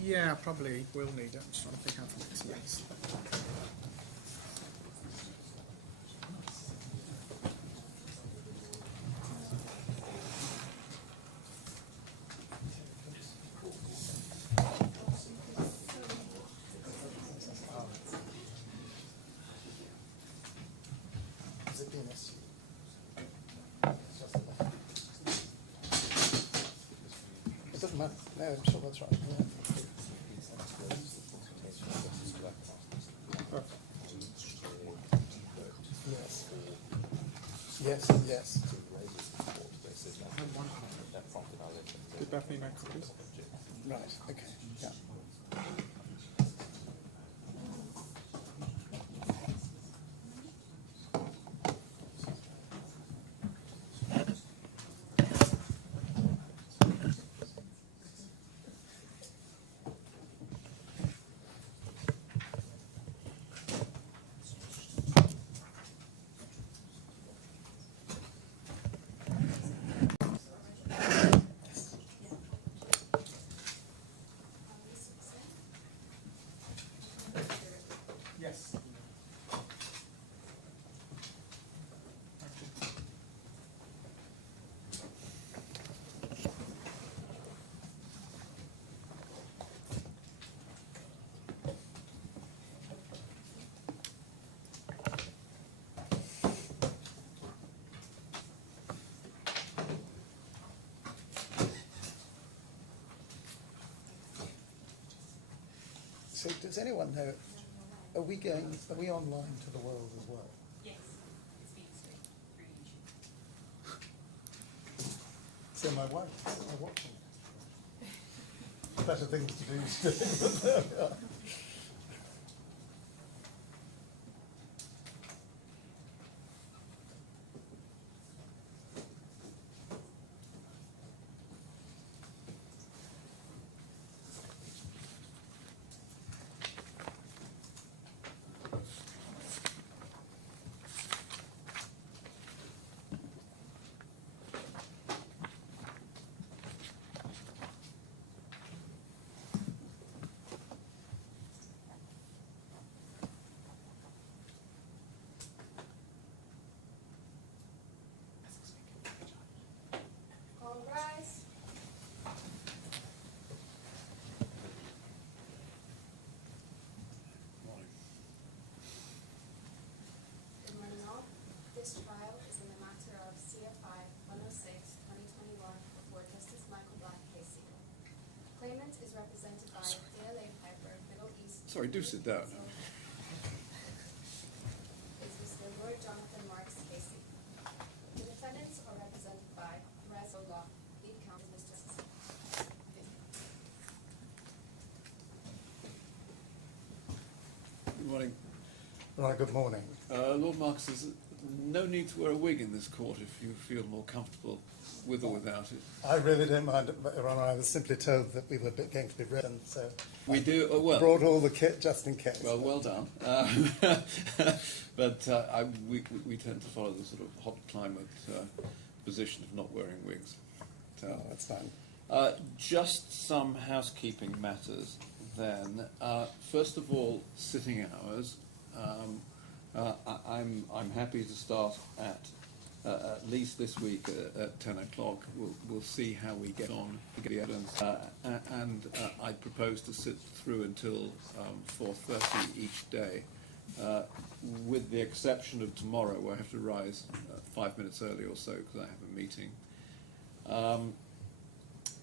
Yeah, probably will need it. I'm just trying to think how to make space. It doesn't matter. No, I'm sure that's right. Yeah. Yes. Yes, yes. Did Bethany make copies? Right, okay, yeah. Yes. So does anyone know, are we online to the world as well? Yes, it's being streamed through YouTube. So my wife is watching it. Better things to do. All rise. Good morning all. This trial is in the matter of CFI-106-2021 before Justice Michael Black Casey. Claimant is represented by DLA Piper, Middle East. Sorry, do sit down. Is Mr. Lord Jonathan Marks Casey. The defendants are represented by Law, lead counsel Mr. Good morning. Right, good morning. Lord Marks, there's no need to wear a wig in this court if you feel more comfortable with or without it. I really don't mind, Your Honour. I was simply told that we were going to be written, so We do, well. brought all the kit just in case. Well, well done. But we tend to follow the sort of hot climate position of not wearing wigs. Oh, that's fine. Just some housekeeping matters then. First of all, sitting hours. I'm happy to start at least this week at 10 o'clock. We'll see how we get on to get the evidence. And I propose to sit through until 4:30 each day, with the exception of tomorrow, where I have to rise 5 minutes early or so because I have a meeting.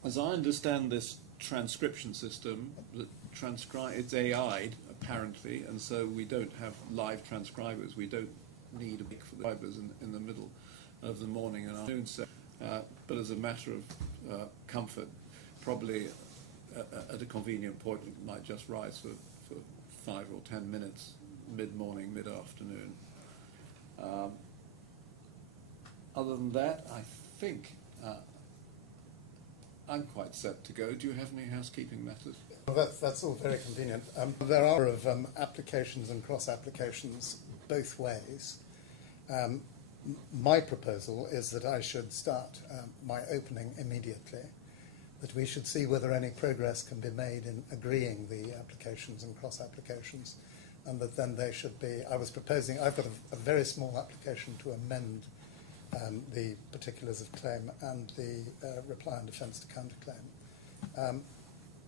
As I understand this transcription system, it's AI'd apparently, and so we don't have live transcribers. We don't need a break for the transcribers in the middle of the morning and afternoon. So, but as a matter of comfort, probably at a convenient point, we might just rise for 5 or 10 minutes, mid-morning, mid-afternoon. Other than that, I think I'm quite set to go. Do you have any housekeeping matters? Well, that's all very convenient. There are applications and cross-applications both ways. My proposal is that I should start my opening immediately, that we should see whether any progress can be made in agreeing the applications and cross-applications, and that then they should be, I was proposing, I've got a very small application to amend the particulars of claim and the reply and defence to counterclaim.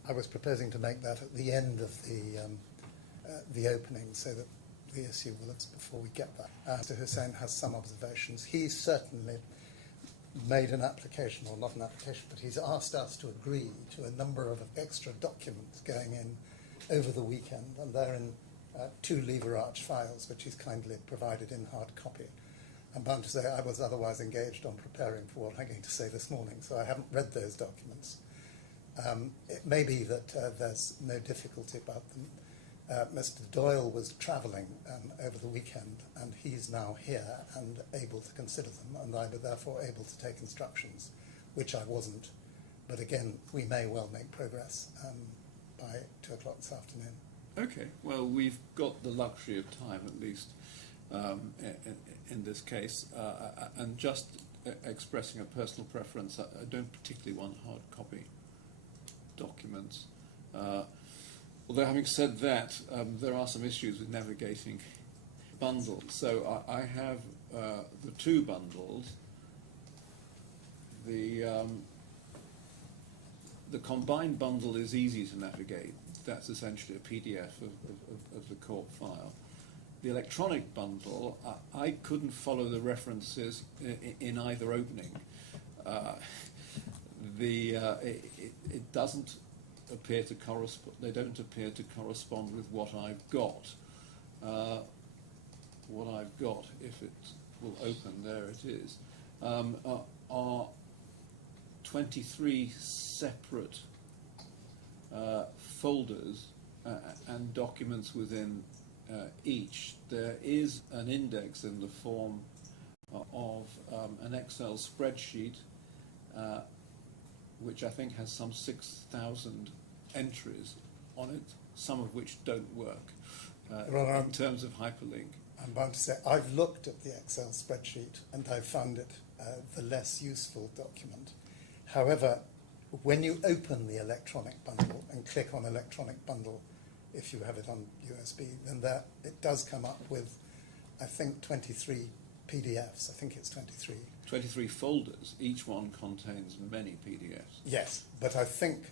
I was proposing to make that at the end of the opening, so that the issue will, before we get that. Mr. Hussain has some observations. He's certainly made an application, or not an application, but he's asked us to agree to a number of extra documents going in over the weekend, and they're in 2 lever arch files, which he's kindly provided in hard copy. I'm bound to say I was otherwise engaged on preparing for what I'm going to say this morning, so I haven't read those documents. It may be that there's no difficulty about them. Mr. Doyle was travelling over the weekend, and he's now here and able to consider them, and I was therefore able to take instructions, which I wasn't. But again, we may well make progress by 2 o'clock this afternoon. Okay, well, we've got the luxury of time, at least, in this case, and just expressing a personal preference, I don't particularly want hard copy documents. Although, having said that, there are some issues with navigating bundles. So I have the 2 bundles. The combined bundle is easy to navigate. That's essentially a PDF of the court file. The electronic bundle, I couldn't follow the references in either opening. It doesn't appear to correspond. They don't appear to correspond with what I've got. What I've got, if it will open, there it is, are 23 separate folders and documents within each. There is an index in the form of an Excel spreadsheet, which I think has some 6,000 entries on it, some of which don't work in terms of hyperlink. I'm bound to say I've looked at the Excel spreadsheet and I've found it the less useful document. However, when you open the electronic bundle and click on electronic bundle, if you have it on USB, then it does come up with, I think, 23 PDFs. I think it's 23. 23 folders. Each one contains many PDFs. Yes, but I think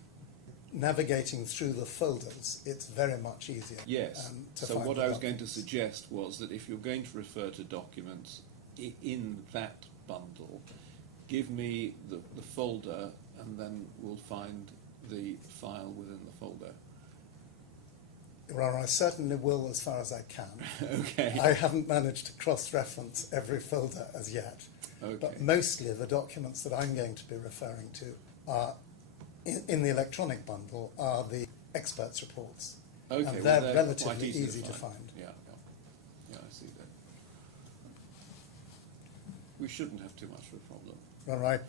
navigating through the folders, it's very much easier. Yes. To So find what the I was going to documents. suggest was that if you're going to refer to documents in that bundle, give me the folder, and then we'll find the file within the folder. Well, I certainly will as far as I can. Okay. I haven't managed to cross-reference every folder as yet. Okay. But mostly the documents that I'm going to be referring to are, in the electronic bundle, are the experts' reports. Okay, And well, they're quite relatively easy to find. Yeah, I see that. We shouldn't have too much of a problem. Well,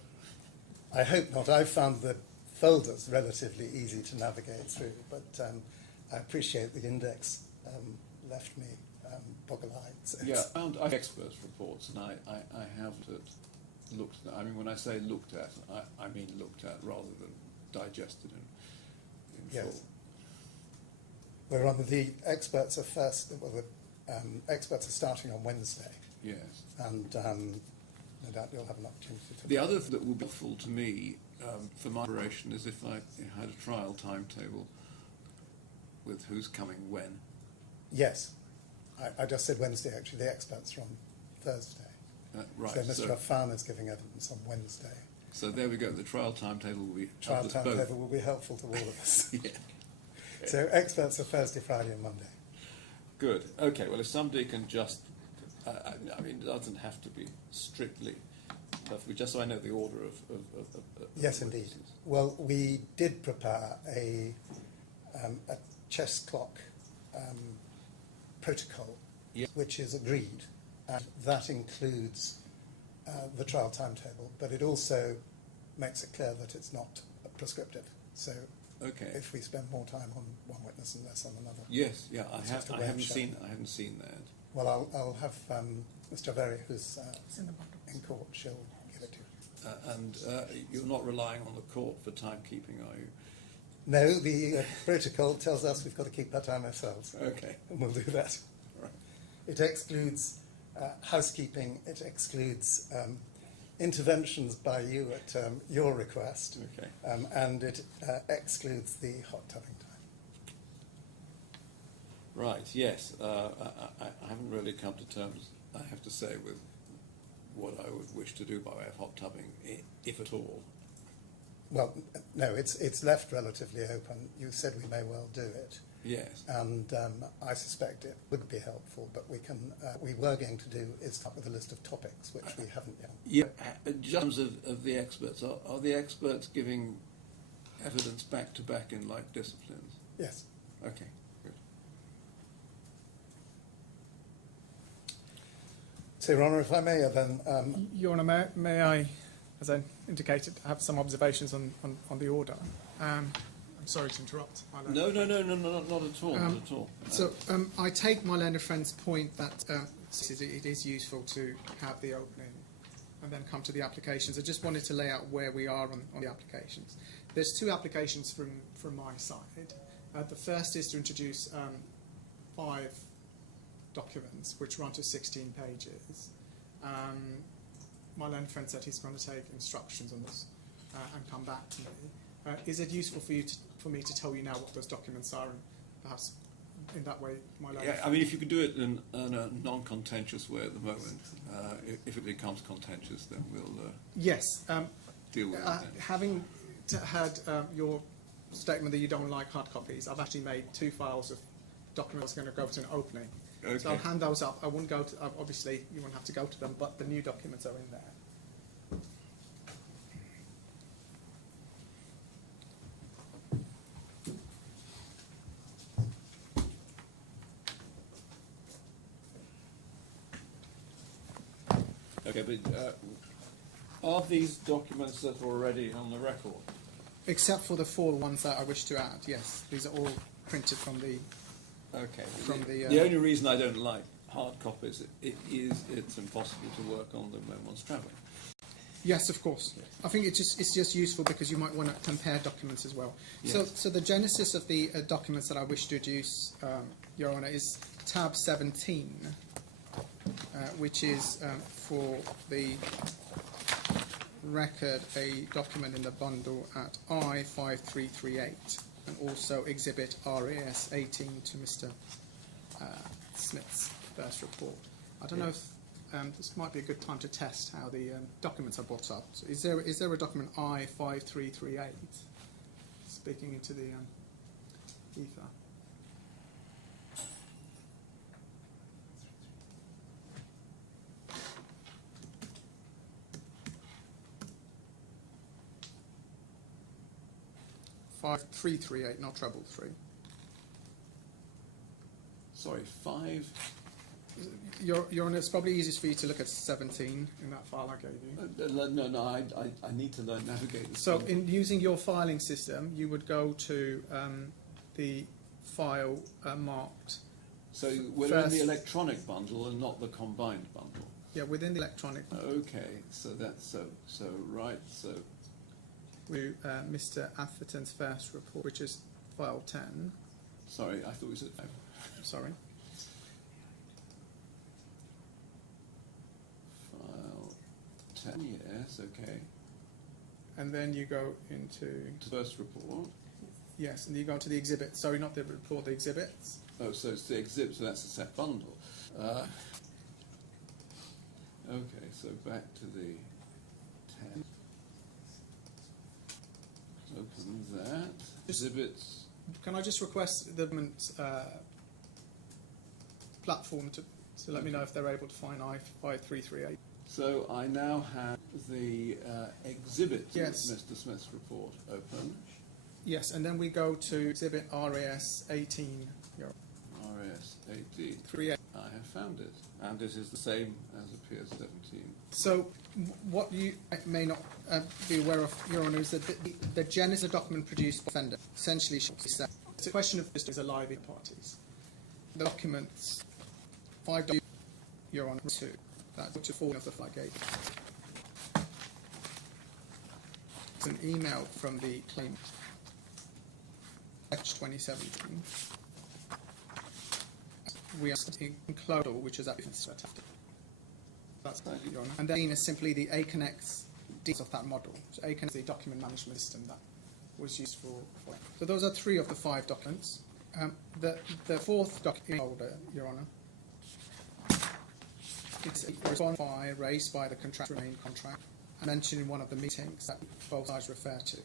I hope not. I've found the folders relatively easy to navigate through, but I appreciate the index left me boggle-eyed. So Yeah, I found experts' reports, and I have looked at. I mean, when I say looked at, I mean looked at rather than digested in yes. full. We're on the experts are first. Well, the experts are starting on Wednesday, Yes. and no doubt you'll have an opportunity to. The other thing that would be helpful to me for my operation is if I had a trial timetable with who's coming when. Yes, I just said Wednesday. Actually, the experts are on Thursday. Right. So Mr. Affan is giving evidence on Wednesday. So there we go. The trial timetable will be Trial help us timetable both. will be helpful to all of us. Yeah. So experts are Thursday, Friday, and Monday. Good. Okay. Well, if somebody can just, I mean, it doesn't have to be strictly perfect, just so I know the order of Yes, indeed. witnesses. Well, we did prepare a chess clock protocol, Yeah. which is agreed, and that includes the trial timetable, but it also makes it clear that it's not prescriptive. So Okay. if we spend more time on one witness and less on another. Yes. Yeah. I It's just a way of haven't showing. seen that. Well, I'll have Mr. Very, who's It's in the bundle. in court, she'll give it to you. you're not relying on the court for timekeeping, are you? No, the protocol tells us we've got to keep our time ourselves. Okay. And we'll do that. Right. It excludes housekeeping, it excludes interventions by you at your request, Okay. and it excludes the hot tubbing time. Right, yes. I haven't really come to terms, I have to say, with what I would wish to do by way of hot tubbing, if at all. Well, no, it's left relatively open. You said we may well do it. Yes. And I suspect it would be helpful, but we were going to do is start with a list of topics, which we haven't yet. Yeah. In terms of the experts, are the experts giving evidence back to back in like disciplines? Yes. Okay, good. So, Your Honour, if I may, then... Your Honour, may I, as I indicated, have some observations on the order? I'm sorry to interrupt. No, not at all, not at all. So I take my learned friend's point that it is useful to have the opening and then come to the applications. I just wanted to lay out where we are on the applications. There's two applications from my side. The first is to introduce 5 documents which run to 16 pages. My learned friend said he's going to take instructions on this and come back to me. Is it useful for me to tell you now what those documents are, and perhaps in that way my learned Yeah, I mean, if you could do it in a non-contentious way at the moment, if it becomes contentious, then we'll yes. deal with it then. Having had your statement that you don't like hard copies, I've actually made 2 files of documents going to go to an opening. Okay. So I'll hand those up. I wouldn't go to, obviously you won't have to go to them, but the new documents are in there. Okay, but are these documents that are already on the record? Except for the 4 ones that I wish to add, yes. These are all printed from the... Okay. From the only reason I don't like hard copies it's impossible to work on them when one's travelling. Yes, of course. Yes. I think it's just useful because you might want to compare documents as well. Yes. So the genesis of the documents that I wish to introduce, Your Honour, is tab 17, which is for the record a document in the bundle at I5338, and also exhibit RAS 18 to Mr. Smith's first report. I don't know if this might be a good time to test how the documents are brought up. So is there a document I5338 speaking into the ether? (5338), not treble 3. Sorry, 5. Your Honour, it's probably easiest for you to look at 17 in that file I gave you. No, I need to learn navigate. So, in using your filing system, you would go to the file marked. So we're in the electronic bundle and not the combined bundle. Yeah, within the electronic. Okay, so that's so right. So To Mr. Atherton's first report, which is file 10. sorry, I thought we said 5. Sorry. File 10. Yes. Okay. And then you go into First report. yes, and you go to the exhibit. Sorry, not the report, the exhibits. Oh, so it's the exhibit. So that's the set bundle. Okay, so back to the 10. Open that. Exhibits. Can I just request the platform to let me know if they're able to find I5338? So I now have the exhibit Yes. Mr. Smith's report open. Yes, and then we go to exhibit RAS 18. RS 18. 38. I have found it. And this is the same as appears 17. So, what you may not be aware of, Your Honour, is that the genesis of the document produced by the offender essentially said it's a question of just alive parties. The documents 5, Your Honour, 2. That's which is 4 of the flag gate. It's an email from the claim, March 2017. We are enclosed, which is actually that's Your Honour. And then is simply the ACONEX details of that model. So ACONEX is the document management system that was used for. So those are 3 of the 5 documents. The 4th document holder, Your Honour, it's a response raised by the contractor in the contract and mentioned in one of the meetings that both sides refer to.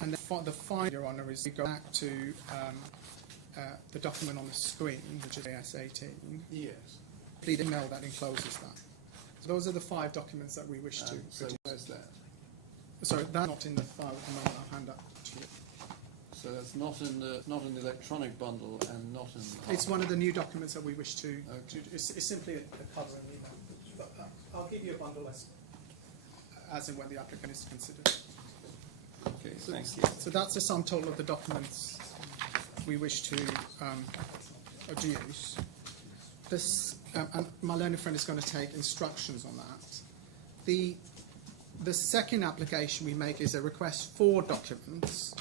And the final, Your Honour, is we go back to the document on the screen, which is AS18. Yes. The email that encloses that. So those are the 5 documents that we wish to. So where's that? Sorry, that's not in the file at the moment. I'll hand that to you. So that's not in the electronic bundle and not in the. It's one of the new documents that we wish to. Okay. It's simply a covering email. But, I'll give you a bundle as and when the applicant is considered. Okay, thank you. So that's the sum total of the documents we wish to adduce. This, and my learned friend is going to take instructions on that. The second application we make is a request for documents.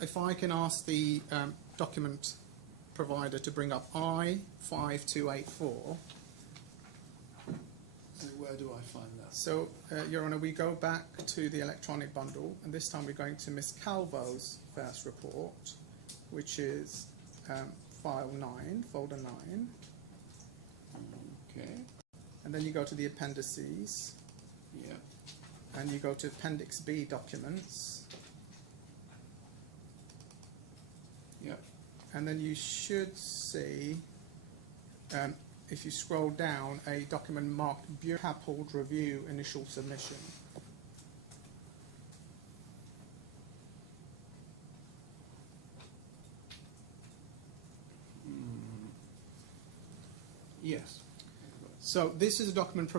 If I can ask the document provider to bring up I-5284. So where do I find that? So, Your Honour, we go back to the electronic bundle, and this time we're going to Miss Calvo's first report, which is file 9, folder 9. Okay. And then you go to the appendices. Yeah. And you go to Appendix B documents. Yeah. And then you should see, if you scroll down, a document marked Bureau Happold Review Initial Submission. Yes. So this is a document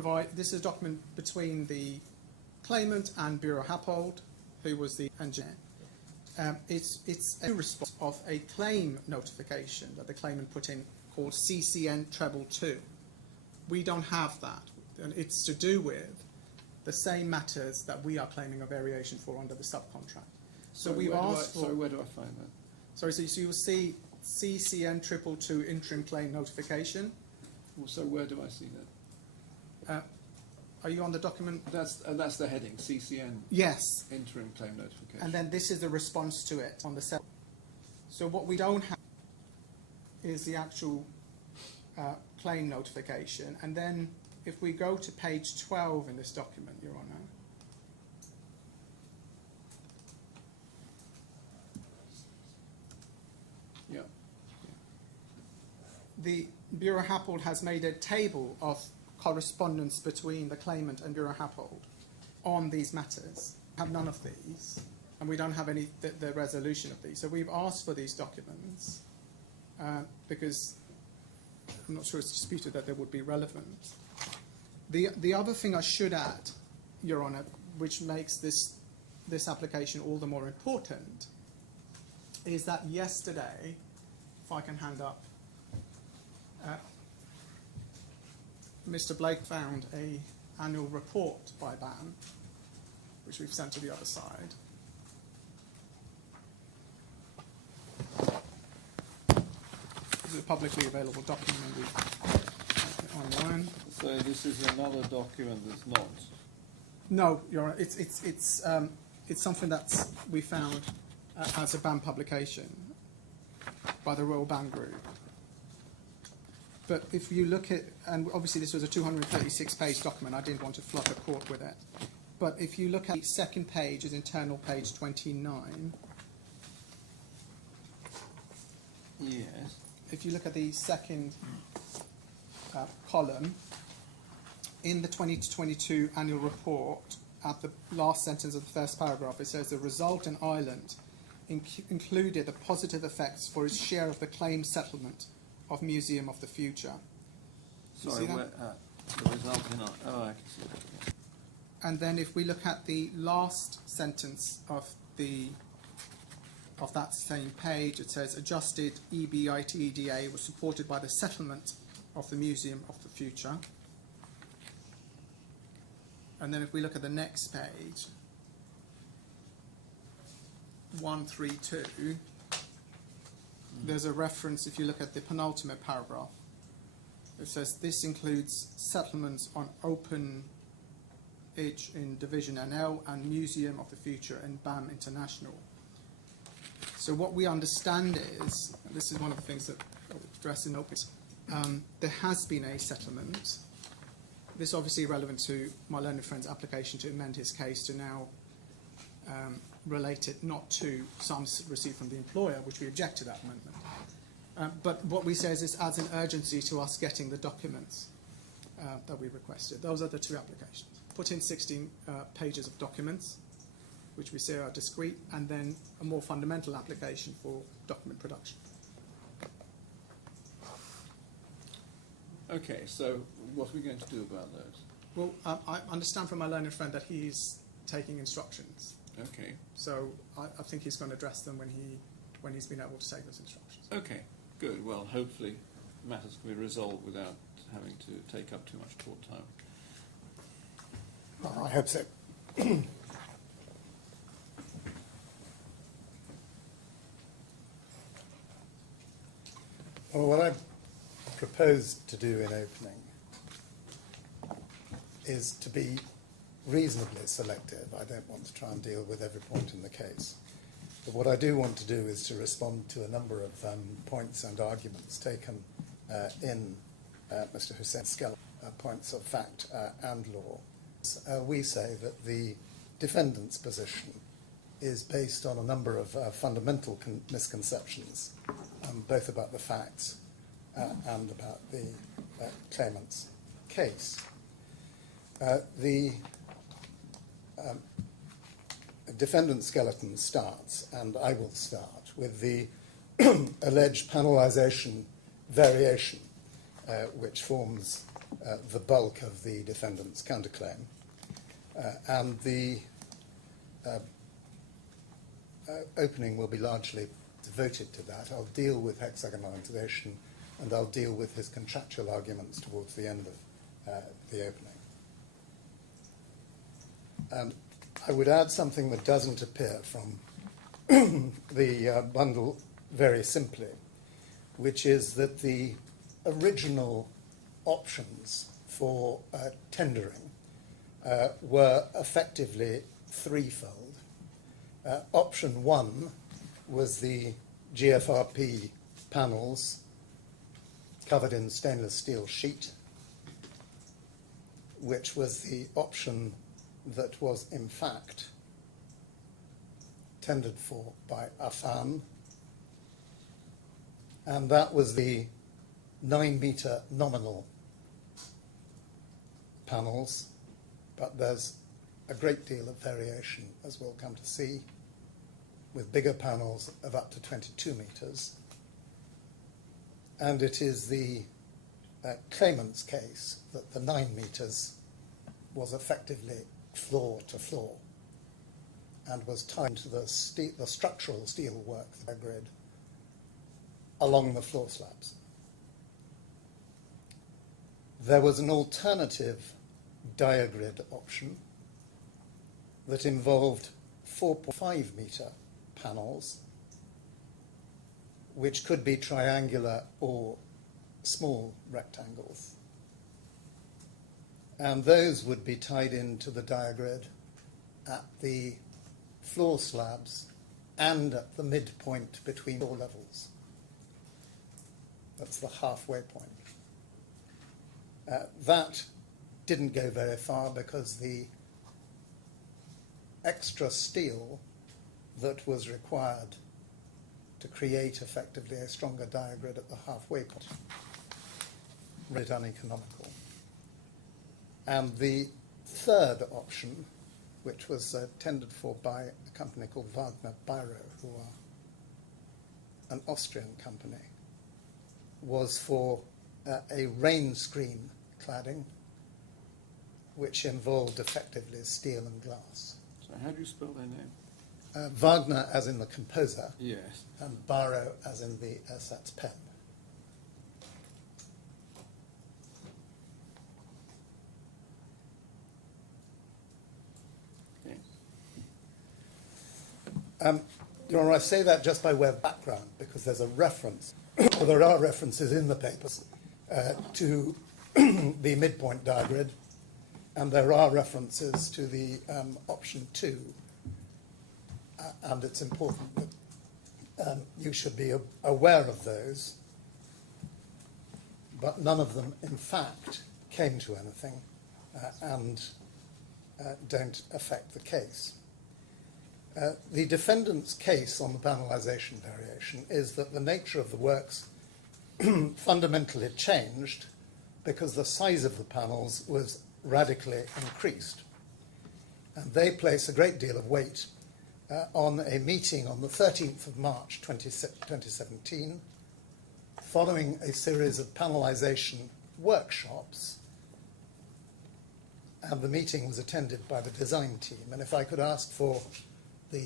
between the claimant and Bureau Happold, who was the engineer. It's a response of a claim notification that the claimant put in called CCN treble 2. We don't have that, and it's to do with the same matters that we are claiming a variation for under the subcontract. So we've asked for. Sorry, where do I find that? Sorry, so you will see CCN triple 2 interim claim notification. Well, so where do I see that? Are you on the document? That's the heading, CCN. Yes. Interim claim notification. And then this is the response to it on the set. So what we don't have is the actual claim notification. And then if we go to page 12 in this document, Your Honour, Yeah. the Bureau Happold has made a table of correspondence between the claimant and Bureau Happold on these matters. We have none of these, and we don't have any the resolution of these. So we've asked for these documents because I'm not sure it's disputed that they would be relevant. The other thing I should add, Your Honour, which makes this application all the more important, is that yesterday, if I can hand up, Mr. Blake found an annual report by BAM, which we've sent to the other side. This is a publicly available document and we online. So this is another document that's not. No, Your Honour, it's something that we found as a BAM publication by the Royal BAM Group. But if you look at, and obviously this was a 236-page document, I didn't want to flood the court with it. But if you look at the second page, is internal page 29. Yes. If you look at the second column, in the 2022 annual report, at the last sentence of the first paragraph, it says the result in Ireland included the positive effects for its share of the claim settlement of Museum of the Future. Sorry, where, the result in oh, I can see that. And then if we look at the last sentence of that same page, it says adjusted EBITEDA was supported by the settlement of the Museum of the Future. And then if we look at the next page, 132, there's a reference, if you look at the penultimate paragraph, it says this includes settlements on Open Edge in Division NL and Museum of the Future in BAM International. So what we understand is, and this is one of the things that I would address in Open, there has been a settlement. This is obviously relevant to my learned friend's application to amend his case to now relate it not to sums received from the employer, which we object to that amendment. But what we say is this adds an urgency to us getting the documents that we requested. Those are the two applications. Put in 16 pages of documents, which we say are discrete, and then a more fundamental application for document production. Okay, so what are we going to do about those? Well, I understand from my learned friend that he's taking instructions. Okay. So I think he's going to address them when he's been able to take those instructions. Okay, good. Well, hopefully matters can be resolved without having to take up too much court time. Well, I hope so. Well, what I proposed to do in opening is to be reasonably selective. I don't want to try and deal with every point in the case. But what I do want to do is to respond to a number of points and arguments taken in Mr. Hussein's points of fact and law. We say that the defendant's position is based on a number of fundamental misconceptions, both about the facts and about the claimant's case. The defendant's skeleton starts, and I will start, with the alleged panelization variation, which forms the bulk of the defendant's counterclaim. And the opening will be largely devoted to that. I'll deal with hexagonalization, and I'll deal with his contractual arguments towards the end of the opening. I would add something that doesn't appear from the bundle very simply, which is that the original options for tendering were effectively threefold. Option one was the GFRP panels covered in stainless steel sheet, which was the option that was in fact tendered for by Affan, and that was the 9-metre nominal panels, but there's a great deal of variation, as we'll come to see, with bigger panels of up to 22 metres. And it is the claimant's case that the 9 metres was effectively floor to floor and was tied to the structural steel work, the grid, along the floor slabs. There was an alternative diagrid option that involved 4.5 metre panels, which could be triangular or small rectangles. And those would be tied into the diagrid at the floor slabs and at the midpoint between floor levels. That's the halfway point. That didn't go very far because the extra steel that was required to create effectively a stronger diagrid at the halfway point made it uneconomical. And the third option, which was tendered for by a company called Wagner Biro, who are an Austrian company, was for a rain screen cladding, which involved effectively steel and glass. So how do you spell their name? Wagner as in the composer, Yes. and Biro as in the ersatz pen. Your Honour, I say that just by way of background, because there's a reference, or there are references in the papers, to the midpoint diagrid, and there are references to the option 2, and it's important that you should be aware of those, but none of them, in fact, came to anything and don't affect the case. The defendant's case on the panelization variation is that the nature of the works fundamentally changed because the size of the panels was radically increased. And they place a great deal of weight on a meeting on the 13th of March 2017, following a series of panelization workshops, and the meeting was attended by the design team. And if I could ask for the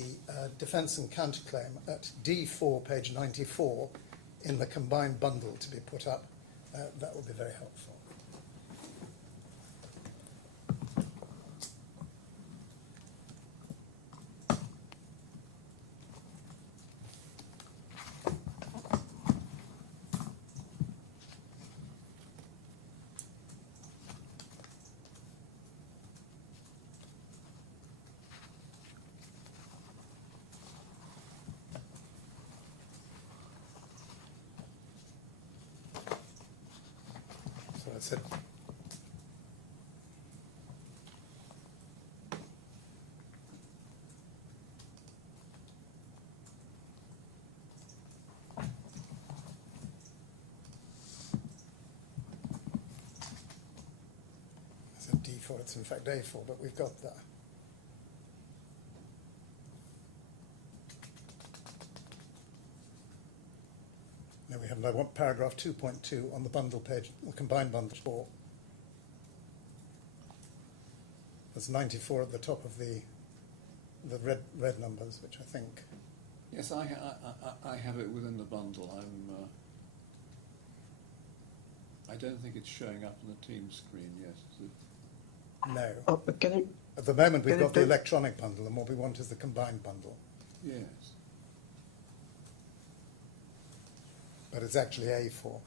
defence and counterclaim at D4, page 94, in the combined bundle to be put up, that would be very helpful. So that's it. It's a D4, it's in fact A4, but we've got that. Now we have paragraph 2.2 on the bundle page, the combined bundle 4. There's 94 at the top of the red numbers, which I think. Yes, I have it within the bundle. I don't think it's showing up on the team screen yet. Is it? No. Can it? At the moment we've can got it the take- electronic bundle, and what we want is the combined bundle. Yes. But it's actually A4.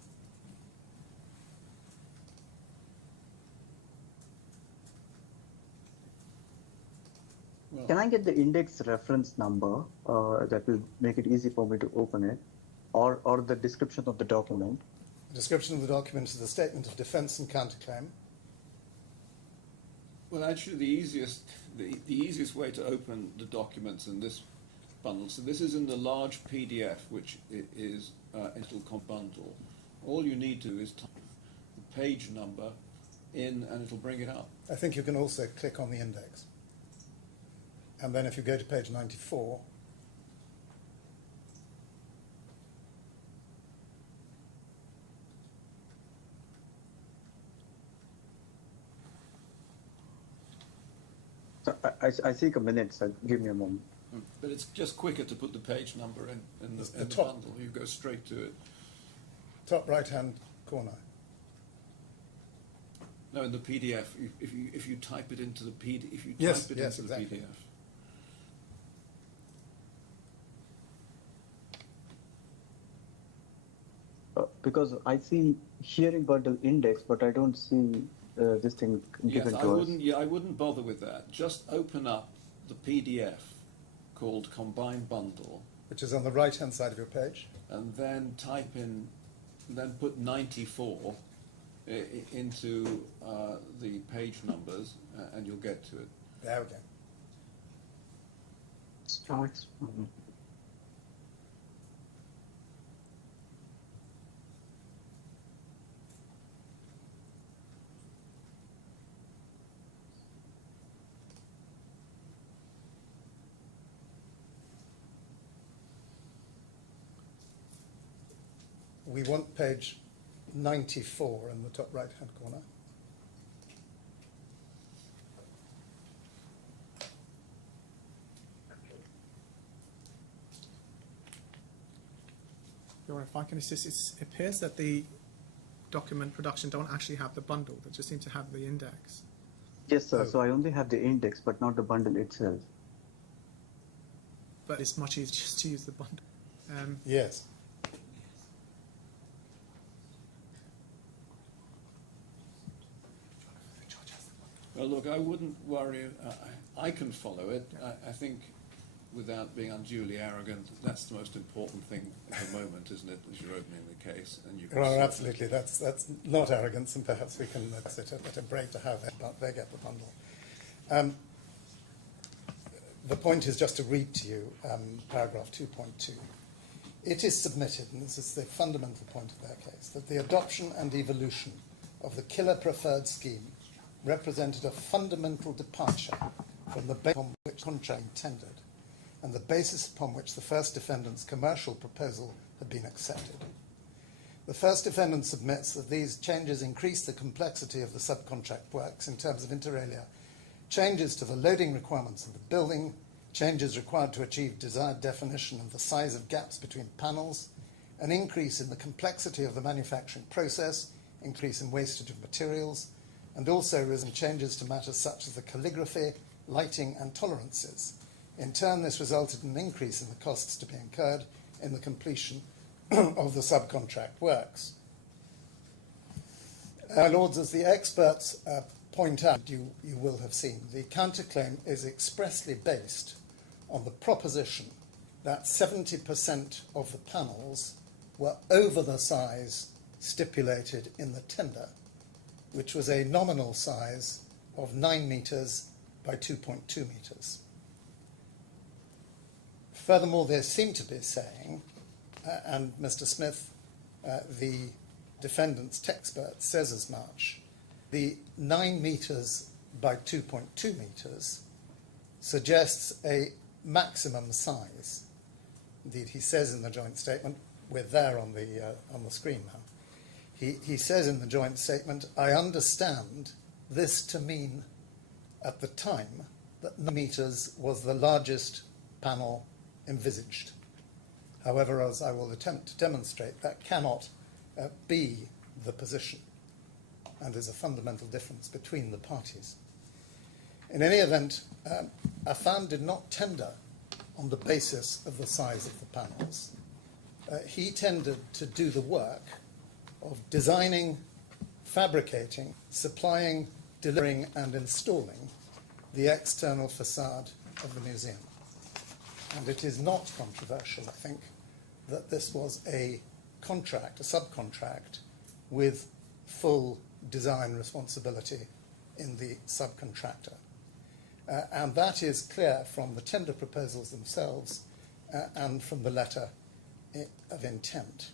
Well, Can I get the index reference number that will make it easy for me to open it, or the description of the document? The description of the document is the statement of defence and counterclaim. well, actually, the easiest way to open the documents in this bundle. So this is in the large PDF, which is entitled bundle. All you need to do is type the page number in, and it'll bring it up. I think you can also click on the index. And then if you go to page 94, So I seek a minute, so give me a moment. But it's just quicker to put the page number in the top. bundle. You go straight to it. top right-hand corner. No, in the PDF. If you type it into the PDF, if you Yes, type it yes, into exactly. the PDF. Because I see hearing bundle index, but I don't see this thing Yes, given I to us. wouldn't. Yeah, I wouldn't bother with that. Just open up the PDF called Combined Bundle, Which is on the right-hand side of your page. and then type in, then put 94 into the page numbers, and you'll get to it. There we go. Starts. We want page 94 in the top right-hand corner. Your Honour, if I can assist, it appears that the document production don't actually have the bundle. They just seem to have the index. Yes, sir. Oh. So I only have the index, but not the bundle itself. but it's much easier just to use the bundle. Yes. Well, look, I wouldn't worry. I can follow it. I think, without being unduly arrogant, that's the most important thing at the moment, isn't it, as you're opening the case? And you can Well, sort absolutely. That's not arrogance, and perhaps we can sit at a break to have it, but they get the bundle. The point is just to read to you paragraph 2.2. It is submitted, and this is the fundamental point of their case, that the adoption and evolution of the killer preferred scheme represented a fundamental departure from the basis on which contract intended and the basis upon which the first defendant's commercial proposal had been accepted. The first defendant submits that these changes increase the complexity of the subcontract works in terms of inter alia, changes to the loading requirements of the building, changes required to achieve desired definition of the size of gaps between panels, an increase in the complexity of the manufacturing process, increase in wastage of materials, and also arisen changes to matters such as the calligraphy, lighting, and tolerances. In turn, this resulted in an increase in the costs to be incurred in the completion of the subcontract works. My Lords, as the experts point out, you will have seen, the counterclaim is expressly based on the proposition that 70% of the panels were over the size stipulated in the tender, which was a nominal size of 9 metres by 2.2 metres. Furthermore, they seem to be saying, and Mr. Smith, the defendant's expert, says as much, the 9 metres by 2.2 metres suggests a maximum size. Indeed, he says in the joint statement, we're there on the screen now. He says in the joint statement, I understand this to mean at the time that 9 metres was the largest panel envisaged. However, as I will attempt to demonstrate, that cannot be the position, and is a fundamental difference between the parties. In any event, Affan did not tender on the basis of the size of the panels. He tended to do the work of designing, fabricating, supplying, delivering, and installing the external facade of the museum. And it is not controversial, I think, that this was a contract, a subcontract, with full design responsibility in the subcontractor. And that is clear from the tender proposals themselves and from the letter of intent.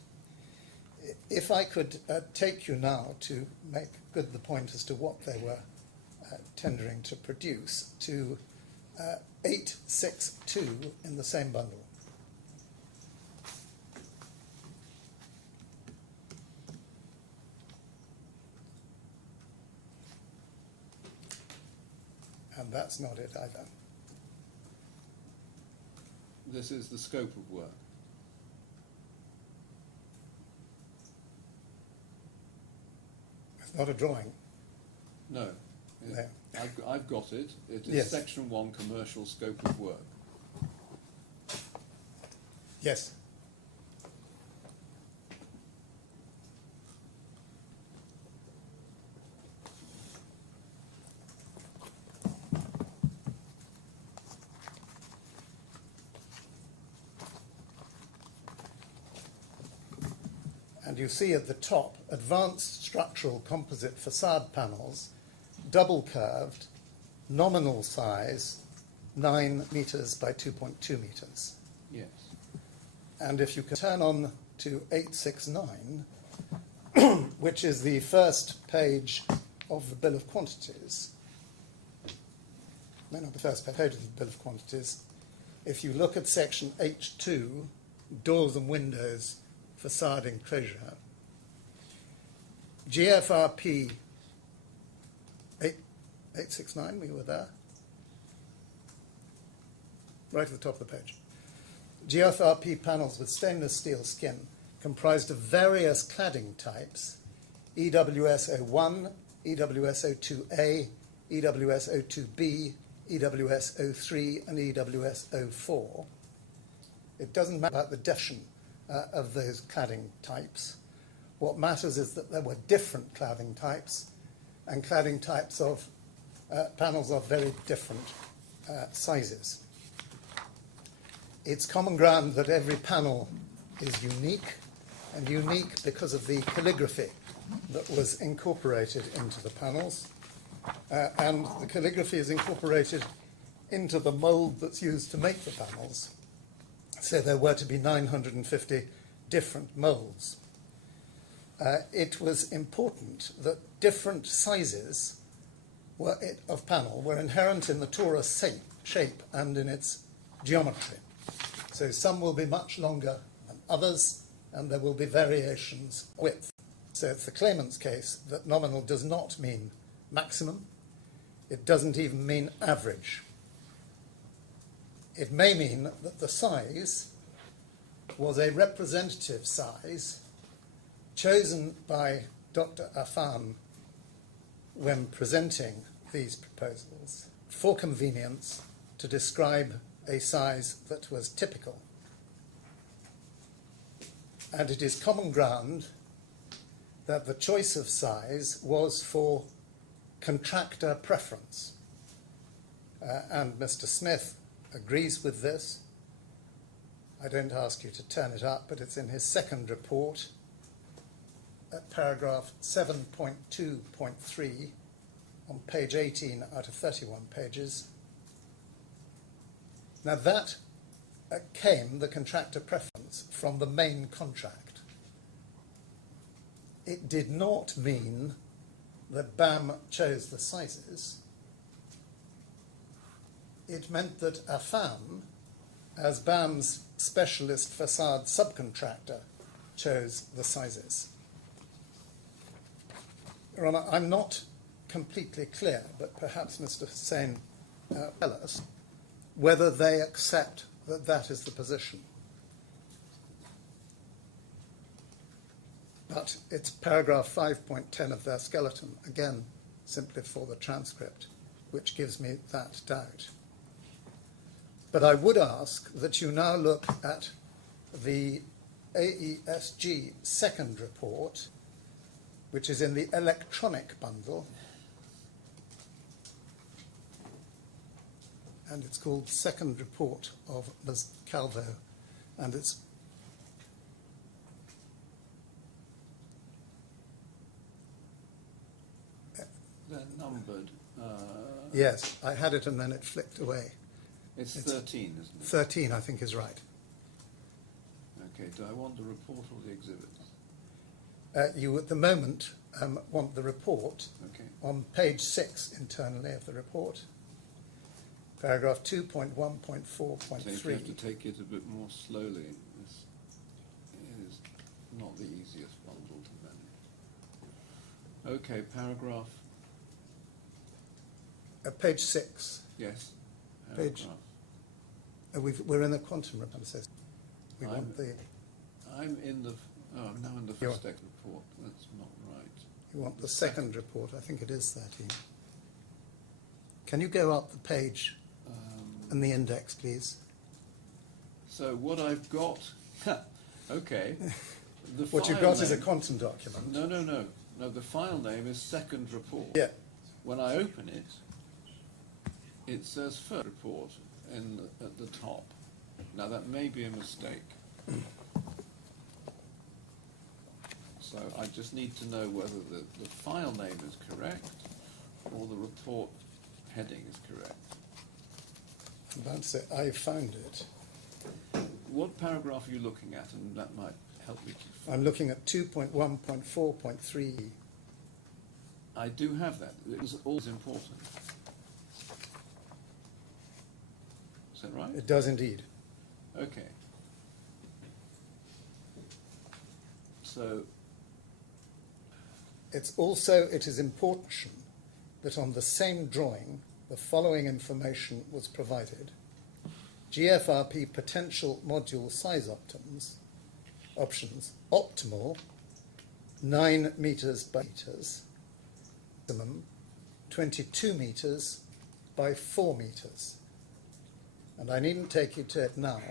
If I could take you now to make good the point as to what they were tendering to produce, to 862 in the same bundle. And that's not it either. This is the scope of work. It's not a drawing. No. No. I've got it. It is Yes. Section 1, commercial scope of work. Yes. And you see at the top, advanced structural composite facade panels, double curved, nominal size, 9 metres by 2.2 metres. Yes. And if you can turn on to 869, which is the first page of the bill of quantities, no, not the first page of the bill of quantities, if you look at section H2, doors and windows, facade enclosure, GFRP 869, we were there, right at the top of the page. GFRP panels with stainless steel skin comprised of various cladding types, EWS01, EWS02A, EWS02B, EWS03, and EWS04, It doesn't matter about the definition of those cladding types. What matters is that there were different cladding types, and cladding types of panels of very different sizes. It's common ground that every panel is unique, and unique because of the calligraphy that was incorporated into the panels. And the calligraphy is incorporated into the mould that's used to make the panels. So there were to be 950 different moulds. It was important that different sizes of panel were inherent in the torus shape and in its geometry. So some will be much longer than others, and there will be variations in width. So it's the claimant's case that nominal does not mean maximum. It doesn't even mean average. It may mean that the size was a representative size chosen by Dr. Affan when presenting these proposals for convenience to describe a size that was typical. And it is common ground that the choice of size was for contractor preference. And Mr. Smith agrees with this. I don't ask you to turn it up, but it's in his second report at paragraph 7.2.3 on page 18 out of 31 pages. Now that came, the contractor preference, from the main contract. It did not mean that BAM chose the sizes. It meant that Affan, as BAM's specialist facade subcontractor, chose the sizes. Your Honour, I'm not completely clear, but perhaps Mr. Hussain tell us whether they accept that that is the position. But it's paragraph 5.10 of their skeleton, again, simply for the transcript, which gives me that doubt. But I would ask that you now look at the AESG second report, which is in the electronic bundle, and it's called Second Report of Ms. Calvo, and it's They're numbered. yes, I had it and then it flicked away. It's 13, isn't it? 13, I think, is right. Okay, do I want the report or the exhibits? You, at the moment, want the report Okay. on page 6 internally of the report, paragraph 2.1.4.3. So if you have to take it a bit more slowly. It is not the easiest bundle to manage. Okay, paragraph. Page 6. Yes. Page- Paragraph. We're in the quantum report. So we want the. I'm in the. Oh, I'm now in the You're- first text report. That's not right. You want the second report. I think it is 13. Can you go up the page and the index, please? So what I've got. Okay. The What you've file got is a name- quantum document. No. The file name is second report. Yeah. When I open it, it says first report at the top. Now that may be a mistake. So I just need to know whether the file name is correct or the report heading is correct. I'm about to say, I found it. What paragraph are you looking at? And that might help me. I'm looking at 2.1.4.3. I do have that. It was always important. Is that right? It does indeed. Okay. So, It is important that on the same drawing, the following information was provided. GFRP potential module size options, optimal, 9 meters by meters, maximum, 22 meters by 4 meters. And I needn't take you to it now,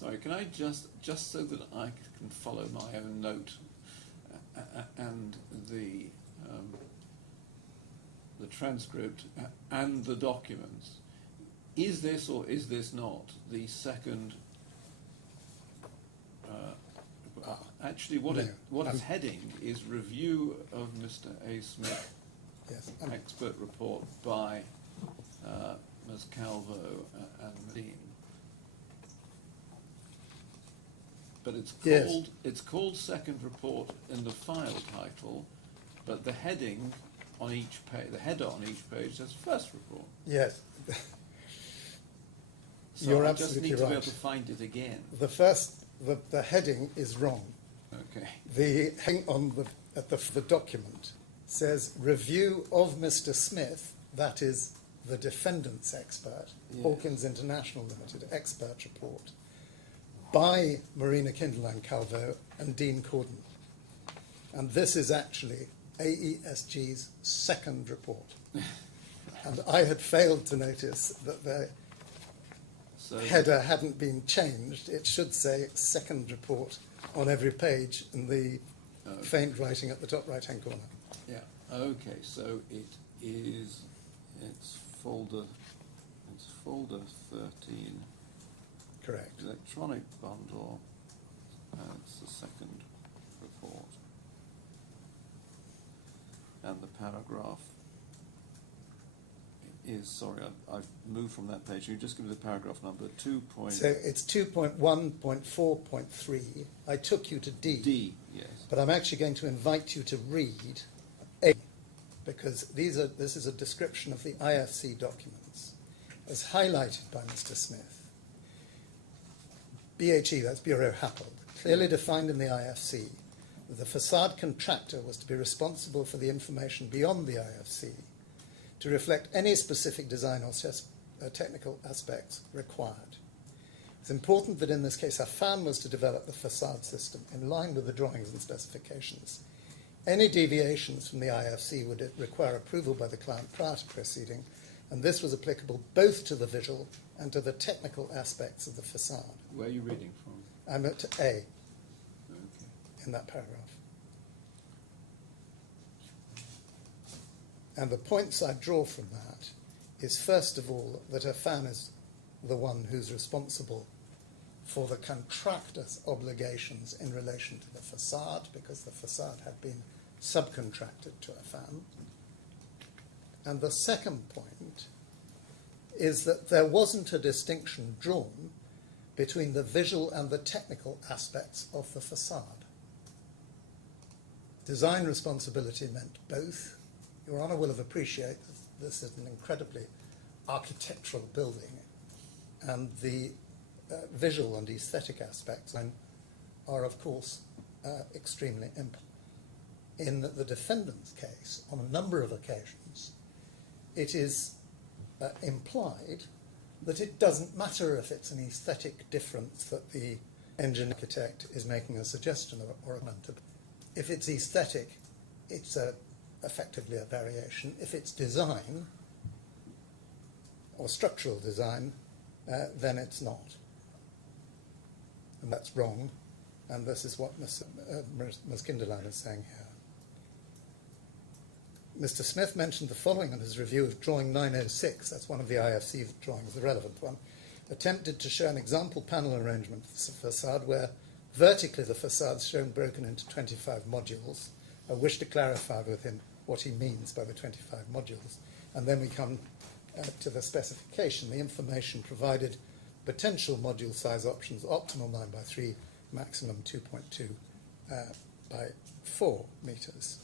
Sorry, can I just so that I can follow my own note and the transcript and the documents, is this or is this not the second? Actually, what its heading is review of Mr. A. Smith, Yes. expert report by Ms. Calvo and Dean. But it's called second report in the file title, but the heading on each page, the header on each page says first report. Yes. So You're I just absolutely need to be able right. to find it again. The heading is wrong. Okay. The heading on the document says review of Mr. Smith, that is the defendant's expert, Yes. Hawkins International Limited expert report, by Marina Kinderline Calvo and Dean Corden. And this is actually AESG's second report. And I had failed to notice that the header hadn't been changed. It should say second report on every page in the faint writing at the top right-hand corner. Yeah. Okay. So it's folder 13. Correct. Electronic bundle. It's the second report. And the paragraph is, sorry, I've moved from that page. You just give me the paragraph number 2. So it's 2.1.4.3. I took you to D. D, yes. But I'm actually going to invite you to read A, because this is a description of the IFC documents as highlighted by Mr. Smith. BHE, that's Bureau Happold, clearly defined in the IFC that the facade contractor was to be responsible for the information beyond the IFC to reflect any specific design or technical aspects required. It's important that in this case Affan was to develop the facade system in line with the drawings and specifications. Any deviations from the IFC would require approval by the client prior to proceeding, and this was applicable both to the visual and to the technical aspects of the facade. Where are you reading from? I'm at A Okay. in that paragraph. And the points I draw from that is, first of all, that Affan is the one who's responsible for the contractor's obligations in relation to the facade, because the facade had been subcontracted to Affan. And the second point is that there wasn't a distinction drawn between the visual and the technical aspects of the facade. Design responsibility meant both. Your Honour will have appreciated that this is an incredibly architectural building, and the visual and aesthetic aspects are, of course, extremely important. In the defendant's case, on a number of occasions, it is implied that it doesn't matter if it's an aesthetic difference that the engine architect is making a suggestion or a comment. If it's aesthetic, it's effectively a variation. If it's design or structural design, then it's not. And that's wrong, and this is what Ms. Kinderline is saying here. Mr. Smith mentioned the following in his review of drawing 906, that's one of the IFC drawings, the relevant one, attempted to show an example panel arrangement for the facade where vertically the facade is shown broken into 25 modules. I wish to clarify with him what he means by the 25 modules. And then we come to the specification. The information provided potential module size options, optimal 9 by 3, maximum 2.2 by 4 meters.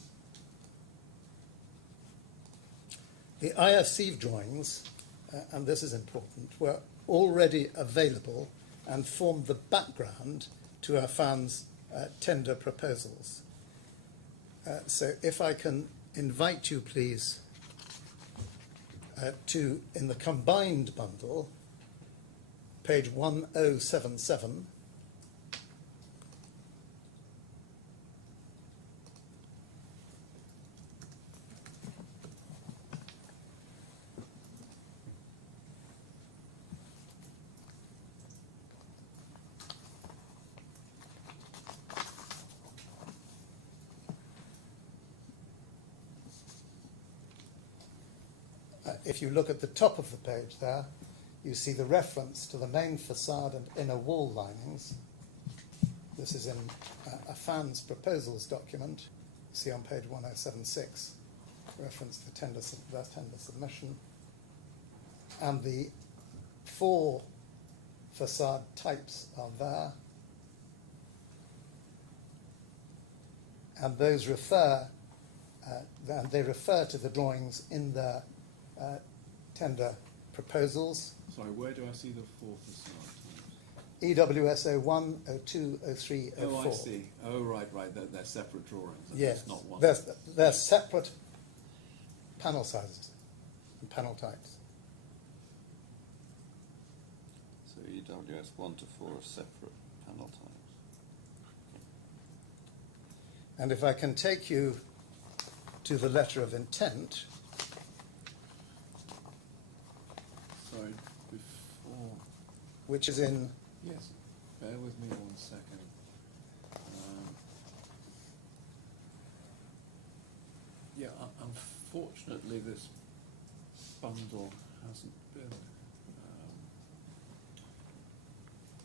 The IFC drawings, and this is important, were already available and formed the background to Affan's tender proposals. So if I can invite you, please, to, in the combined bundle, page 1077, if you look at the top of the page there, you see the reference to the main facade and inner wall linings. This is in Affan's proposals document. See on page 1076, reference to the tender submission. And the 4 facade types are there. And those refer to the drawings in the tender proposals. Sorry, where do I see the 4 facade types? EWS 01, 02, 03, 04. Oh, I see. Oh, right. They're separate drawings. Yes, Not one. they're separate panel sizes and panel types. So EWS 1 to 4 are separate panel types. And if I can take you to the letter of intent, Sorry, before... which is in, Yes, bear with me 1 second. Yeah, unfortunately this bundle hasn't been,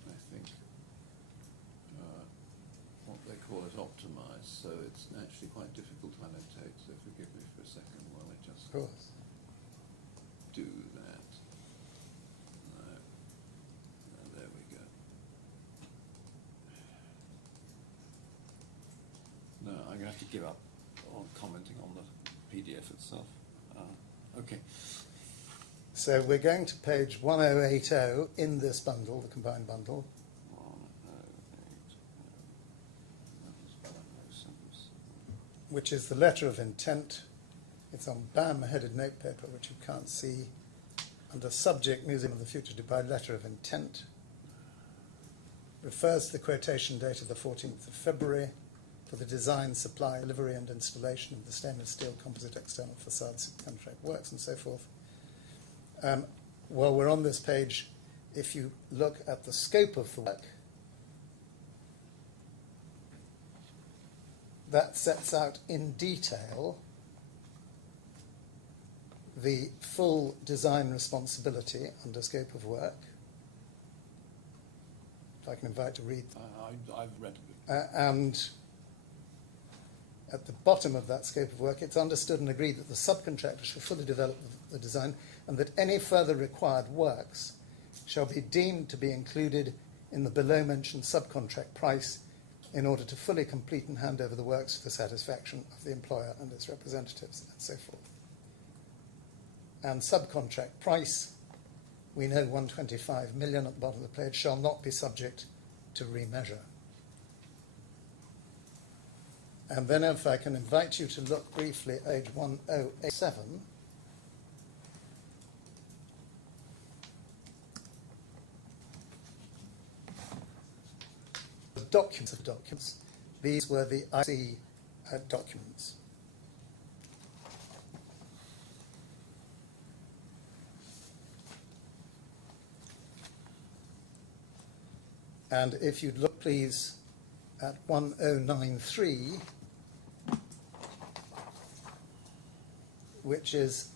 I think, what they call it optimized, so it's actually quite difficult to annotate, so forgive me for a second while I just of course, do that. No. There we go. No, I'm going to have to give up on commenting on the PDF itself. Okay. so we're going to page 1080 in this bundle, the combined bundle, 1080. which is the letter of intent. It's on BAM-headed notepaper, which you can't see, under subject Museum of the Future Dubai letter of intent. Refers to the quotation date of the 14th of February for the design, supply, delivery and installation of the stainless steel composite external facades, contract works and so forth. While we're on this page, if you look at the scope of the work, that sets out in detail the full design responsibility under scope of work. If I can invite to read. I've read it. And at the bottom of that scope of work, it's understood and agreed that the subcontractor shall fully develop the design and that any further required works shall be deemed to be included in the below-mentioned subcontract price in order to fully complete and hand over the works to the satisfaction of the employer and its representatives, and so forth. And subcontract price, we know 125 million at the bottom of the page, shall not be subject to remeasure. And then if I can invite you to look briefly at page 1087, the documents of documents. These were the IC documents. And if you'd look, please, at 1093, which is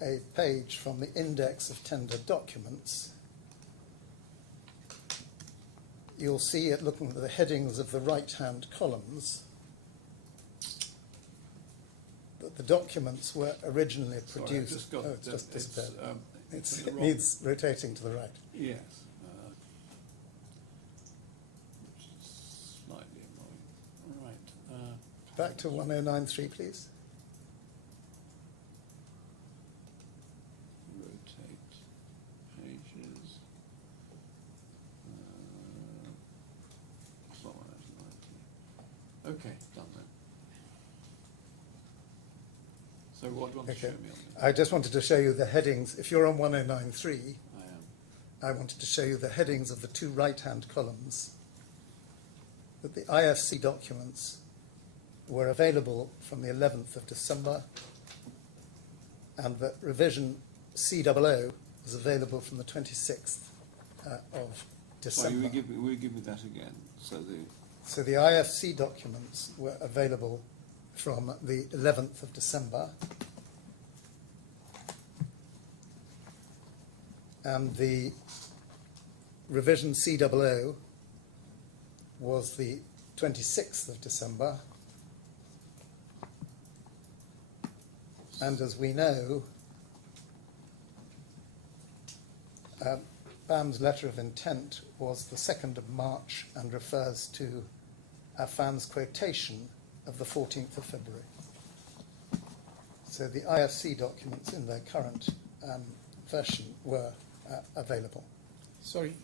a page from the index of tender documents, you'll see it looking at the headings of the right-hand columns that the documents were originally produced. Sorry, It's just disappeared. It's It needs rotating to the right. Yes. Which is slightly annoying. All right. Back to 1093, please. Rotate pages. It's not 190. Okay, done then. So what do you want to show me on this? I just wanted to show you the headings. If you're on 1093, I am. I wanted to show you the headings of the two right-hand columns, that the IFC documents were available from the 11th of December, and that revision COO was available from the 26th of December. Sorry, will you give me that again? So the IFC documents were available from the 11th of December, and the revision COO was the 26th of December. And as we know, BAM's letter of intent was the 2nd of March and refers to Affan's quotation of the 14th of February. So the IFC documents in their current version were available. Sorry,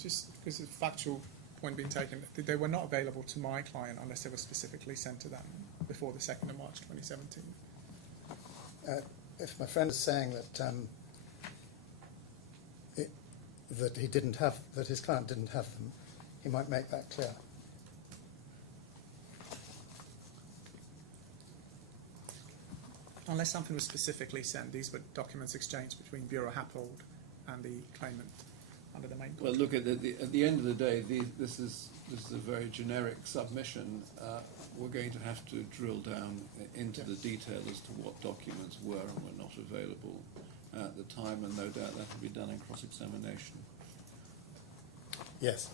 just because of factual point being taken, they were not available to my client unless they were specifically sent to them before the 2nd of March 2017. If my friend is saying that that he didn't have, that his client didn't have them, he might make that clear. Unless something was specifically sent, these were documents exchanged between Bureau Happold and the claimant under the main Well, contract. look, at the end of the day, this is a very generic submission. We're going to have to drill down into the detail as to what documents were and were not available at the time, and no doubt that will be done in cross-examination. Yes.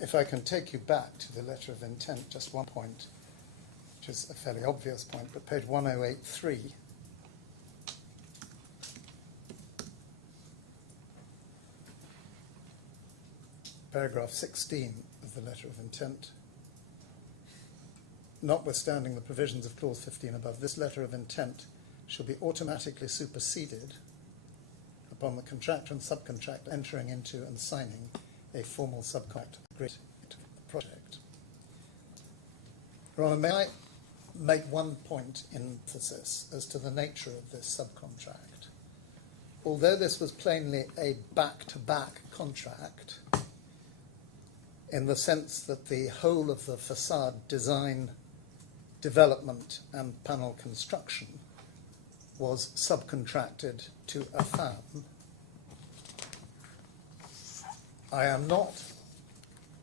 If I can take you back to the letter of intent, just one point, which is a fairly obvious point, but page 1083. Paragraph 16 of the letter of intent. Notwithstanding the provisions of clause 15 above, this letter of intent shall be automatically superseded upon the contractor and subcontractor entering into and signing a formal subcontract agreement to the project. Your Honour, may I make one point in emphasis as to the nature of this subcontract? Although this was plainly a back-to-back contract, in the sense that the whole of the facade design, development and panel construction was subcontracted to Affan, I am not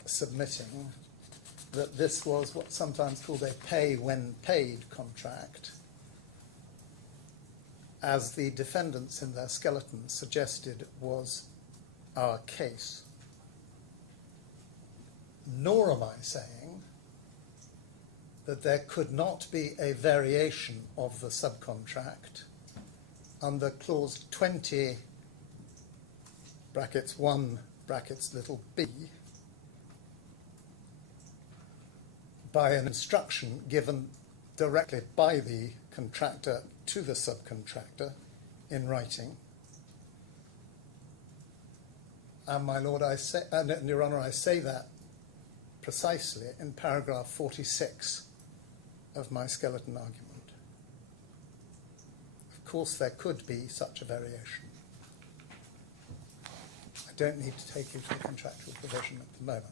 submitting that this was what's sometimes called a pay-when-paid contract, as the defendants in their skeleton suggested was our case. Nor am I saying that there could not be a variation of the subcontract under clause 20 brackets 1 brackets little b by an instruction given directly by the contractor to the subcontractor in writing. And my Lord, Your Honour, I say that precisely in paragraph 46 of my skeleton argument. Of course, there could be such a variation. I don't need to take you to the contractual provision at the moment.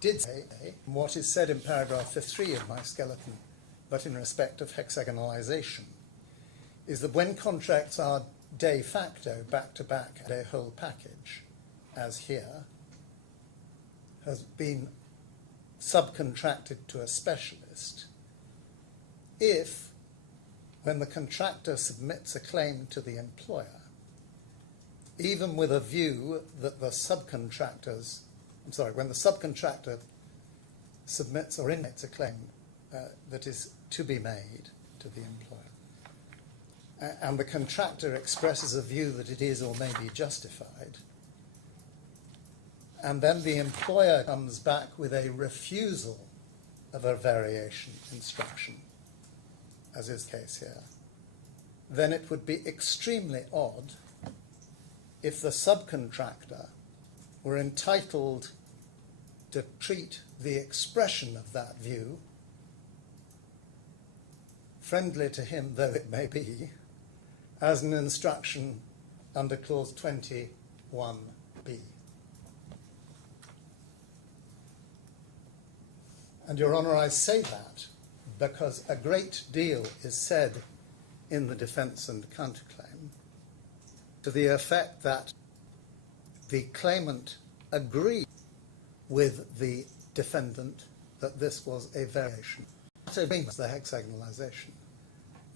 Did say what is said in paragraph 3 of my skeleton, but in respect of hexagonalization, is that when contracts are de facto back-to-back a whole package, as here, has been subcontracted to a specialist, if, when the contractor submits a claim to the employer, even with a view that the subcontractors, when the subcontractor submits or intimates a claim that is to be made to the employer, and the contractor expresses a view that it is or may be justified, and then the employer comes back with a refusal of a variation instruction, as is the case here, then it would be extremely odd if the subcontractor were entitled to treat the expression of that view, friendly to him though it may be, as an instruction under clause 21b. And Your Honour, I say that because a great deal is said in the defence and counterclaim to the effect that the claimant agreed with the defendant that this was a variation. That agreement is the hexagonalization.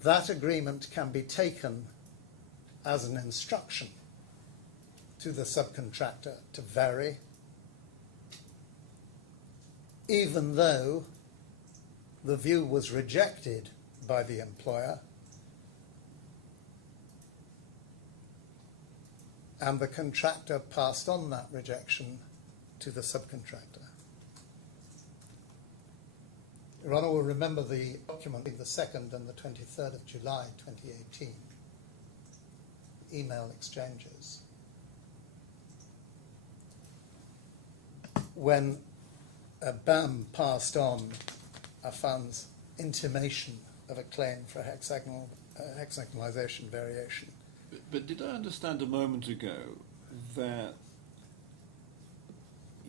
That agreement can be taken as an instruction to the subcontractor to vary, even though the view was rejected by the employer and the contractor passed on that rejection to the subcontractor. Your Honour will remember the document being the 2nd and the 23rd of July 2018, email exchanges, when BAM passed on Affan's intimation of a claim for hexagonalization variation. But did I understand a moment ago that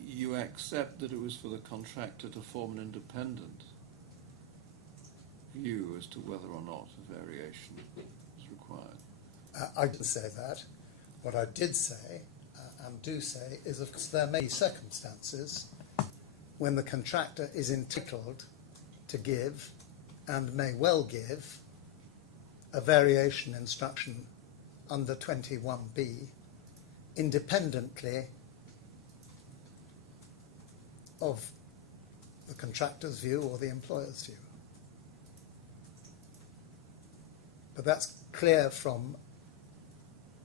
you accept that it was for the contractor to form an independent view as to whether or not a variation is required? I didn't say that. What I did say, and do say, is of course there may be circumstances when the contractor is entitled to give, and may well give, a variation instruction under 21B independently of the contractor's view or the employer's view. But that's clear from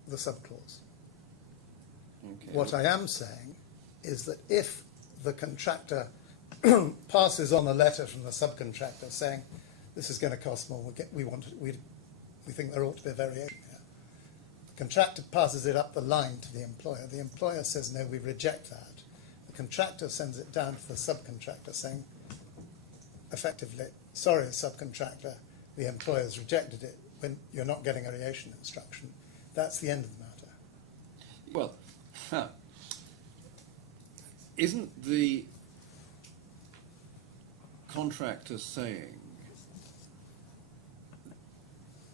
the subclause. Okay. What I am saying is that if the contractor passes on a letter from the subcontractor saying this is going to cost more, we think there ought to be a variation here, the contractor passes it up the line to the employer says no, we reject that. The contractor sends it down to the subcontractor saying effectively, sorry subcontractor, the employer's rejected it, when you're not getting a variation instruction. That's the end of the matter. Well, isn't the contractor saying,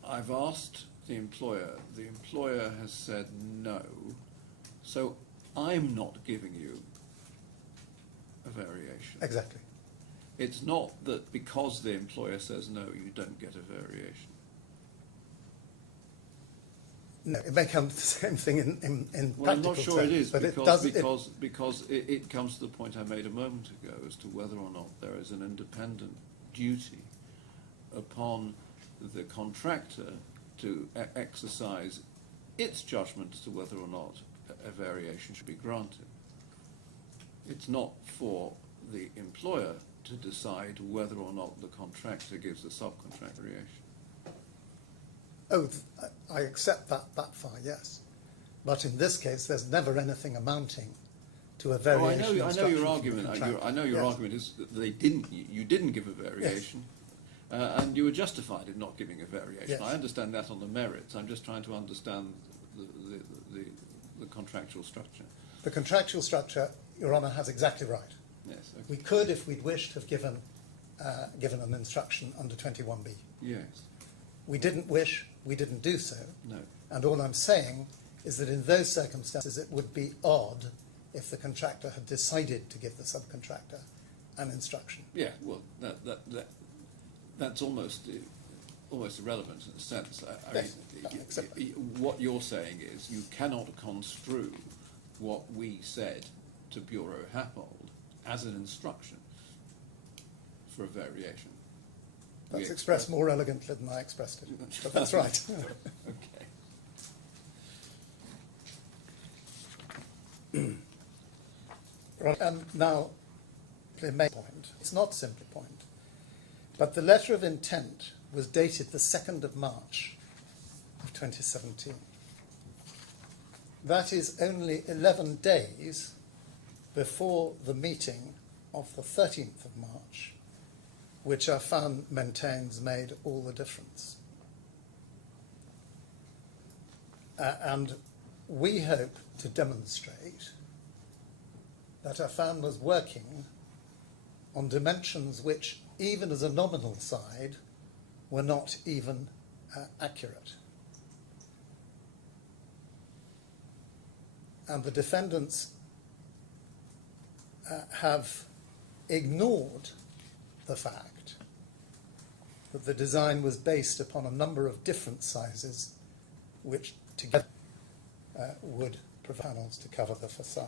I've asked the employer has said no, so I'm not giving you a variation? Exactly. It's not that because the employer says no, you don't get a variation. No, it may come to the same thing in Well, I'm practical not sure terms, it is, but because it comes to the point I made a moment ago as to whether or not there is an independent duty upon the contractor to exercise its judgment as to whether or not a variation should be granted. It's not for the employer to decide whether or not the contractor gives the subcontract variation. Oh, I accept that far, yes. But in this case, there's never anything amounting to a variation. I know your argument. I know your argument is that you didn't give a variation, yes. And you were justified in not giving a variation. Yes. I understand that on the merits. I'm just trying to understand the contractual structure. The contractual structure, Your Honour, has exactly right. Yes. Okay. We could, if we'd wished, have given an instruction under 21B. Yes. We didn't wish, we didn't do so. No. And all I'm saying is that in those circumstances it would be odd if the contractor had decided to give the subcontractor an instruction. Yeah. Well, that's almost irrelevant in a sense. Yes, What you're saying is you cannot construe what we said to Bureau Happold as an instruction for a variation. That's expressed more elegantly than I expressed it, but that's right. Okay. Right. And now, the main point, it's not simply a point, but the letter of intent was dated the 2nd of March of 2017. That is only 11 days before the meeting of the 13th of March, which Affan maintains made all the difference. And we hope to demonstrate that Affan was working on dimensions which, even as a nominal side, were not even accurate. and the defendants have ignored the fact that the design was based upon a number of different sizes which together would provide panels to cover the facade.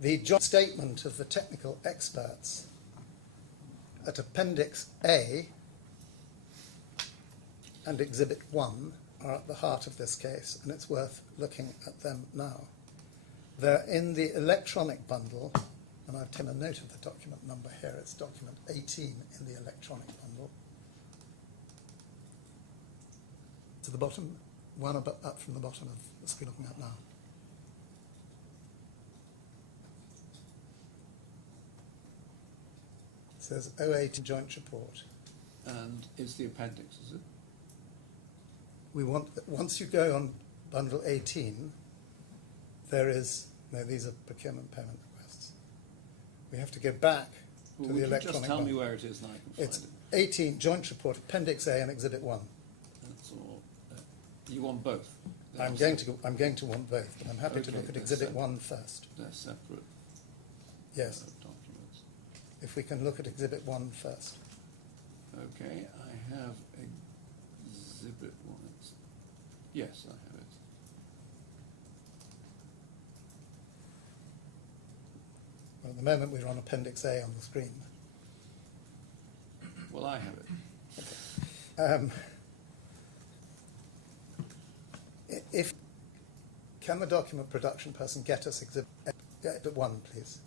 The joint statement of the technical experts at Appendix A and Exhibit 1 are at the heart of this case, and it's worth looking at them now. They're in the electronic bundle, and I've taken a note of the document number here. It's document 18 in the electronic bundle. To the bottom, one up from the bottom of the screen looking at now. It says 08 joint report. And it's the appendix, is it? We want, once you go on bundle 18, there is, no, these are procurement payment requests. We have to go back Well, to would the you electronic just tell me bundle. where it is and I can find It's it? 18 joint report, Appendix A and Exhibit 1. That's all. You want both? I'm going to want both, but I'm happy to Okay, look at that's Exhibit it. 1 first. They're separate Yes, documents. if we can look at Exhibit 1 first. Okay, I have Exhibit 1. Yes, I have it. Well, at the moment we're on Appendix A on the screen. Well, I have it. If can the document production person get us Exhibit 1, please,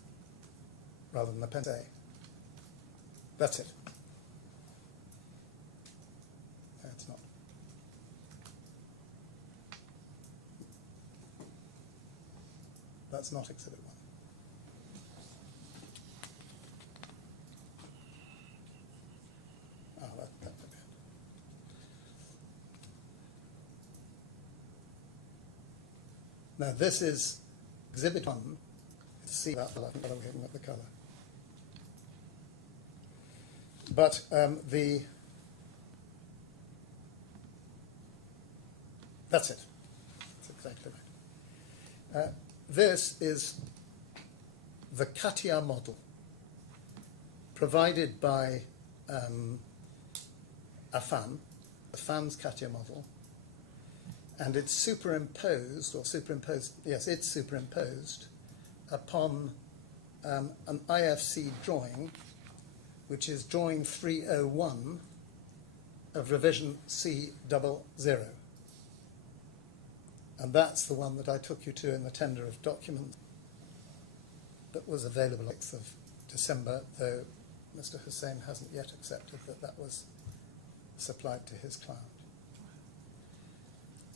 rather than Appendix A? That's it. No, it's not. That's not Exhibit 1. Oh, that would be it. Now this is Exhibit 1. See that colour, we're looking at the colour. But that's it. That's exactly right. This is the CATIA model provided by Affan, Affan's CATIA model, and it's superimposed upon an IFC drawing, which is drawing 301 of revision C00. And that's the one that I took you to in the tender of documents that was available on the 6th of December, though Mr. Hussain hasn't yet accepted that that was supplied to his client.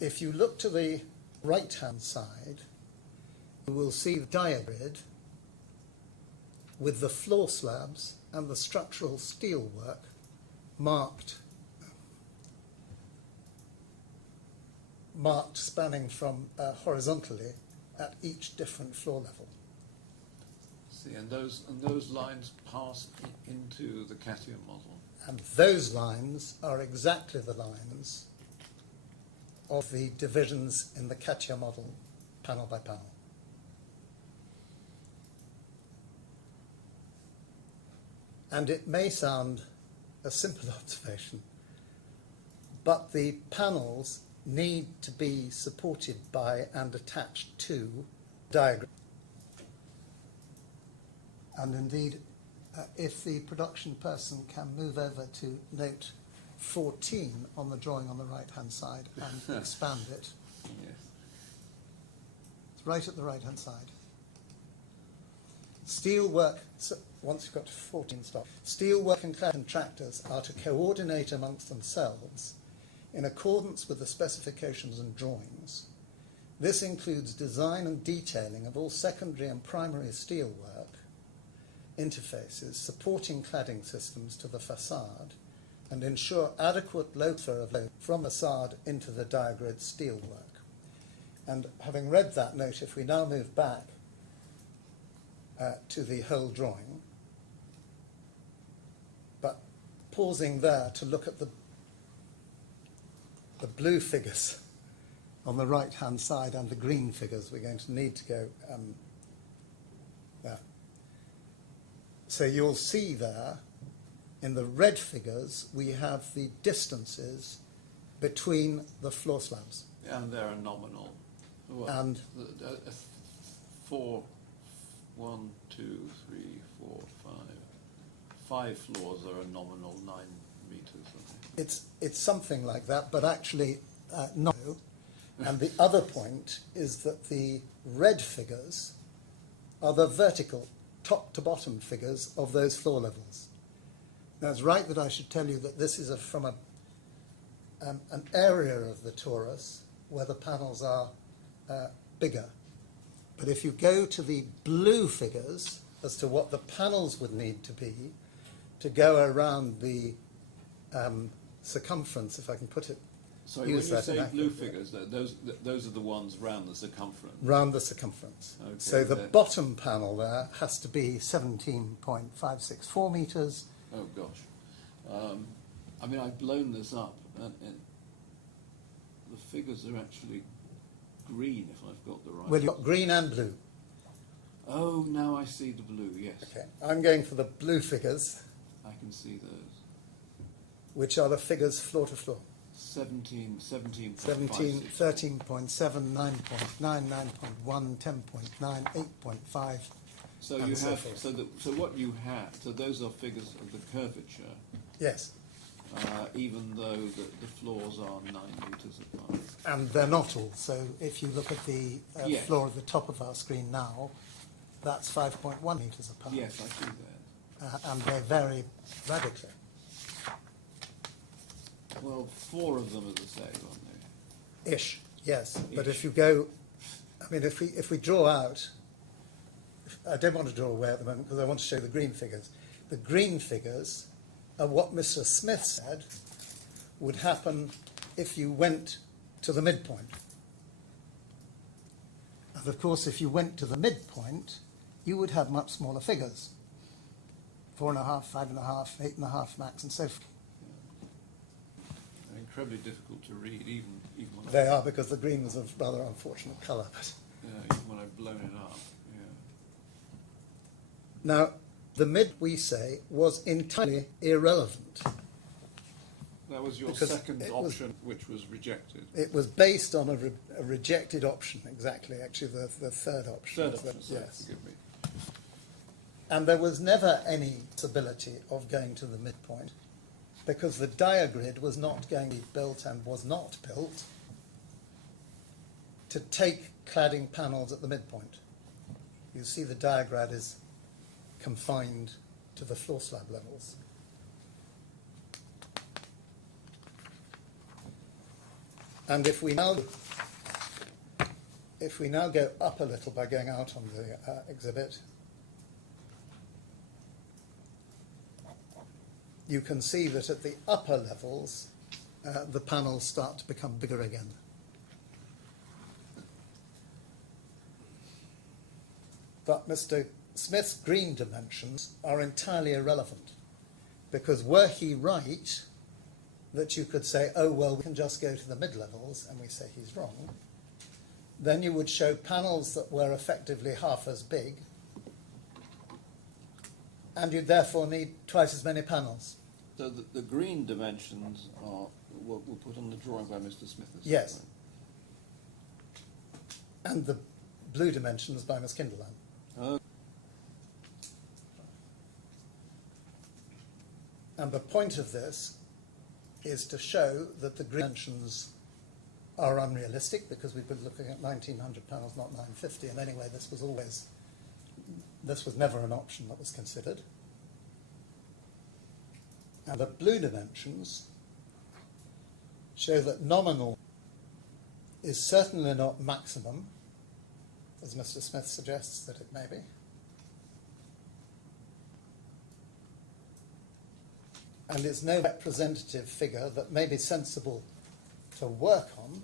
If you look to the right-hand side, you will see the diagrid with the floor slabs and the structural steelwork marked spanning from horizontally at each different floor level. See, and those lines pass into the CATIA model. And those lines are exactly the lines of the divisions in the CATIA model, panel by panel. And it may sound a simple observation, but the panels need to be supported by and attached to diagram. And indeed, if the production person can move over to note 14 on the drawing on the right-hand side and expand it. Yes. It's right at the right-hand side. Steelwork, so once you've got to 14 stop, steelwork and contractors are to coordinate amongst themselves in accordance with the specifications and drawings. This includes design and detailing of all secondary and primary steelwork, interfaces, supporting cladding systems to the facade, and ensure adequate flow of load from the facade into the diagrid steelwork. And having read that note, if we now move back to the whole drawing, but pausing there to look at the blue figures on the right-hand side and the green figures. We're going to need to go there. So you'll see there, in the red figures, we have the distances between the floor slabs. And they're nominal. Well, And- 4, 1, 2, 3, 4, 5. 5 floors are a nominal 9 meters. I think. It's something like that, but actually no. And the other point is that the red figures are the vertical, top to bottom figures of those floor levels. Now, it's right that I should tell you that this is from an area of the torus where the panels are bigger. But if you go to the blue figures as to what the panels would need to be to go around the circumference, if I can put it, Sorry, when you use that say blue inaccurately. figures, those are the ones round the circumference. Round the circumference. Okay, So the there. bottom panel there has to be 17.564 metres. Oh gosh. I mean, I've blown this up, and the figures are actually green, if I've got the right. Well, you've got green and blue. Oh, now I see the blue. Yes, Okay, I'm going for the blue figures, I can see those. which are the figures floor to floor. 17, 17. 17, 13.7, 9.9, 9.1, 10.9, 8.5. So and you so have forth. so what you have. So those are figures of the curvature, Yes, even though the floors are 9 meters apart. and they're not all. So if you look at the Yes. floor at the top of our screen now, that's 5.1 metres apart. Yes, I see that. And they vary radically. Well, 4 of them are the same, aren't they? Ish, yes. But Ish. if you go, I mean, if we draw out, I don't want to draw away at the moment because I want to show the green figures. The green figures are what Mr. Smith said would happen if you went to the midpoint. And of course, if you went to the midpoint, you would have much smaller figures. 4.5, 5.5, 8.5 max, and so forth. They're incredibly difficult to read, even when They are, because the green was a rather unfortunate colour. But even when I've blown it up. Yeah. now, the mid, we say, was entirely irrelevant. That was your Because second it was- option, which was rejected. It was based on a rejected option, exactly, actually the third option. Third was that- option, sorry, yes. forgive me. And there was never any possibility of going to the midpoint because the diagrid was not going to be built and was not built to take cladding panels at the midpoint. You see the diagrad is confined to the floor slab levels. And if we now go up a little by going out on the exhibit, you can see that at the upper levels, the panels start to become bigger again. But Mr. Smith's green dimensions are entirely irrelevant, because were he right that you could say, oh, well, we can just go to the mid-levels, and we say he's wrong, then you would show panels that were effectively half as big, and you'd therefore need twice as many panels. So the green dimensions were put on the drawing by Mr. Smith. is that Yes. right? And the blue dimensions by Miss Kinderland. Oh, And the point of this is to show that the green dimensions are unrealistic, because we've been looking at 1900 panels, not 950, and anyway, this was never an option that was considered. And the blue dimensions show that nominal is certainly not maximum, as Mr. Smith suggests that it may be. And it's no representative figure that may be sensible to work on,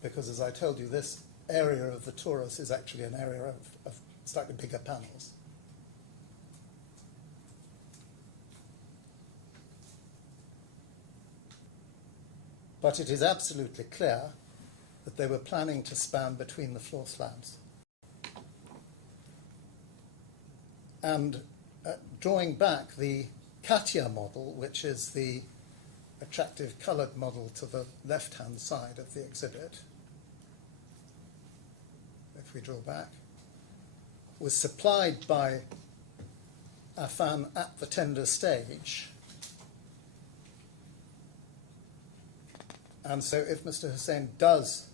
because, as I told you, this area of the torus is actually an area of slightly bigger panels. But it is absolutely clear that they were planning to span between the floor slabs. And drawing back the Katia model, which is the attractive coloured model to the left-hand side of the exhibit, if we draw back, was supplied by Affan at the tender stage. And so if Mr. Hussain does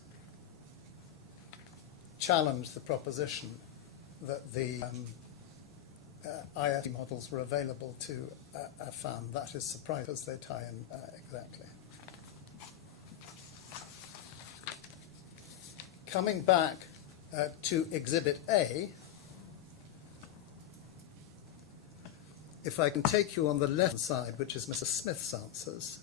challenge the proposition that the IFE models were available to Affan, that is surprising because they tie in exactly. Coming back to Exhibit A, if I can take you on the left side, which is Mr. Smith's answers.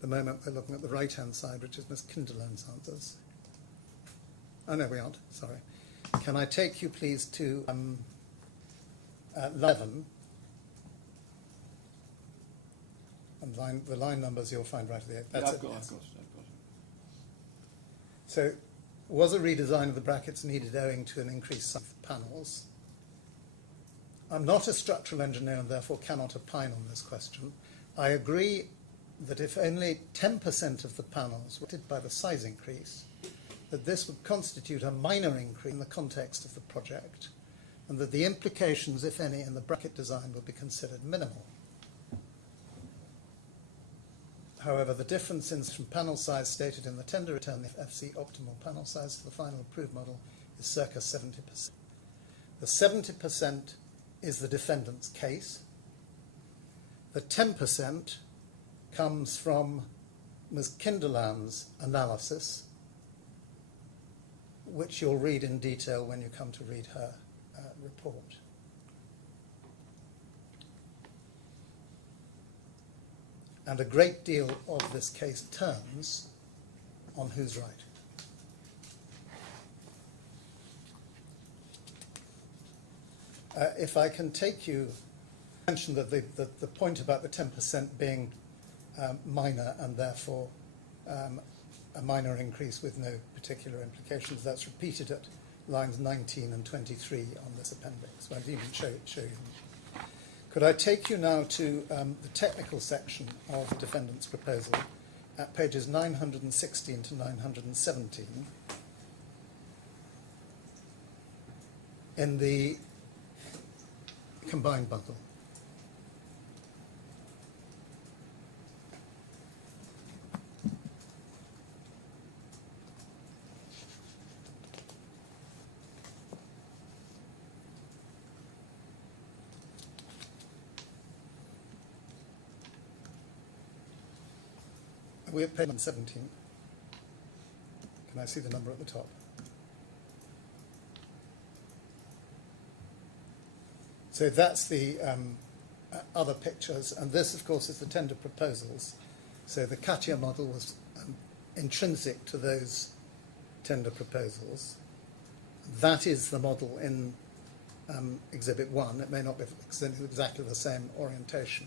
The moment we're looking at the right-hand side, which is Ms. Kinderland's answers. Oh, no, we aren't. Sorry. Can I take you, please, to 11? And the line numbers you'll find right at the end. That's it. I've got it. So, was a redesign of the brackets needed owing to an increased size of panels? I'm not a structural engineer and therefore cannot opine on this question. I agree that if only 10% of the panels were affected by the size increase, that this would constitute a minor increase in the context of the project, and that the implications, if any, in the bracket design would be considered minimal. However, the difference in from panel size stated in the tender return, the FC optimal panel size for the final approved model, is circa 70%. The 70% is the defendant's case. The 10% comes from Ms. Kinderland's analysis, which you'll read in detail when you come to read her report. And a great deal of this case turns on who's right. If I can take you, mention that the point about the 10% being minor and therefore a minor increase with no particular implications, that's repeated at lines 19 and 23 on this appendix. I'll even show you. Could I take you now to the technical section of the defendant's proposal at pages 916 to 917 in the combined bundle. We're at page 17. Can I see the number at the top? So that's the other pictures, and this, of course, is the tender proposals. So the Katia model was intrinsic to those tender proposals. That is the model in Exhibit 1. It may not be exactly the same orientation,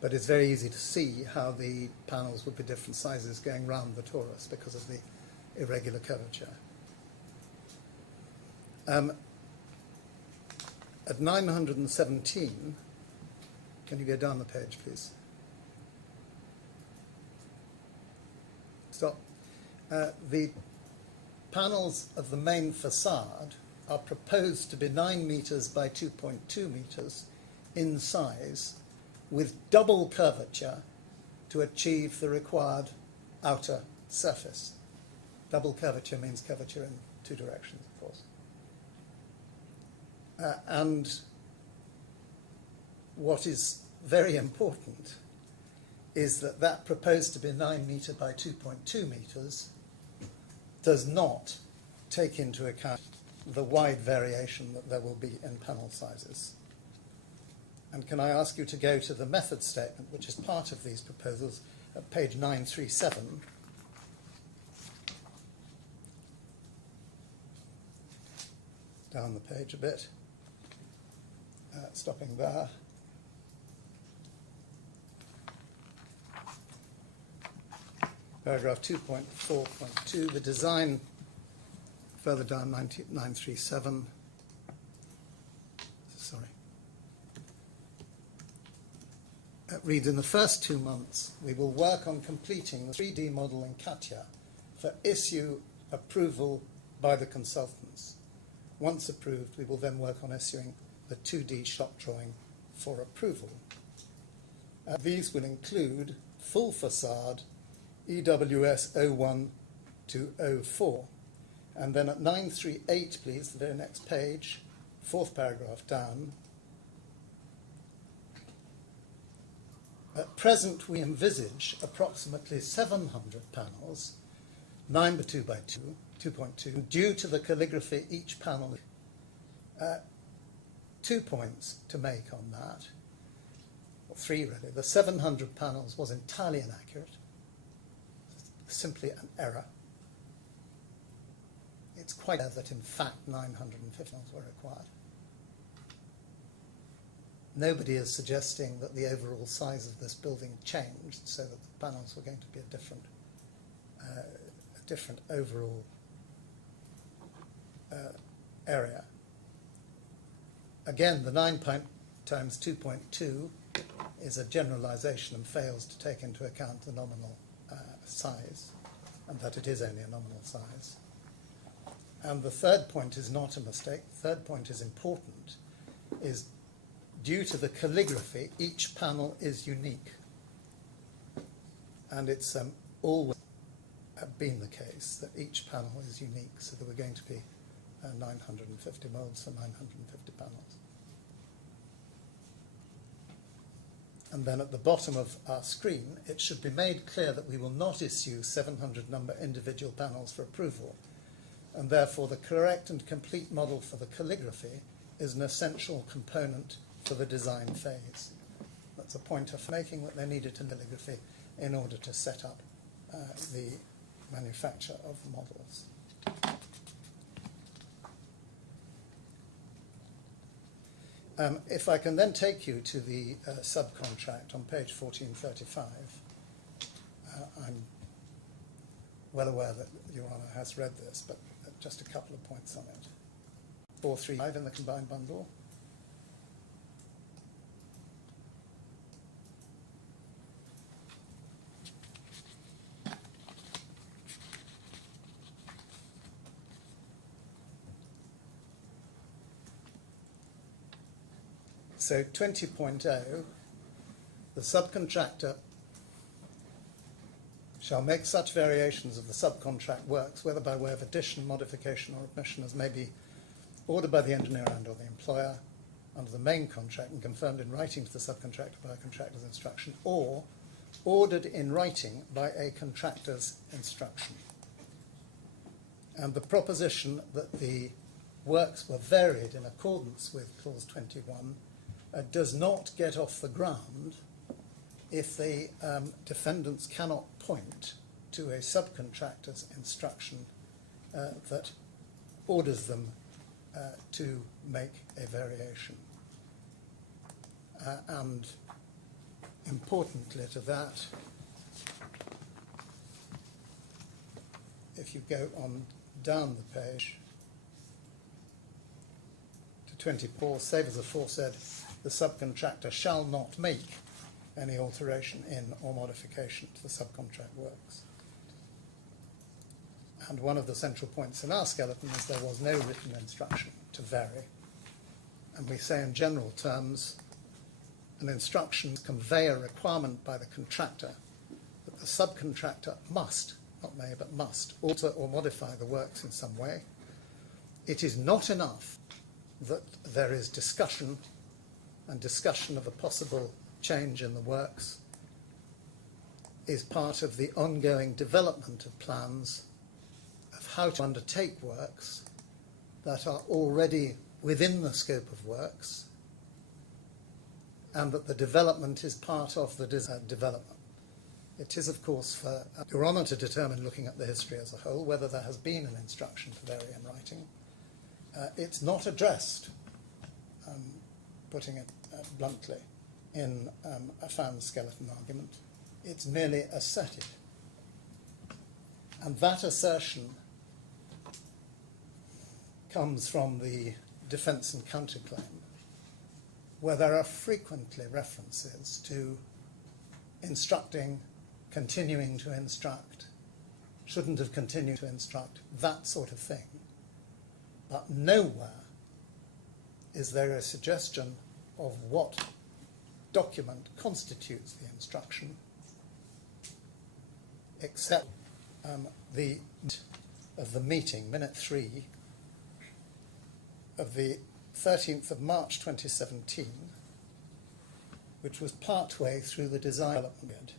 but it's very easy to see how the panels would be different sizes going round the torus because of the irregular curvature. At 917, can you go down the page, please? Stop. The panels of the main facade are proposed to be 9 meters by 2.2 meters in size, with double curvature to achieve the required outer surface. Double curvature means curvature in two directions, of course. And what is very important is that that proposed to be 9 meter by 2.2 meters does not take into account the wide variation that there will be in panel sizes. And can I ask you to go to the method statement, which is part of these proposals, at page 937. Down the page a bit. Stopping there. Paragraph 2.4.2, the design, further down 937, sorry. Reads, in the first 2 months, we will work on completing the 3D model in CATIA for issue approval by the consultants. Once approved, we will then work on issuing the 2D shop drawing for approval. These will include full facade, EWS 01 to 04. And then at 938, please, the very next page, fourth paragraph down. At present, we envisage approximately 700 panels, 9 by 2 by 2.2, due to the calligraphy each panel. 2 points to make on that, or 3 really. The 700 panels was entirely inaccurate, simply an error. It's quite clear that in fact 950 panels were required. Nobody is suggesting that the overall size of this building changed so that the panels were going to be a different overall area. Again, the 9 times 2.2 is a generalization and fails to take into account the nominal size, and that it is only a nominal size. And the third point is not a mistake. The third point is important, is due to the calligraphy, each panel is unique. And it's always been the case that each panel is unique, so there were going to be 950 molds for 950 panels. And then at the bottom of our screen, it should be made clear that we will not issue 700 number individual panels for approval, and therefore the correct and complete model for the calligraphy is an essential component for the design phase. That's a point of making that they needed in calligraphy in order to set up the manufacture of the models. If I can then take you to the subcontract on page 1435, I'm well aware that Your Honour has read this, but just a couple of points on it. 435 in the combined bundle. So 20.0, the subcontractor shall make such variations of the subcontract works, whether by way of addition, modification, or omission, as may be ordered by the engineer and or the employer under the main contract and confirmed in writing to the subcontractor by a contractor's instruction, or ordered in writing by a contractor's instruction. And the proposition that the works were varied in accordance with clause 21 does not get off the ground if the defendants cannot point to a subcontractor's instruction that orders them to make a variation. And importantly to that, if you go on down the page to 24, save as aforesaid, the subcontractor shall not make any alteration in or modification to the subcontract works. And one of the central points in our skeleton is there was no written instruction to vary. And we say in general terms, an instruction convey a requirement by the contractor that the subcontractor must, not may, but must, alter or modify the works in some way. It is not enough that there is discussion and discussion of a possible change in the works is part of the ongoing development of plans of how to undertake works that are already within the scope of works, and that the development is part of the development. It is, of course, for Your Honour to determine, looking at the history as a whole, whether there has been an instruction to vary in writing. It's not addressed, putting it bluntly, in Affan's skeleton argument. It's merely asserted. And that assertion comes from the defence and counterclaim, where there are frequently references to instructing, continuing to instruct, shouldn't have continued to instruct, that sort of thing. But nowhere is there a suggestion of what document constitutes the instruction, except the meeting, minute 3, of the 13th of March 2017, which was partway through the design development period.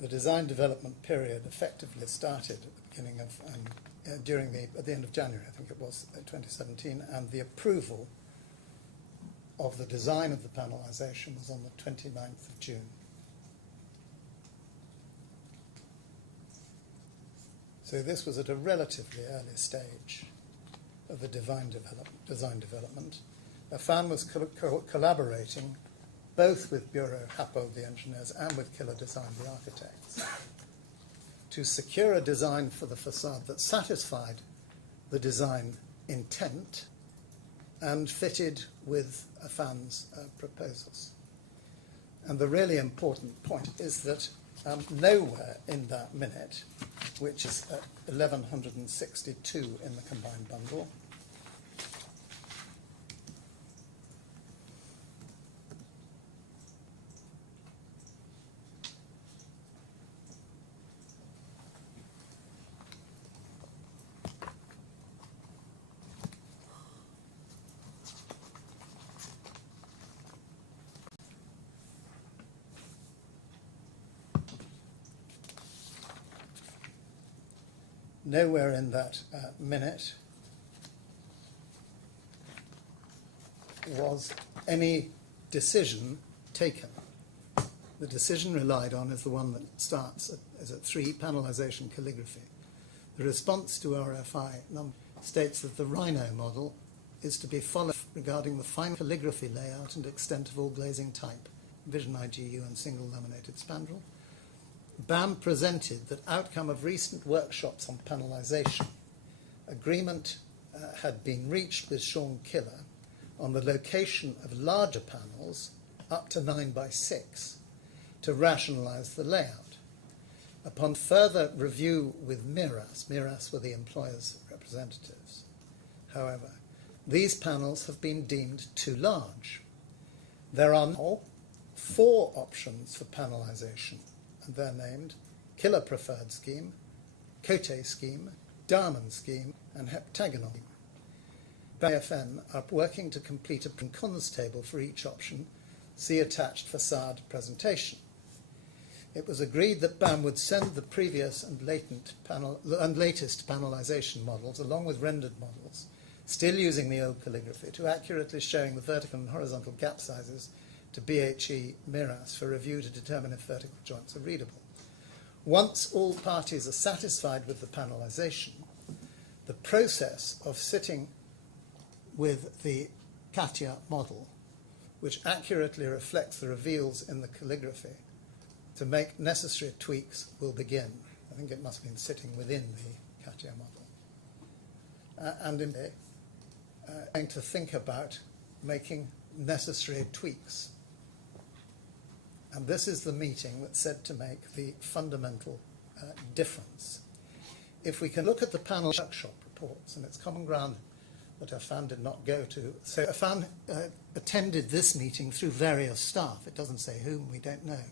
The design development period effectively started at the beginning of, at the end of January, I think it was, 2017, and the approval of the design of the panelization was on the 29th of June. So this was at a relatively early stage of the design development. Affan was collaborating both with Bureau Happold, the engineers, and with Killer Design, the architects, to secure a design for the facade that satisfied the design intent and fitted with Affan's proposals. And the really important point is that nowhere in that minute, which is at 1162 in the combined bundle, nowhere in that minute was any decision taken. The decision relied on is the one that starts at 3, panelization calligraphy. The response to RFI states that the Rhino model is to be followed regarding the fine calligraphy layout and extent of all glazing type, Vision IGU and single laminated spandrel. BAM presented that outcome of recent workshops on panelization. Agreement had been reached with Sean Killer on the location of larger panels up to 9 by 6 to rationalize the layout. Upon further review with Miras were the employer's representatives, however, these panels have been deemed too large. There are now 4 options for panelization, and they're named Killer Preferred Scheme, Cote Scheme, Diamond Scheme, and Heptagonal Scheme. BFN are working to complete a pros and cons table for each option. See attached facade presentation. It was agreed that BAM would send the previous and latest panelization models, along with rendered models, still using the old calligraphy, to accurately showing the vertical and horizontal gap sizes to BHE Miras for review to determine if vertical joints are readable. Once all parties are satisfied with the panelization, the process of sitting with the Katia model, which accurately reflects the reveals in the calligraphy, to make necessary tweaks will begin. I think it must have been sitting within the Katia model. And in going to think about making necessary tweaks. And this is the meeting that's said to make the fundamental difference. If we can look at the panel workshop reports, and it's common ground that Affan did not go to. So Affan attended this meeting through various staff. It doesn't say whom, we don't know.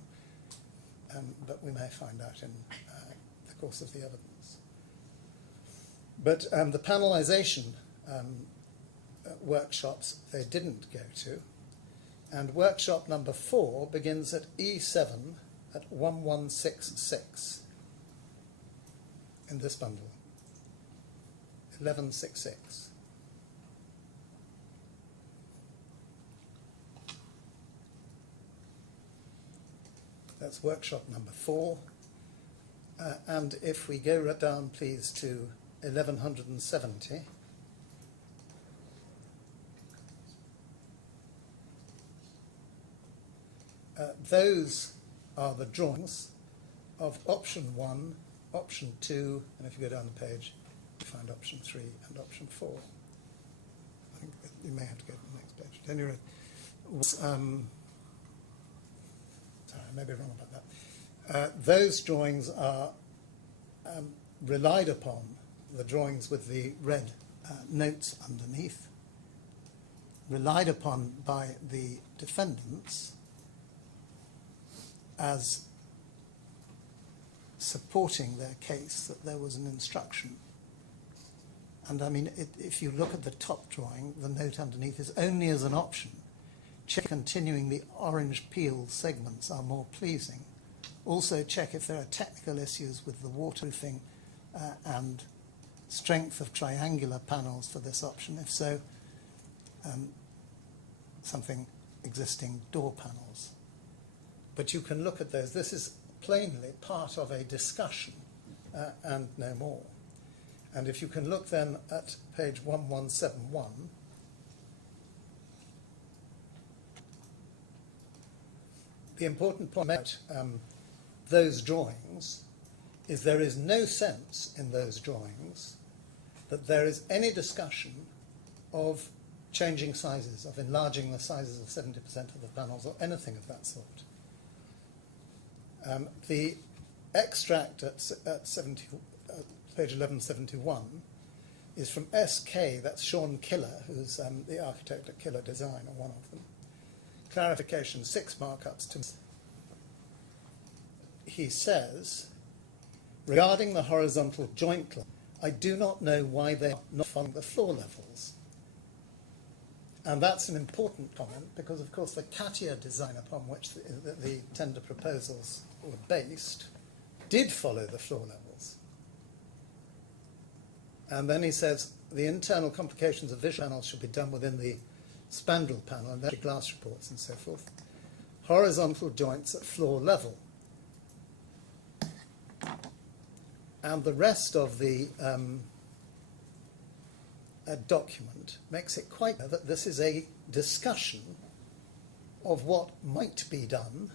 But we may find out in the course of the evidence. But the panelization workshops they didn't go to. And workshop number 4 begins at E7 at 1166 in this bundle. 1166. That's workshop number 4. And if we go right down, please, to 1170. Those are the drawings of option 1, option 2, and if you go down the page, you find option 3 and option 4. I think you may have to go to the next page. At any rate, sorry, I may be wrong about that. Those drawings are relied upon, the drawings with the red notes underneath, relied upon by the defendants as supporting their case that there was an instruction. And I mean, if you look at the top drawing, the note underneath is only as an option. Check continuing the orange peel segments are more pleasing. Also check if there are technical issues with the waterproofing and strength of triangular panels for this option. If so, something existing door panels. But you can look at those. This is plainly part of a discussion and no more. And if you can look then at page 1171, the important point about those drawings is there is no sense in those drawings that there is any discussion of changing sizes, of enlarging the sizes of 70% of the panels or anything of that sort. The extract at page 1171 is from SK, that's Sean Killer, who's the architect at Killer Design, or one of them. Clarification, 6 markups to... He says, regarding the horizontal joint line, I do not know why they are not following the floor levels. And that's an important comment because, of course, the CATIA design upon which the tender proposals were based did follow the floor levels. And then he says the internal complications of visual panels should be done within the spandrel panel and then glass reports and so forth. Horizontal joints at floor level. And the rest of the document makes it quite clear that this is a discussion of what might be done,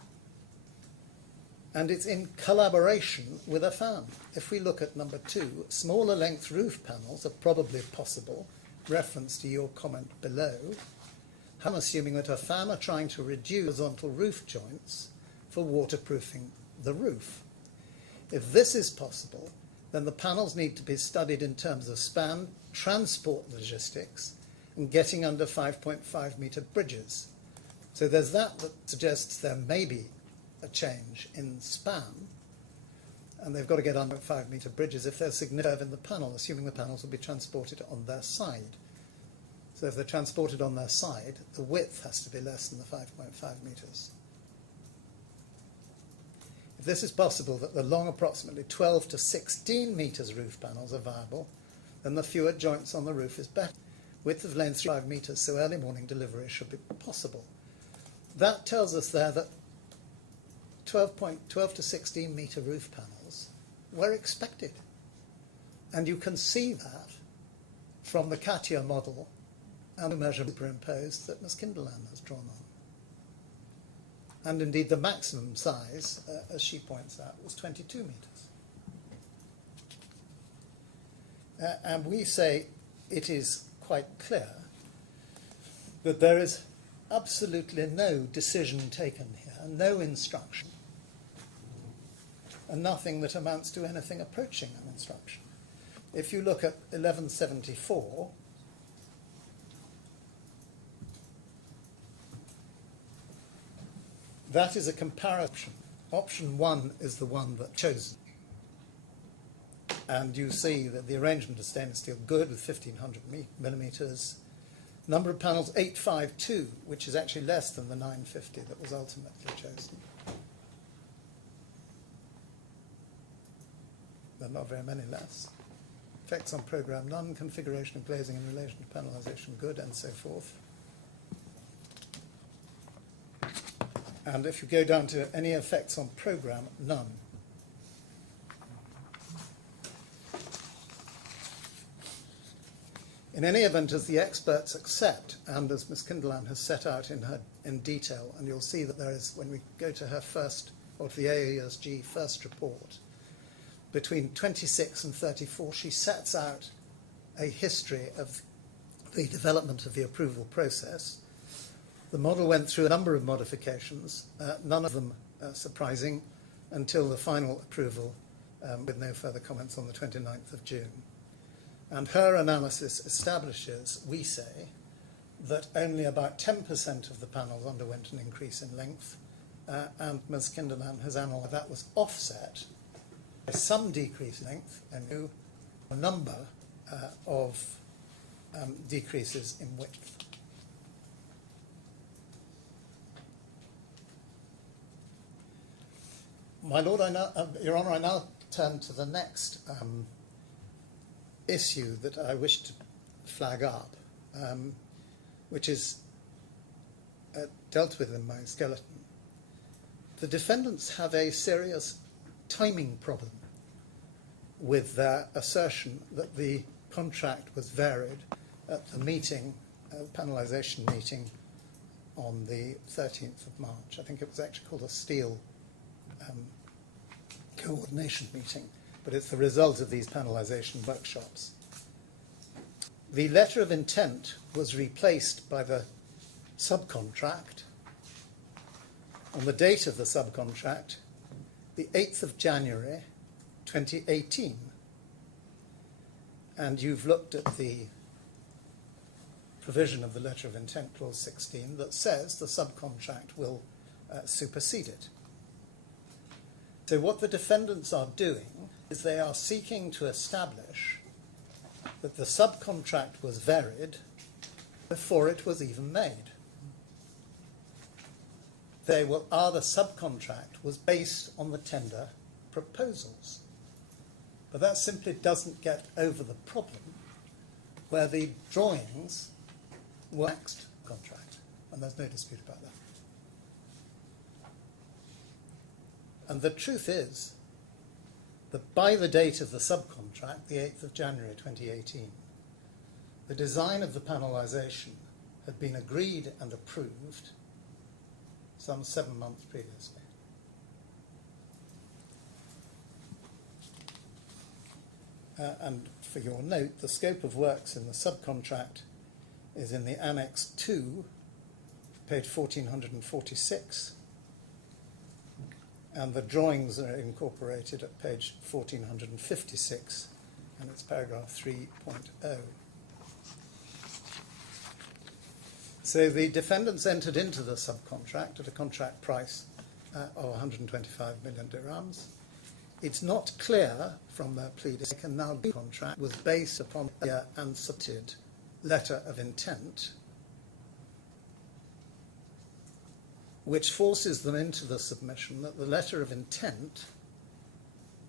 and it's in collaboration with Affan. If we look at number 2, smaller length roof panels are probably possible, reference to your comment below. I'm assuming that Affan are trying to reduce horizontal roof joints for waterproofing the roof. If this is possible, then the panels need to be studied in terms of span, transport logistics, and getting under 5.5 metre bridges. So there's that suggests there may be a change in span, and they've got to get under 5 metre bridges if there's significant curve in the panel, assuming the panels will be transported on their side. So if they're transported on their side, the width has to be less than the 5.5 metres. If this is possible, that the long approximately 12 to 16 metres roof panels are viable, then the fewer joints on the roof is better. Width of lane 5 metres, so early morning delivery should be possible. That tells us there that 12 to 16 metre roof panels were expected. And you can see that from the CATIA model and the measure superimposed that Ms. Kinderland has drawn on. And indeed the maximum size, as she points out, was 22 metres. And we say it is quite clear that there is absolutely no decision taken here, no instruction, and nothing that amounts to anything approaching an instruction. If you look at 1174, that is a comparison. Option 1 is the one that's chosen. And you see that the arrangement is stainless steel good with 1500 millimetres. Number of panels 852, which is actually less than the 950 that was ultimately chosen. There are not very many less. Effects on program none, configuration of glazing in relation to panelization good, and so forth. And if you go down to any effects on program, none. In any event, as the experts accept, and as Ms. Kinderland has set out in detail, and you'll see that there is, when we go to her first of the AESG first report, between 26 and 34, she sets out a history of the development of the approval process. The model went through a number of modifications, none of them surprising, until the final approval with no further comments on the 29th of June. And her analysis establishes, we say, that only about 10% of the panels underwent an increase in length, and Ms. Kinderman has analysed that was offset by some decrease in length and a number of decreases in width. My Lord, Your Honour, I now turn to the next issue that I wish to flag up, which is dealt with in my skeleton. The defendants have a serious timing problem with their assertion that the contract was varied at the meeting, panelization meeting, on the 13th of March. I think it was actually called a steel coordination meeting, but it's the result of these panelization workshops. The letter of intent was replaced by the subcontract on the date of the subcontract, the 8th of January 2018. And you've looked at the provision of the letter of intent, clause 16, that says the subcontract will supersede it. So what the defendants are doing is they are seeking to establish that the subcontract was varied before it was even made. The subcontract was based on the tender proposals. But that simply doesn't get over the problem where the drawings were next contract, and there's no dispute about that. And the truth is that by the date of the subcontract, the 8th of January 2018, the design of the panelization had been agreed and approved some 7 months previously. And for your note, the scope of works in the subcontract is in the Annex 2, page 1446, and the drawings are incorporated at page 1456, and it's paragraph 3.0. So the defendants entered into the subcontract at a contract price of 125 million dirhams. It's not clear from their plea that the contract was based upon a unsubmitted letter of intent, which forces them into the submission that the letter of intent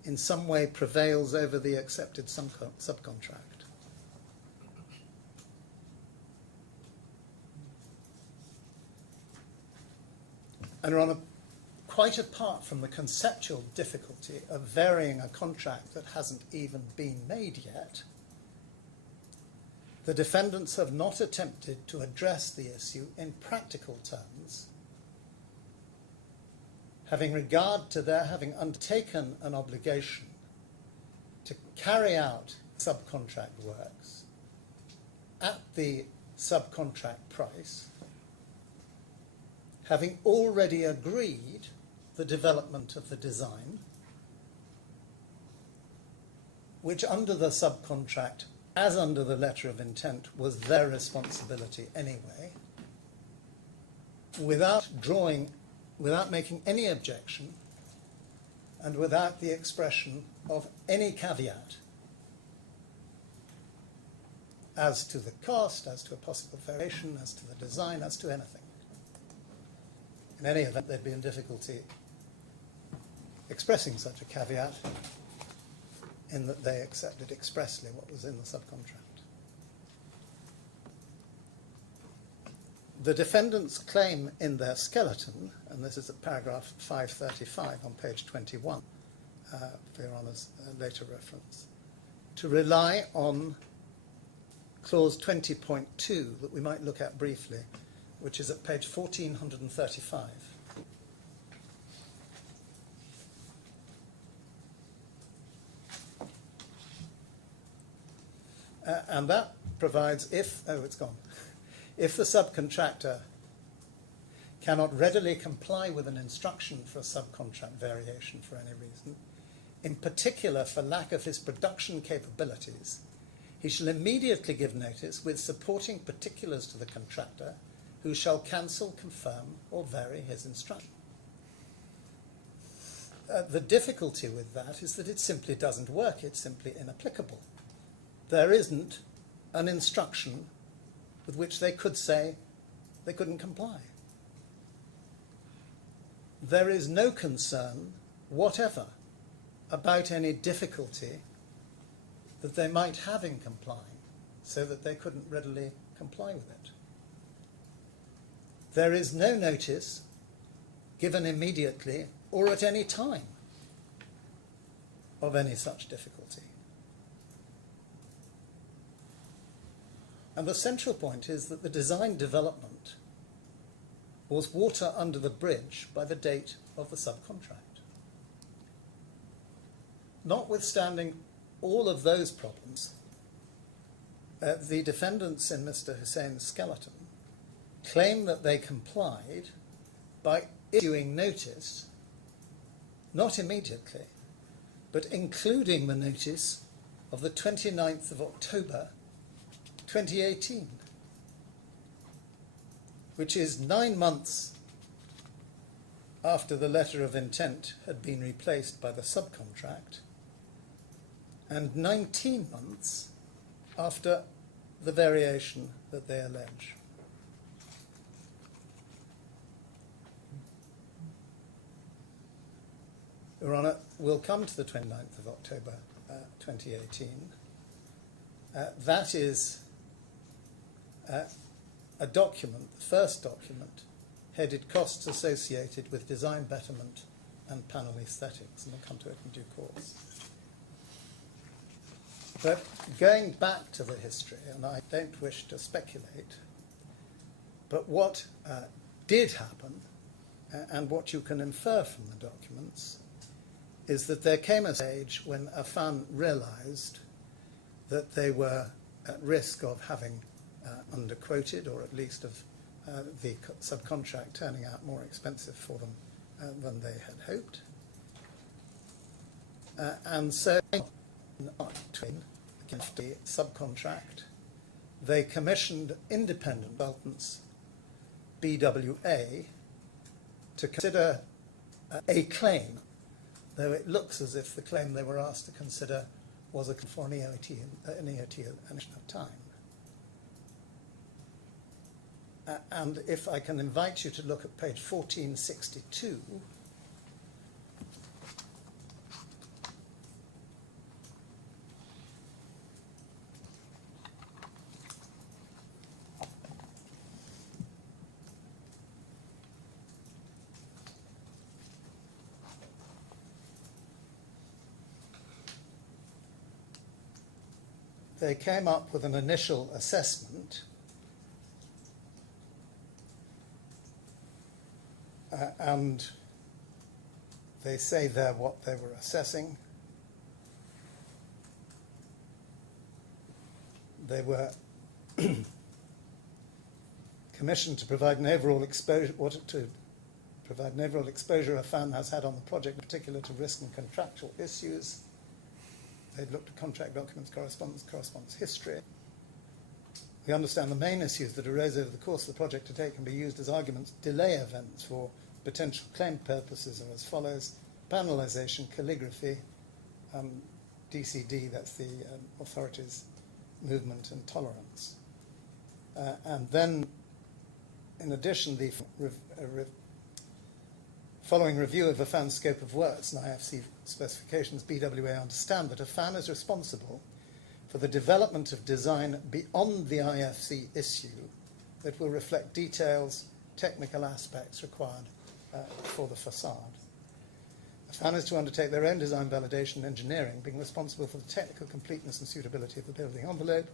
in some way prevails over the accepted subcontract. And Your Honour, quite apart from the conceptual difficulty of varying a contract that hasn't even been made yet, the defendants have not attempted to address the issue in practical terms, having regard to their having undertaken an obligation to carry out subcontract works at the subcontract price, having already agreed the development of the design, which under the subcontract, as under the letter of intent, was their responsibility anyway, without making any objection, and without the expression of any caveat as to the cost, as to a possible variation, as to the design, as to anything. In any event, they'd be in difficulty expressing such a caveat in that they accepted expressly what was in the subcontract. The defendants claim in their skeleton, and this is at paragraph 535 on page 21, for Your Honour's later reference, to rely on clause 20.2 that we might look at briefly, which is at page 1435. And that provides if the subcontractor cannot readily comply with an instruction for a subcontract variation for any reason, in particular for lack of his production capabilities, he shall immediately give notice with supporting particulars to the contractor, who shall cancel, confirm, or vary his instruction. The difficulty with that is that it simply doesn't work. It's simply inapplicable. There isn't an instruction with which they could say they couldn't comply. There is no concern whatever about any difficulty that they might have in complying, so that they couldn't readily comply with it. There is no notice given immediately or at any time of any such difficulty. And the central point is that the design development was water under the bridge by the date of the subcontract. Notwithstanding all of those problems, the defendants in Mr. Hussein's skeleton claim that they complied by issuing notice, not immediately, but including the notice of the 29th of October 2018, which is 9 months after the letter of intent had been replaced by the subcontract, and 19 months after the variation that they allege. Your Honour, we'll come to the 29th of October 2018. That is a document, the first document, headed Costs Associated with Design Betterment and Panel Aesthetics, and we'll come to it in due course. But going back to the history, and I don't wish to speculate, but what did happen, and what you can infer from the documents, is that there came a stage when Affan realised that they were at risk of having underquoted, or at least of the subcontract turning out more expensive for them than they had hoped. And so, against the subcontract, they commissioned independent consultants, BWA, to consider a claim, though it looks as if the claim they were asked to consider was a for an EOT of time. And if I can invite you to look at page 1462, they came up with an initial assessment and they say there what they were assessing. They were commissioned to provide an overall exposure, Affan has had on the project, in particular to risk and contractual issues. They'd looked at contract documents, correspondence history. We understand the main issues that arose over the course of the project to date can be used as arguments, delay events for potential claim purposes are as follows: panelization, calligraphy, DCD, that's the authorities' movement and tolerance. And then, in addition, the following review of Affan's scope of works and IFC specifications, BWA understand that Affan is responsible for the development of design beyond the IFC issue that will reflect details, technical aspects required for the facade. Affan is to undertake their own design validation and engineering, being responsible for the technical completeness and suitability of the building envelope,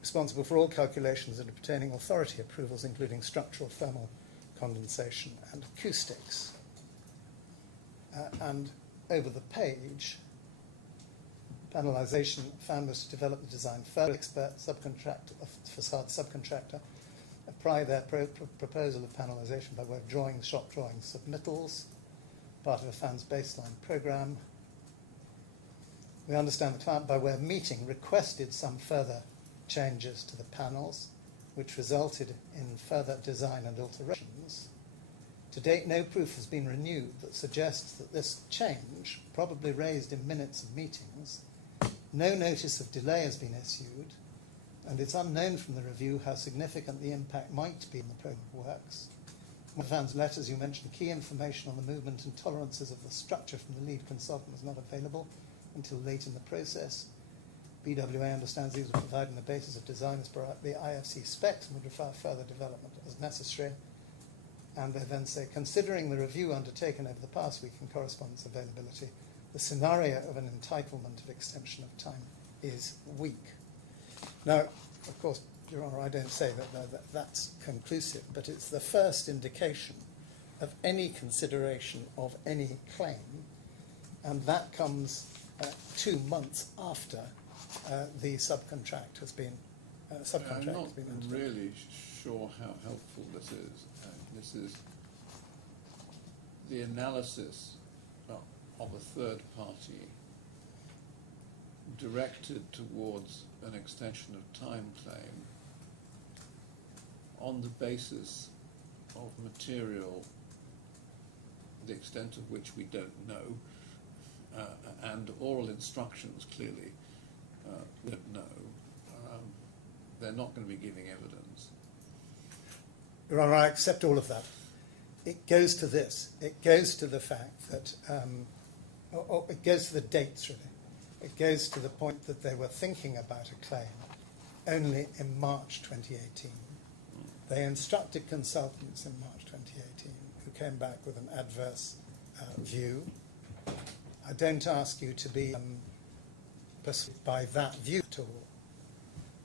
responsible for all calculations and obtaining authority approvals, including structural, thermal, condensation and acoustics. And over the page, Panelization, Affan was to develop the design further. Expert subcontractor, facade subcontractor, apply their proposal of panelization by way of drawings, shop drawings, submittals, part of Affan's baseline program. We understand the client, by way of meeting, requested some further changes to the panels, which resulted in further design and alterations. To date, no proof has been renewed that suggests that this change, probably raised in minutes of meetings, no notice of delay has been issued, and it's unknown from the review how significant the impact might be in the program of works. In Affan's letters, you mentioned key information on the movement and tolerances of the structure from the lead consultant was not available until late in the process. BWA understands these will provide the basis of design as per the IFC specs and would require further development as necessary. And they then say, considering the review undertaken over the past week in correspondence availability, the scenario of an entitlement of extension of time is weak. Now, of course, Your Honour, I don't say that that's conclusive, but it's the first indication of any consideration of any claim, and that comes 2 months after the subcontract has been I'm not entered. really sure how helpful this is. This is the analysis of a third party directed towards an extension of time claim on the basis of material, the extent of which we don't know, and oral instructions clearly we don't know. They're not going to be giving evidence. Your Honour, I accept all of that. It goes to this. It goes to the fact that, it goes to the dates, really. It goes to the point that they were thinking about a claim only in March 2018. They instructed consultants in March 2018 who came back with an adverse view. I don't ask you to be persuaded by that view at all.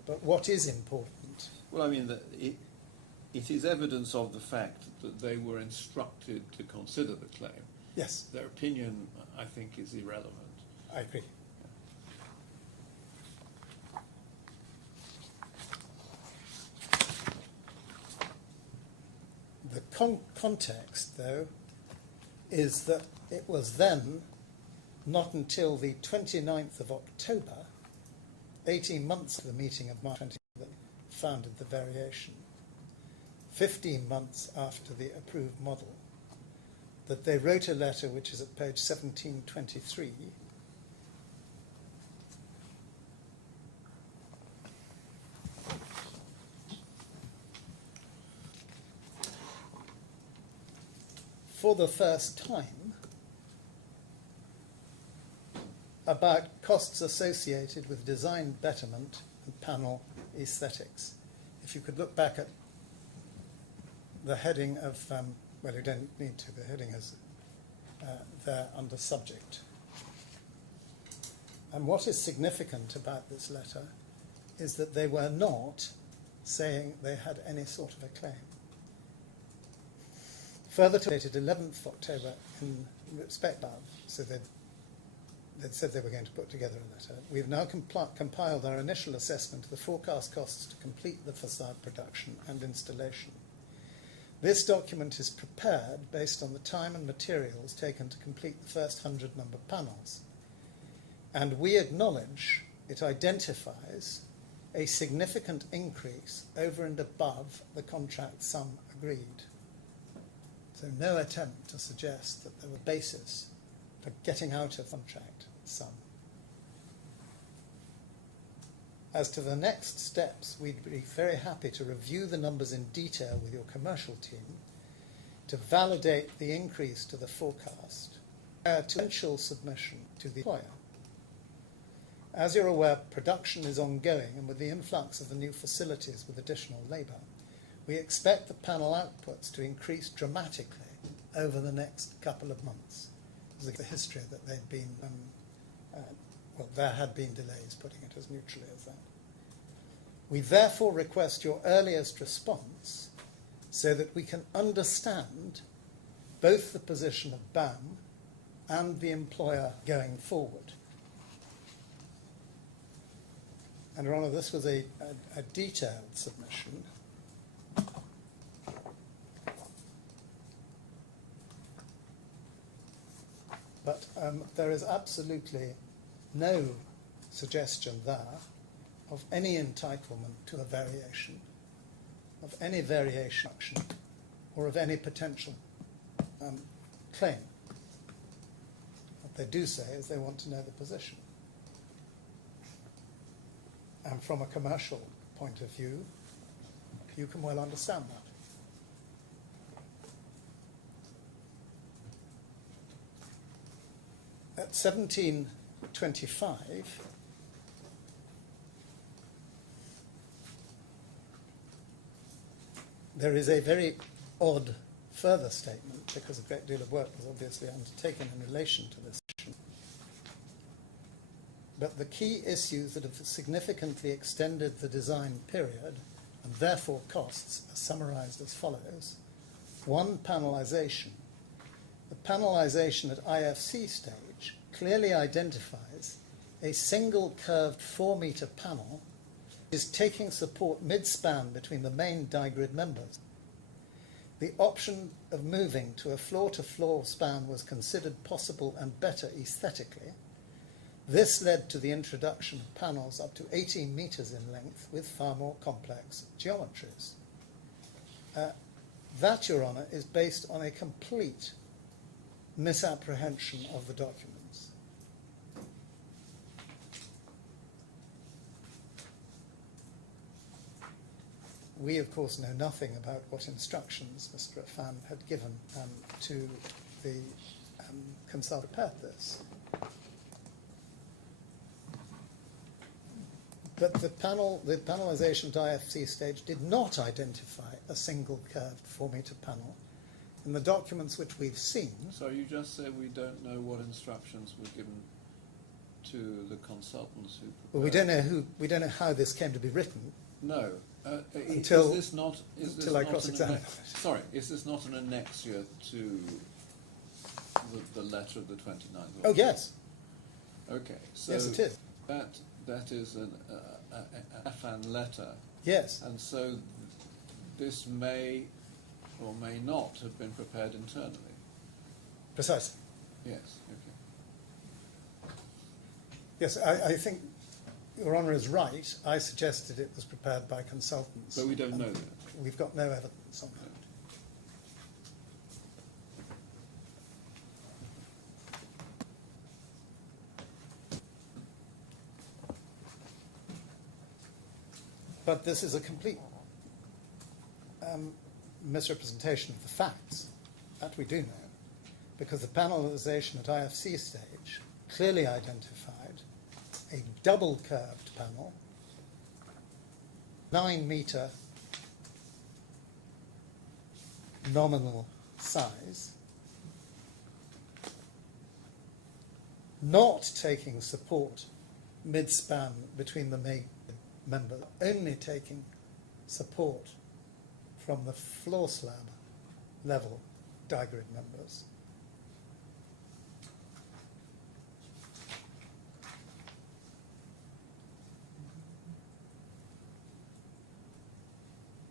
But what is important? Well, I mean, it is evidence of the fact that they were instructed to consider the claim. Yes, Their opinion, I think, is irrelevant. I agree. The context, though, is that it was then, not until the 29th of October, 18 months of the meeting of March 20, that founded the variation, 15 months after the approved model, that they wrote a letter which is at page 1723, for the first time, about costs associated with design betterment and panel aesthetics. If you could look back at the heading of, well, you don't need to, the heading is there under subject. And what is significant about this letter is that they were not saying they had any sort of a claim. Further to dated 11th October in respect of, so they'd said they were going to put together a letter. We've now compiled our initial assessment of the forecast costs to complete the facade production and installation. This document is prepared based on the time and materials taken to complete the first 100 number panels. And we acknowledge it identifies a significant increase over and above the contract sum agreed. So no attempt to suggest that there were basis for getting out of contract sum. As to the next steps, we'd be very happy to review the numbers in detail with your commercial team to validate the increase to the forecast prior to eventual submission to the employer. As you're aware, production is ongoing, and with the influx of the new facilities with additional labour, we expect the panel outputs to increase dramatically over the next couple of months. There's the history that they'd been, well, there had been delays, putting it as neutrally as that. We therefore request your earliest response so that we can understand both the position of BAM and the employer going forward. And, Your Honour, this was a detailed submission. But there is absolutely no suggestion there of any entitlement to a variation, of any variation or of any potential claim. What they do say is they want to know the position. And from a commercial point of view, you can well understand that. At 1725, there is a very odd further statement, because a great deal of work was obviously undertaken in relation to this issue. But the key issues that have significantly extended the design period, and therefore costs, are summarised as follows. One, panelisation. The panelisation at IFC stage clearly identifies a single curved 4-metre panel is taking support mid-span between the main digrid members. The option of moving to a floor-to-floor span was considered possible and better aesthetically. This led to the introduction of panels up to 18 metres in length with far more complex geometries. That, Your Honour, is based on a complete misapprehension of the documents. We, of course, know nothing about what instructions Mr. Affan had given to the consultant who prepared this. But the panelisation at IFC stage did not identify a single curved 4-metre panel. In the documents which we've seen... So you just said we don't know what instructions were given to the consultants who prepared. Well, we don't know how this came to be written. No. Until I cross-examine. Sorry, is this not an annexure to the letter of the 29th of October? Oh, yes. Okay, so yes, it is. That is an Affan letter. Yes. And so this may or may not have been prepared internally. Precisely. Yes, okay. Yes, I think Your Honour is right. I suggested it was prepared by consultants. But we don't know that. We've got no evidence on that. But this is a complete misrepresentation of the facts. That we do know, because the panelisation at IFC stage clearly identified a double curved panel, 9-metre nominal size, not taking support mid-span between the main members, only taking support from the floor slab level digrid members.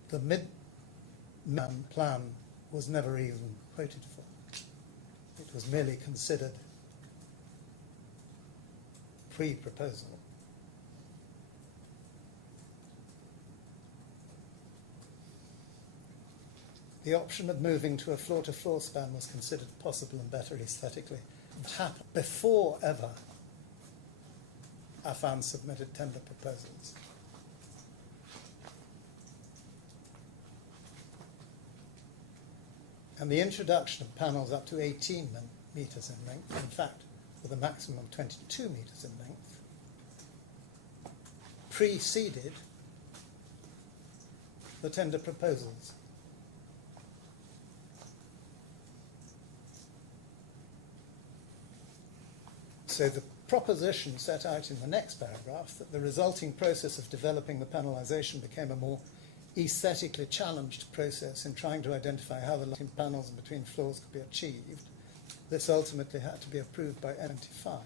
The mid-man plan was never even quoted for. It was merely considered pre-proposal. The option of moving to a floor-to-floor span was considered possible and better aesthetically. It happened before ever Affan submitted tender proposals. And the introduction of panels up to 18 metres in length, in fact, with a maximum of 22 metres in length, preceded the tender proposals. So the proposition set out in the next paragraph that the resulting process of developing the panelisation became a more aesthetically challenged process in trying to identify how the lighting panels and between floors could be achieved. This ultimately had to be approved by N25.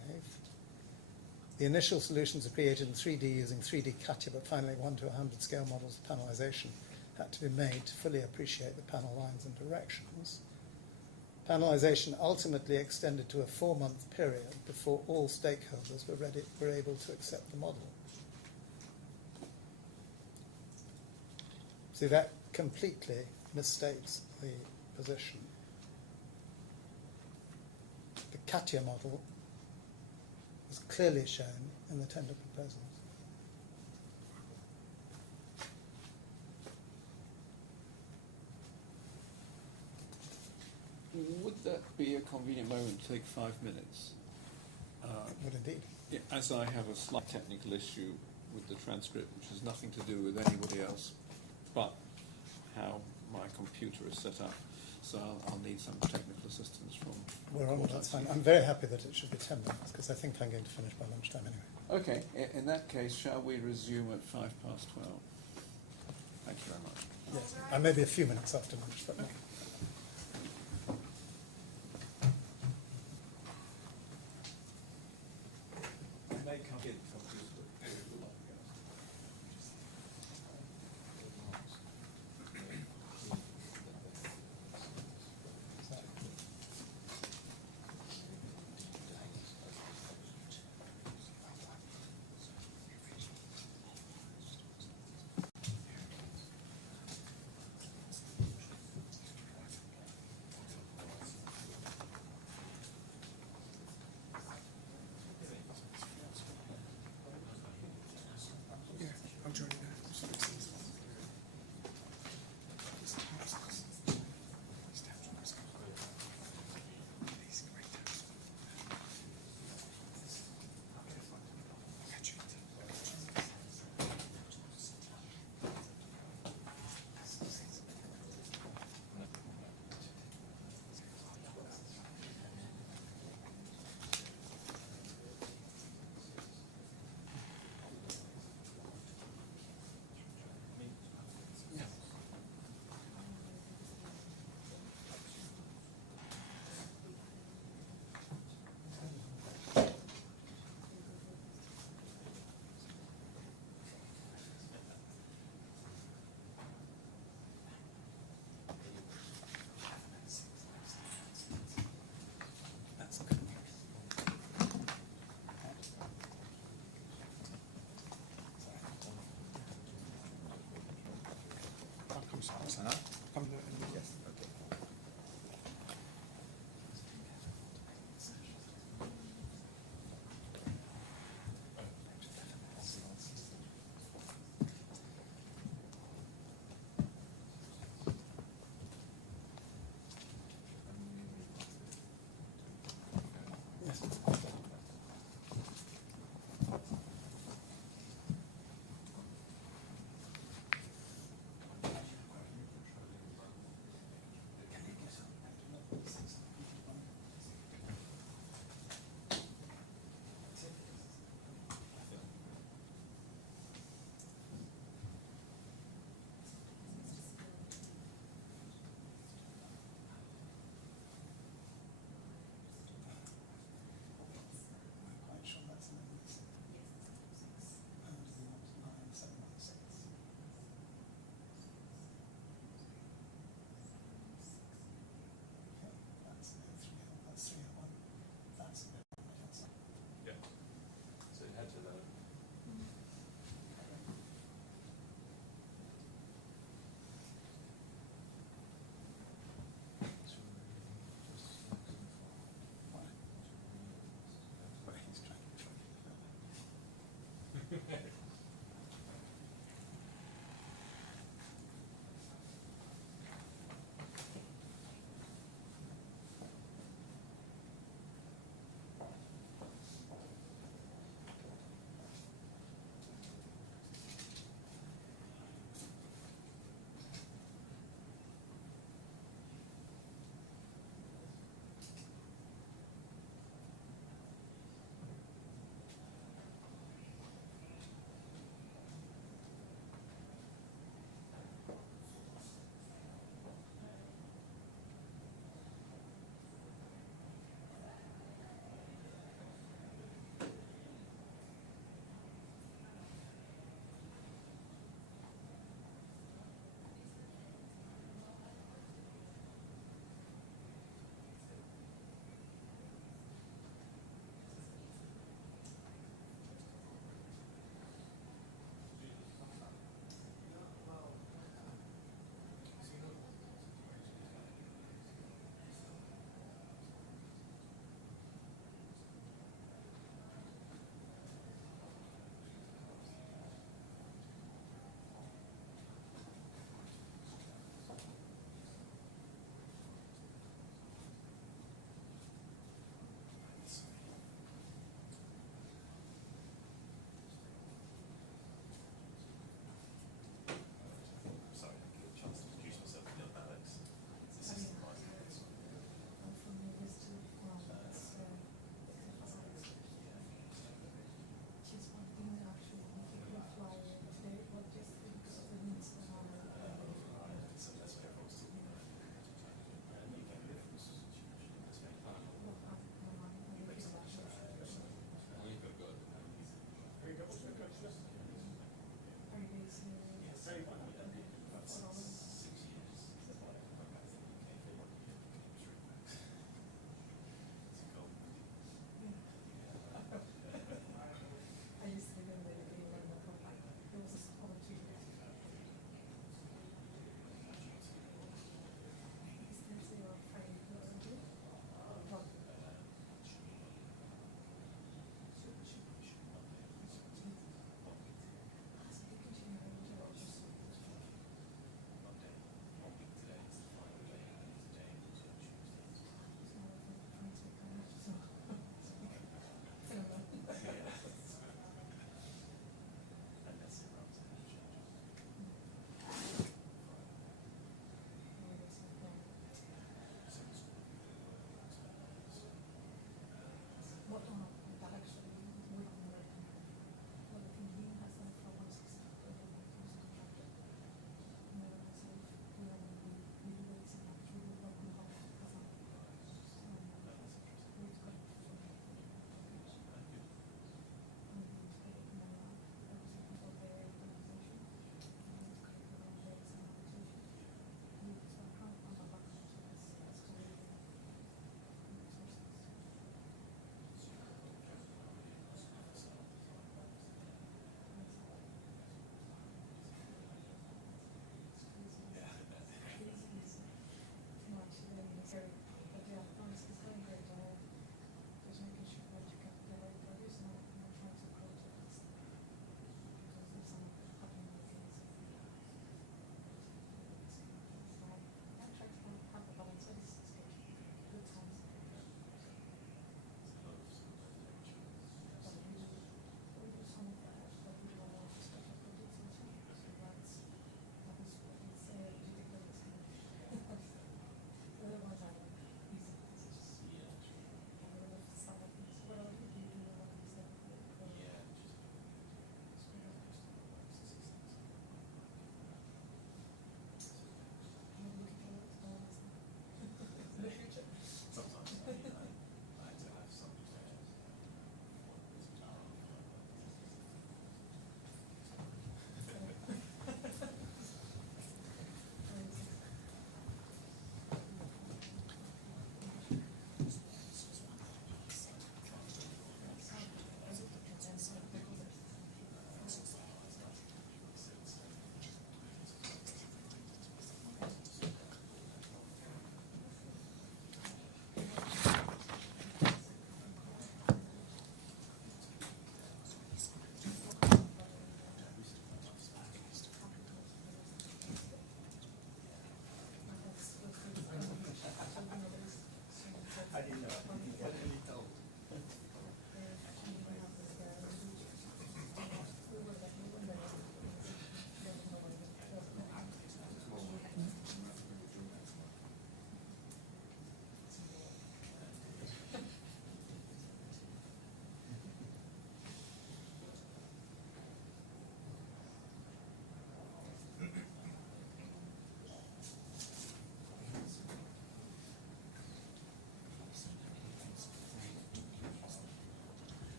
The initial solutions are created in 3D using 3D CATIA, but finally 1 to 100 scale models of panelization had to be made to fully appreciate the panel lines and directions. Panelization ultimately extended to a 4-month period before all stakeholders were able to accept the model. So that completely misstates the position. The CATIA model was clearly shown in the tender proposals. Would that be a convenient moment to take 5 minutes? Would indeed. Yeah, as I have a slight technical issue with the transcript, which has nothing to do with anybody else, but how my computer is set up. So I'll need some technical assistance from. We're on, that's fine. I'm very happy that it should be 10 minutes because I think I'm going to finish by lunchtime anyway. Okay, in that case, shall we resume at 12:05? Thank you very much. Yes, I may be a few minutes after lunch, but no. May come in from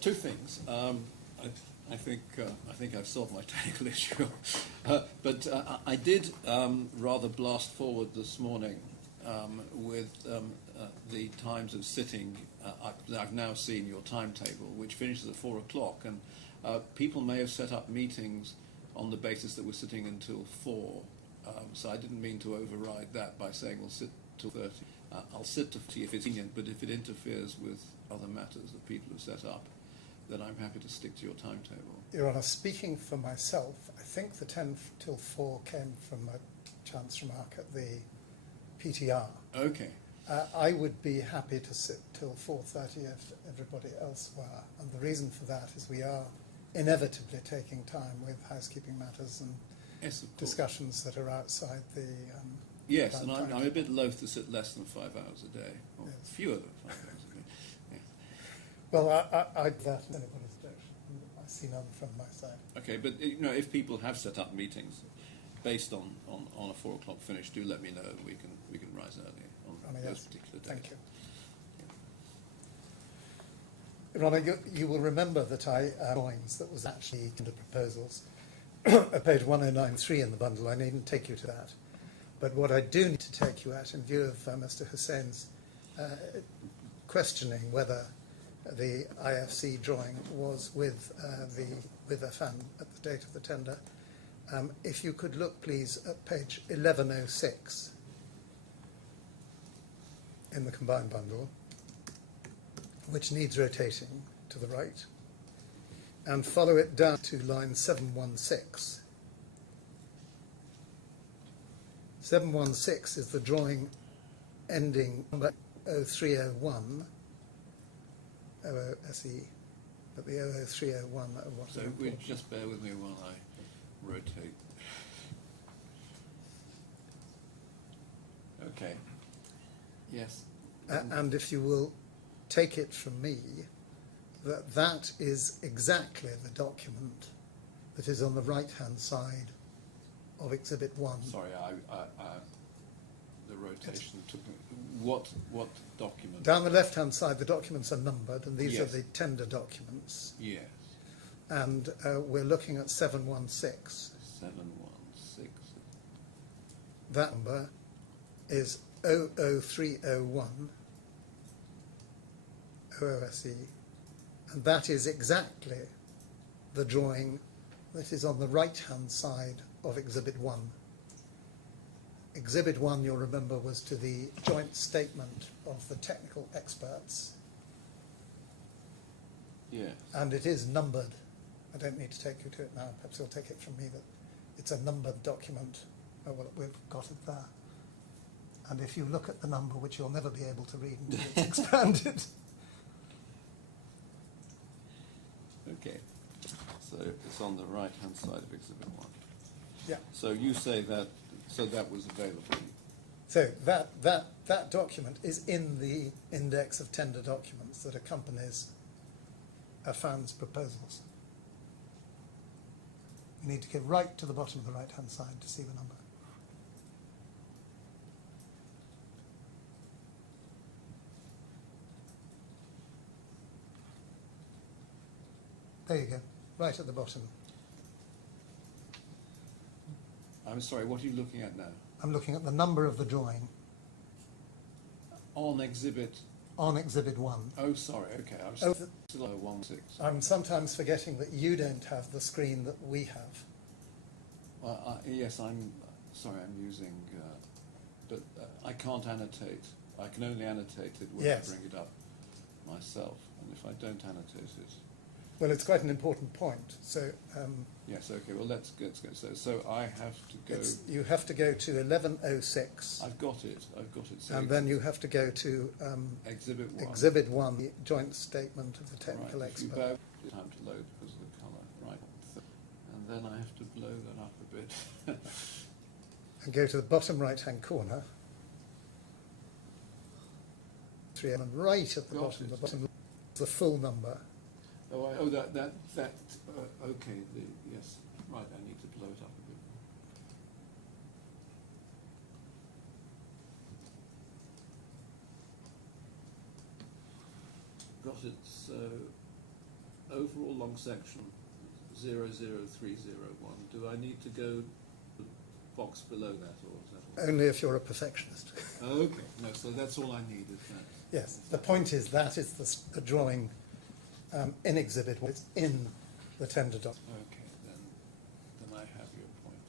Two things. I think I've solved my technical issue, but I did rather blast forward this morning with the times of sitting. I've now seen your timetable, which finishes at 4 o'clock, and people may have set up meetings on the basis that we're sitting until 4. So I didn't mean to override that by saying we'll sit till 30. I'll sit to 30 if it's convenient, but if it interferes with other matters that people have set up, then I'm happy to stick to your timetable. Your Honour, speaking for myself, I think the 10 till 4 came from a chance remark at the PTR. Okay. I would be happy to sit till 4:30 if everybody else were, and the reason for that is we are inevitably taking time with housekeeping matters and Yes, of course. discussions that are outside the Yes, and planned I'm a timetable. bit loath to sit less than 5 hours a day, or Yes. fewer than 5 hours a day. Yeah. Well, I'd that in anybody's direction. I see none from my side. Okay, but if people have set up meetings based on a 4 o'clock finish, do let me know, and we can rise early on Your Honour, those yes. particular days. Thank you. Your Honour, you will remember that I drawings that was actually in the proposals at page 1093 in the bundle. I needn't take you to that. But what I do need to take you at, in view of Mr. Hussein's questioning whether the IFC drawing was with Affan at the date of the tender, if you could look, please, at page 1106 in the combined bundle, which needs rotating to the right, and follow it down to line 716. 716 is the drawing ending number 0301, OOSE, but the 00301 are what So are we important. just bear with me while I rotate. Okay. Yes. And if you will take it from me, that is exactly the document that is on the right-hand side of Exhibit 1. Sorry, the rotation took me. What document? Down the left-hand side, the documents are numbered, and these are Yes. the tender documents. Yes. And we're looking at 716. 716. That number is 00301, OOSE, and that is exactly the drawing that is on the right-hand side of Exhibit 1. Exhibit 1, you'll remember, was to the joint statement of the technical experts, Yes. and it is numbered. I don't need to take you to it now, perhaps you'll take it from me that it's a numbered document. Oh, well, we've got it there. And if you look at the number, which you'll never be able to read until it's expanded. Okay. So it's on the right-hand side of Exhibit 1. Yeah. So you say that, so that was available. So that document is in the index of tender documents that accompanies Affan's proposals. You need to go right to the bottom of the right-hand side to see the number. There you go, right at the bottom. I'm sorry, what are you looking at now? I'm looking at the number of the drawing On exhibit. on Exhibit 1. Oh, sorry, okay. I was Oh, still at 16. I'm sometimes forgetting that you don't have the screen that we have. Yes, I'm sorry, I'm using, but I can't annotate. I can only annotate it when Yes. I bring it up myself, and if I don't annotate it, Well, it's quite an important point. So yes, okay. Well, let's go. So I have to go. you have to go to 1106, I've got it. So and then you have to go to exhibit 1. Exhibit 1, the joint statement of the technical Right. If you expert. bear with time to load because of the colour, right? And then I have to blow that up a bit. And go to the bottom right-hand corner. And right at the Got bottom, it. the bottom, the full number. That. Okay. Yes. Right. I need to blow it up a bit. Got it. So overall long section 00301, do I need to go the box below that, or is that all? Only if you're a perfectionist. Okay, no, so that's all I need, is that? Yes, the point is that is the drawing in Exhibit 1. It's in the tender document. Okay, then I have your point.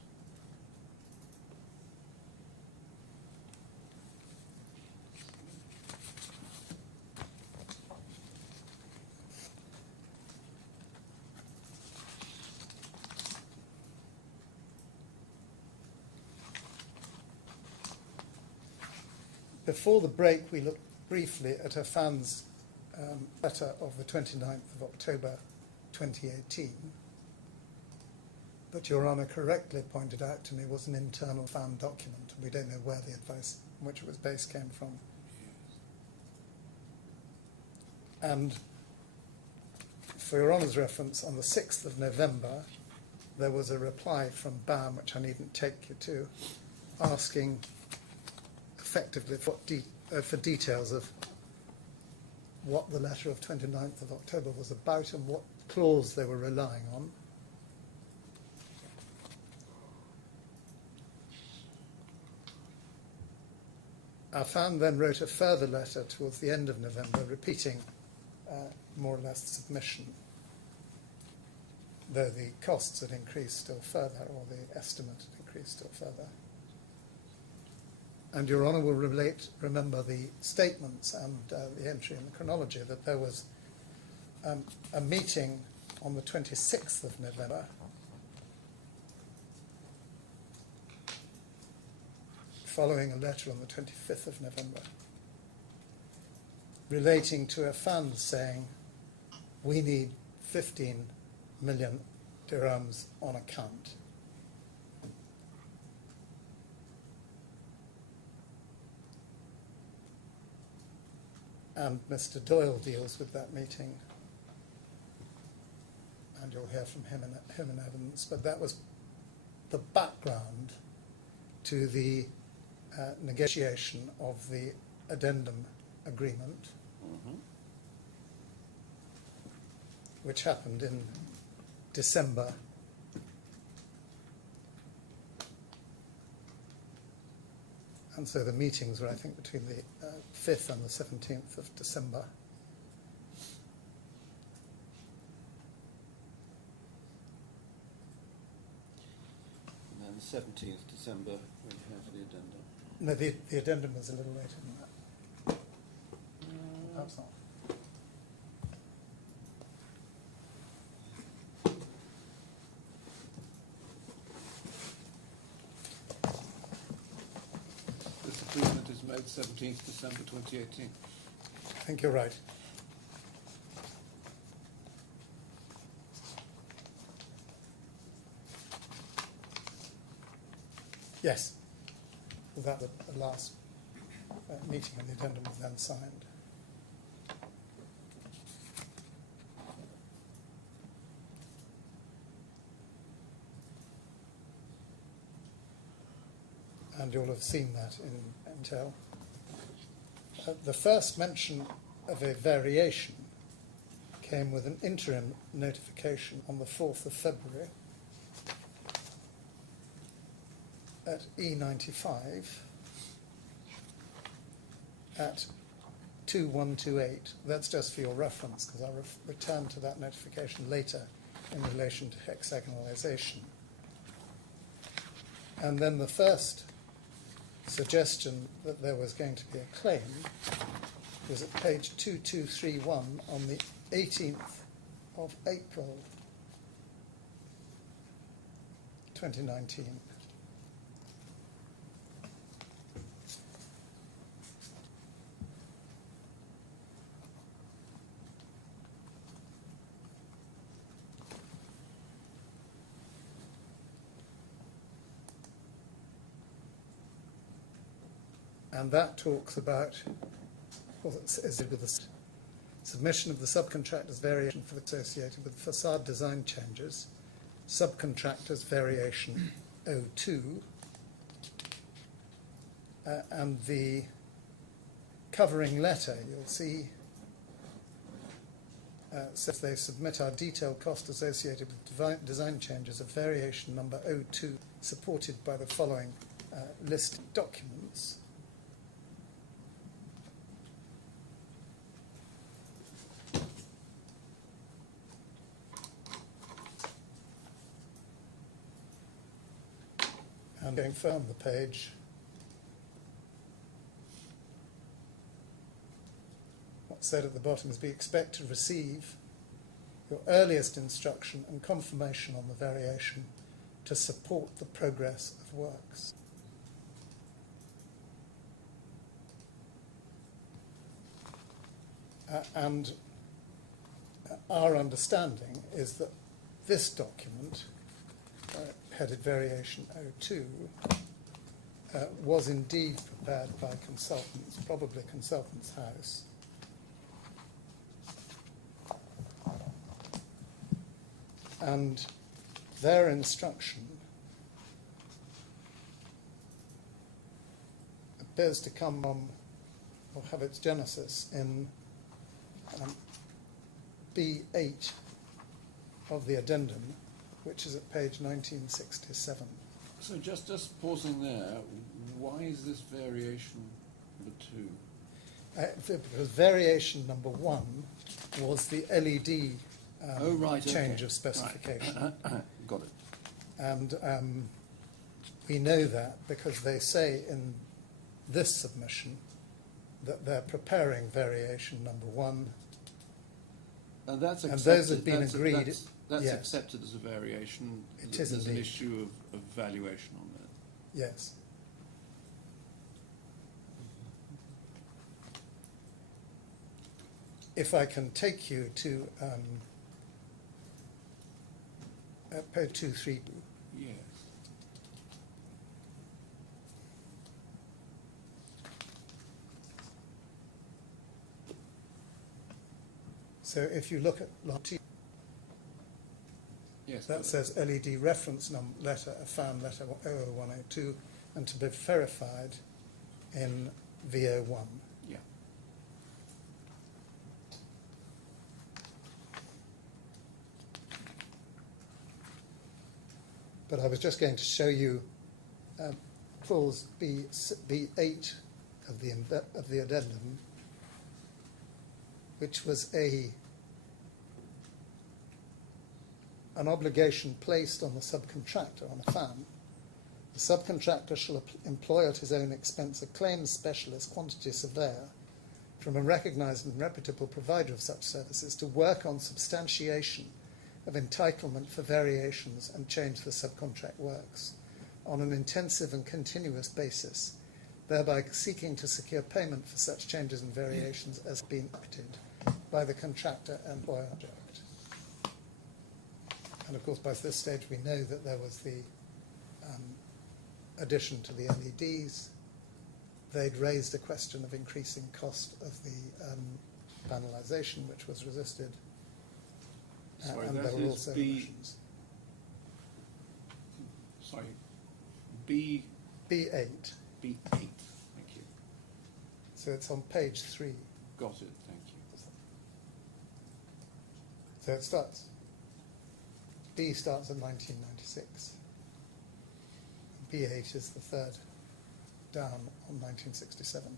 Before the break, we looked briefly at Affan's letter of the 29th of October 2018, that Your Honour correctly pointed out to me was an internal Affan document. We don't know where the advice on which it was based came from. And for Your Honour's reference, on the 6th of November, there was a reply from BAM, which I needn't take you to, asking effectively for details of what the letter of 29th of October was about and what clause they were relying on. Affan then wrote a further letter towards the end of November, repeating more or less the submission, though the costs had increased still further, or the estimate had increased still further. And Your Honour will remember the statements and the entry in the chronology that there was a meeting on the 26th of November following a letter on the 25th of November relating to a fund saying we need 15 million dirhams on account. And Mr. Doyle deals with that meeting, and you'll hear from him in evidence. But that was the background to the negotiation of the addendum agreement, which happened in December. And so the meetings were, I think, between the 5th and the 17th of December. And then 17th December, we have the addendum. No, the addendum was a little later than that. Perhaps not. This agreement is made 17th December 2018. I think you're right. Yes. That was the last meeting, and the addendum was then signed. And you'll have seen that in Intel. The first mention of a variation came with an interim notification on the 4th of February at E95 at 2128. That's just for your reference, because I'll return to that notification later in relation to hexagonalization. And then the first suggestion that there was going to be a claim was at page 2231 on the 18th of April 2019. And that talks about, well, is with the submission of the subcontractor's variation for the associated with facade design changes, subcontractor's variation 02, and the covering letter, you'll see says they submit our detailed cost associated with design changes of variation number 02, supported by the following list of documents. And going further on the page, what's said at the bottom is we expect to receive your earliest instruction and confirmation on the variation to support the progress of works. And our understanding is that this document, headed Variation 02, was indeed prepared by consultants, probably Consultants House. And their instruction appears to come from, or have its genesis in B8 of the addendum, which is at page 1967. So just pausing there, why is this variation number 2? Because variation number 1 was the LED change of specification. Right. Got it. And we know that because they say in this submission that they're preparing variation number 1. And that's And accepted. those have been agreed. That's Yes. accepted as a variation. It is There's an indeed. issue of valuation on that. Yes. If I can take you to page 232. Yes. So if you look at lot 2, Yes. that says LED reference letter, Affan letter 00102, and to be verified in VO1. Yeah. But I was just going to show you clause B8 of the addendum, which was an obligation placed on the subcontractor, on Affan. The subcontractor shall employ at his own expense a claims specialist, quantity surveyor, from a recognised and reputable provider of such services to work on substantiation of entitlement for variations and change the subcontract works on an intensive and continuous basis, thereby seeking to secure payment for such changes and variations as have been acted by the contractor and employer project. And of course, by this stage, we know that there was the addition to the LEDs. They'd raised a question of increasing cost of the panelisation, which was resisted. Sorry, And that there were is also B- emissions. Sorry. B8. B8. Thank you. So it's on page 3. Got it. Thank you. So it starts. B starts in 1996. B8 is the third down on 1967.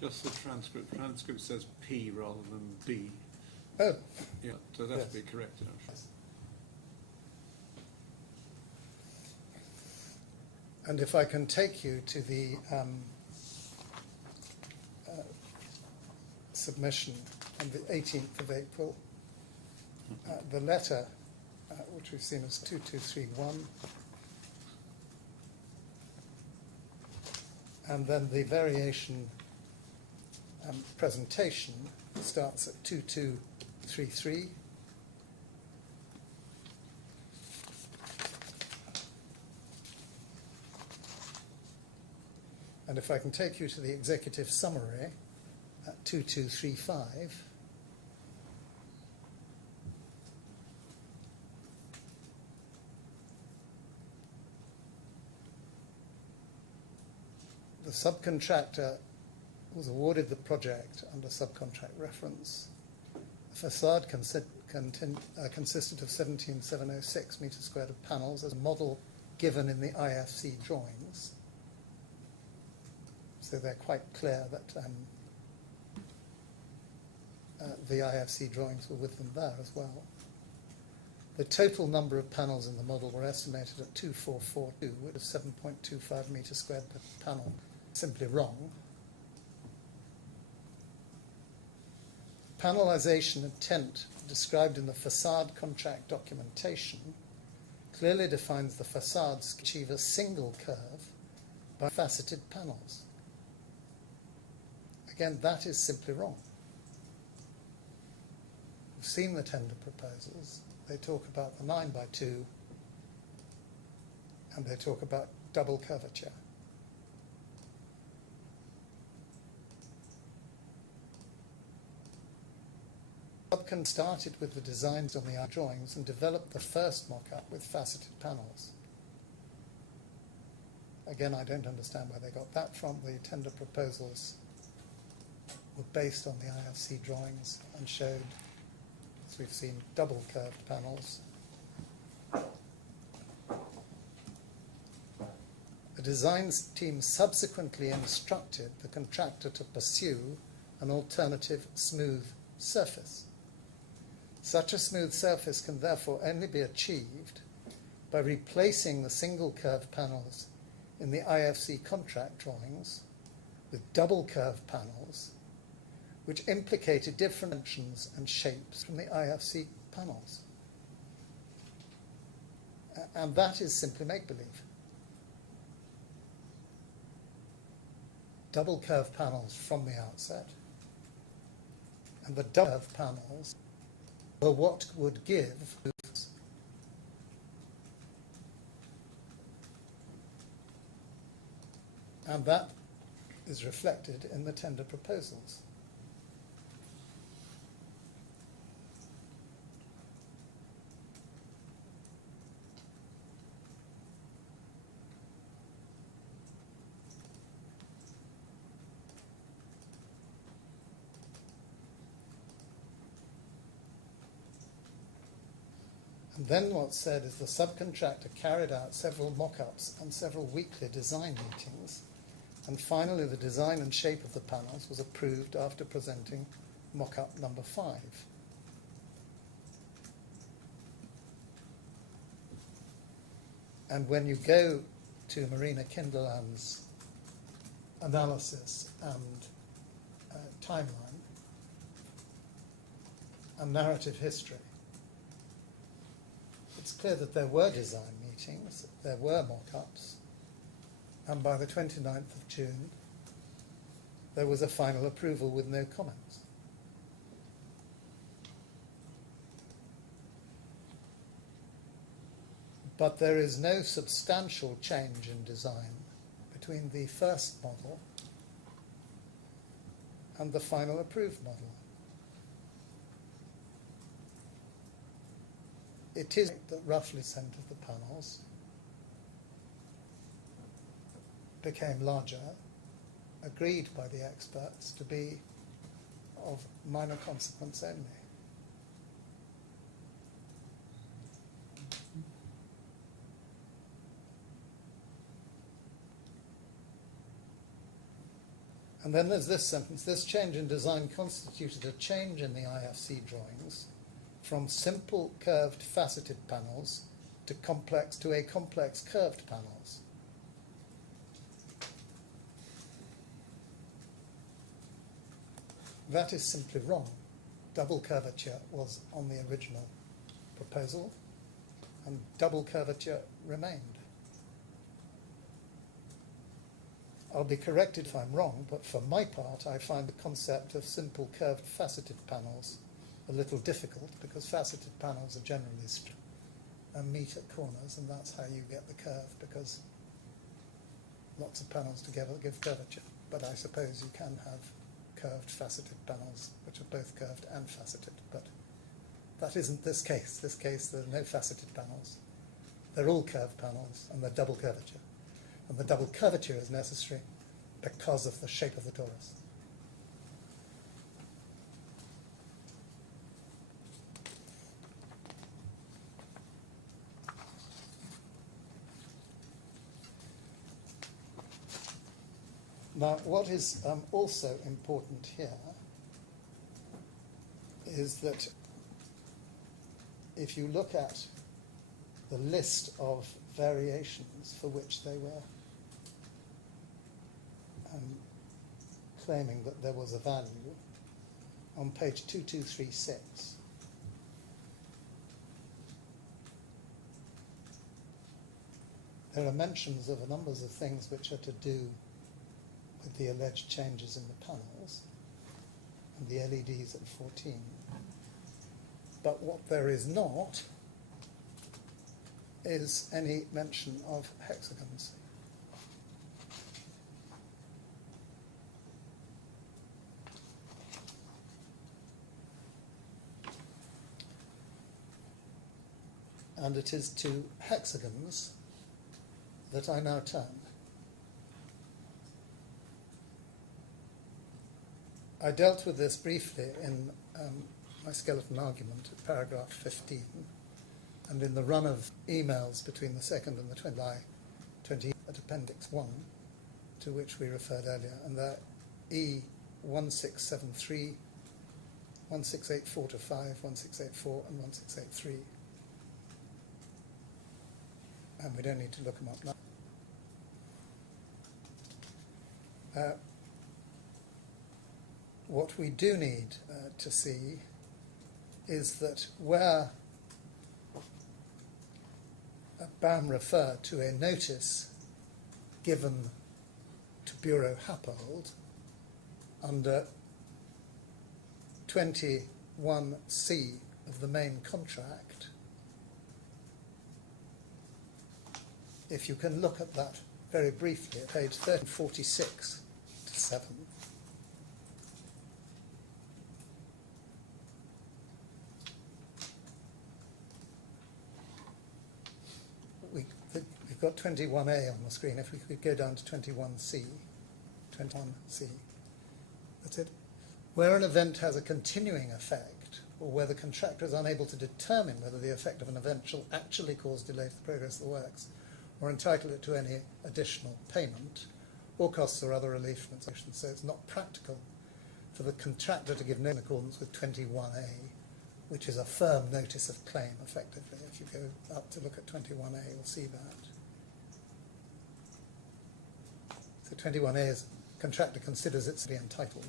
Just the transcript. Transcript says P rather than B. Oh, Yeah, so that's Yes. to be corrected, I'm sure. and if I can take you to the submission on the 18th of April, the letter which we've seen as 2231. And then the variation presentation starts at 2233. And if I can take you to the executive summary at 2235, the subcontractor was awarded the project under subcontract reference. The facade consisted of 17,706 metres squared of panels as a model given in the IFC drawings. So they're quite clear that the IFC drawings were with them there as well. The total number of panels in the model were estimated at 2442, which is 7.25 metres squared per panel. Simply wrong. Panelization intent described in the facade contract documentation clearly defines the facades to achieve a single curve by faceted panels. Again, that is simply wrong. We've seen the tender proposals. They talk about the 9x2 and they talk about double curvature. Subcon started with the designs on the drawings and developed the first mock-up with faceted panels. Again, I don't understand where they got that from. The tender proposals were based on the IFC drawings and showed, as we've seen, double curved panels. The design team subsequently instructed the contractor to pursue an alternative smooth surface. Such a smooth surface can therefore only be achieved by replacing the single curved panels in the IFC contract drawings with double curved panels which implicated different dimensions and shapes from the IFC panels. And that is simply make-believe. Double curved panels from the outset, and the double curved panels were what would give and that is reflected in the tender proposals. And then what's said is the subcontractor carried out several mock-ups and several weekly design meetings, and finally the design and shape of the panels was approved after presenting mock-up number 5. And when you go to Marina Kinderland's analysis and timeline and narrative history, it's clear that there were design meetings, there were mock-ups, and by the 29th of June, there was a final approval with no comments. But there is no substantial change in design between the first model and the final approved model. It is that roughly centre of the panels became larger, agreed by the experts to be of minor consequence only. And then there's this sentence: this change in design constituted a change in the IFC drawings from simple curved faceted panels to a complex curved panels. That is simply wrong. Double curvature was on the original proposal, and double curvature remained. I'll be corrected if I'm wrong, but for my part, I find the concept of simple curved faceted panels a little difficult, because faceted panels are generally and meet at corners, and that's how you get the curve, because lots of panels together give curvature. But I suppose you can have curved faceted panels which are both curved and faceted, but that isn't this case. This case, there are no faceted panels. They're all curved panels, and they're double curvature. And the double curvature is necessary because of the shape of the torus. Now, what is also important here is that if you look at the list of variations for which they were claiming that there was a value, on page 2236, there are mentions of numbers of things which are to do with the alleged changes in the panels and the LEDs at 14. But what there is not is any mention of hexagons. And it is to hexagons that I now turn. I dealt with this briefly in my skeleton argument at paragraph 15, and in the run of emails between the 2nd and the 20 at Appendix 1, to which we referred earlier, and they're E1673, 1684-5, 1684, and 1683. And we don't need to look them up now. What we do need to see is that where BAM referred to a notice given to Bureau Happold under 21C of the main contract, if you can look at that very briefly, page 1346 to 7. We've got 21A on the screen. If we could go down to 21C, 21C, that's it. Where an event has a continuing effect, or where the contractor is unable to determine whether the effect of an event shall actually cause delay to the progress of the works, or entitle it to any additional payment, or costs or other relief from its actions. So it's not practical for the contractor to give notice in accordance with 21A, which is a firm notice of claim, effectively. If you go up to look at 21A, you'll see that. So 21A is contractor considers it to be entitled.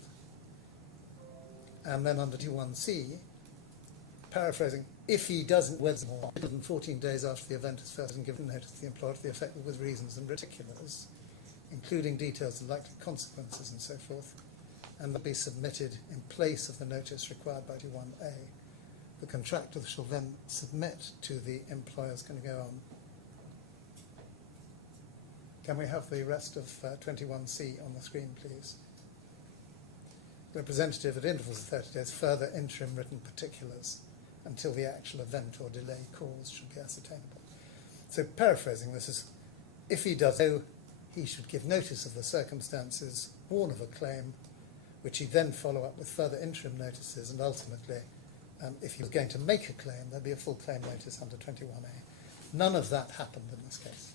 And then under 21C, paraphrasing, if he doesn't, whether more than 14 days after the event is first given notice to the employer to the effect with reasons and particulars, including details of likely consequences and so forth, and will be submitted in place of the notice required by 21A. The contractor shall then submit to the employer's going to go on. Can we have the rest of 21C on the screen, please? Representative at intervals of 30 days, further interim written particulars until the actual event or delay caused should be ascertainable. So paraphrasing, this is, if he does so, he should give notice of the circumstances, warn of a claim, which he then follow up with further interim notices, and ultimately, if he was going to make a claim, there'd be a full claim notice under 21A. None of that happened in this case.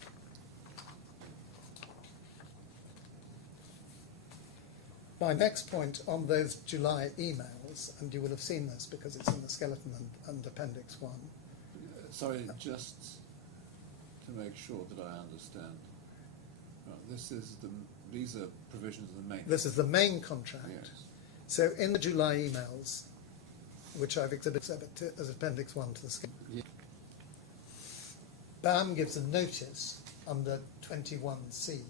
My next point on those July emails, and you will have seen this because it's in the skeleton and Appendix 1. Sorry, just to make sure that I understand. Right, these are provisions of the main. This is the main contract. Yes. So in the July emails, which I've exhibited as Appendix 1 to the scheme, Yeah. BAM gives a notice under 21C.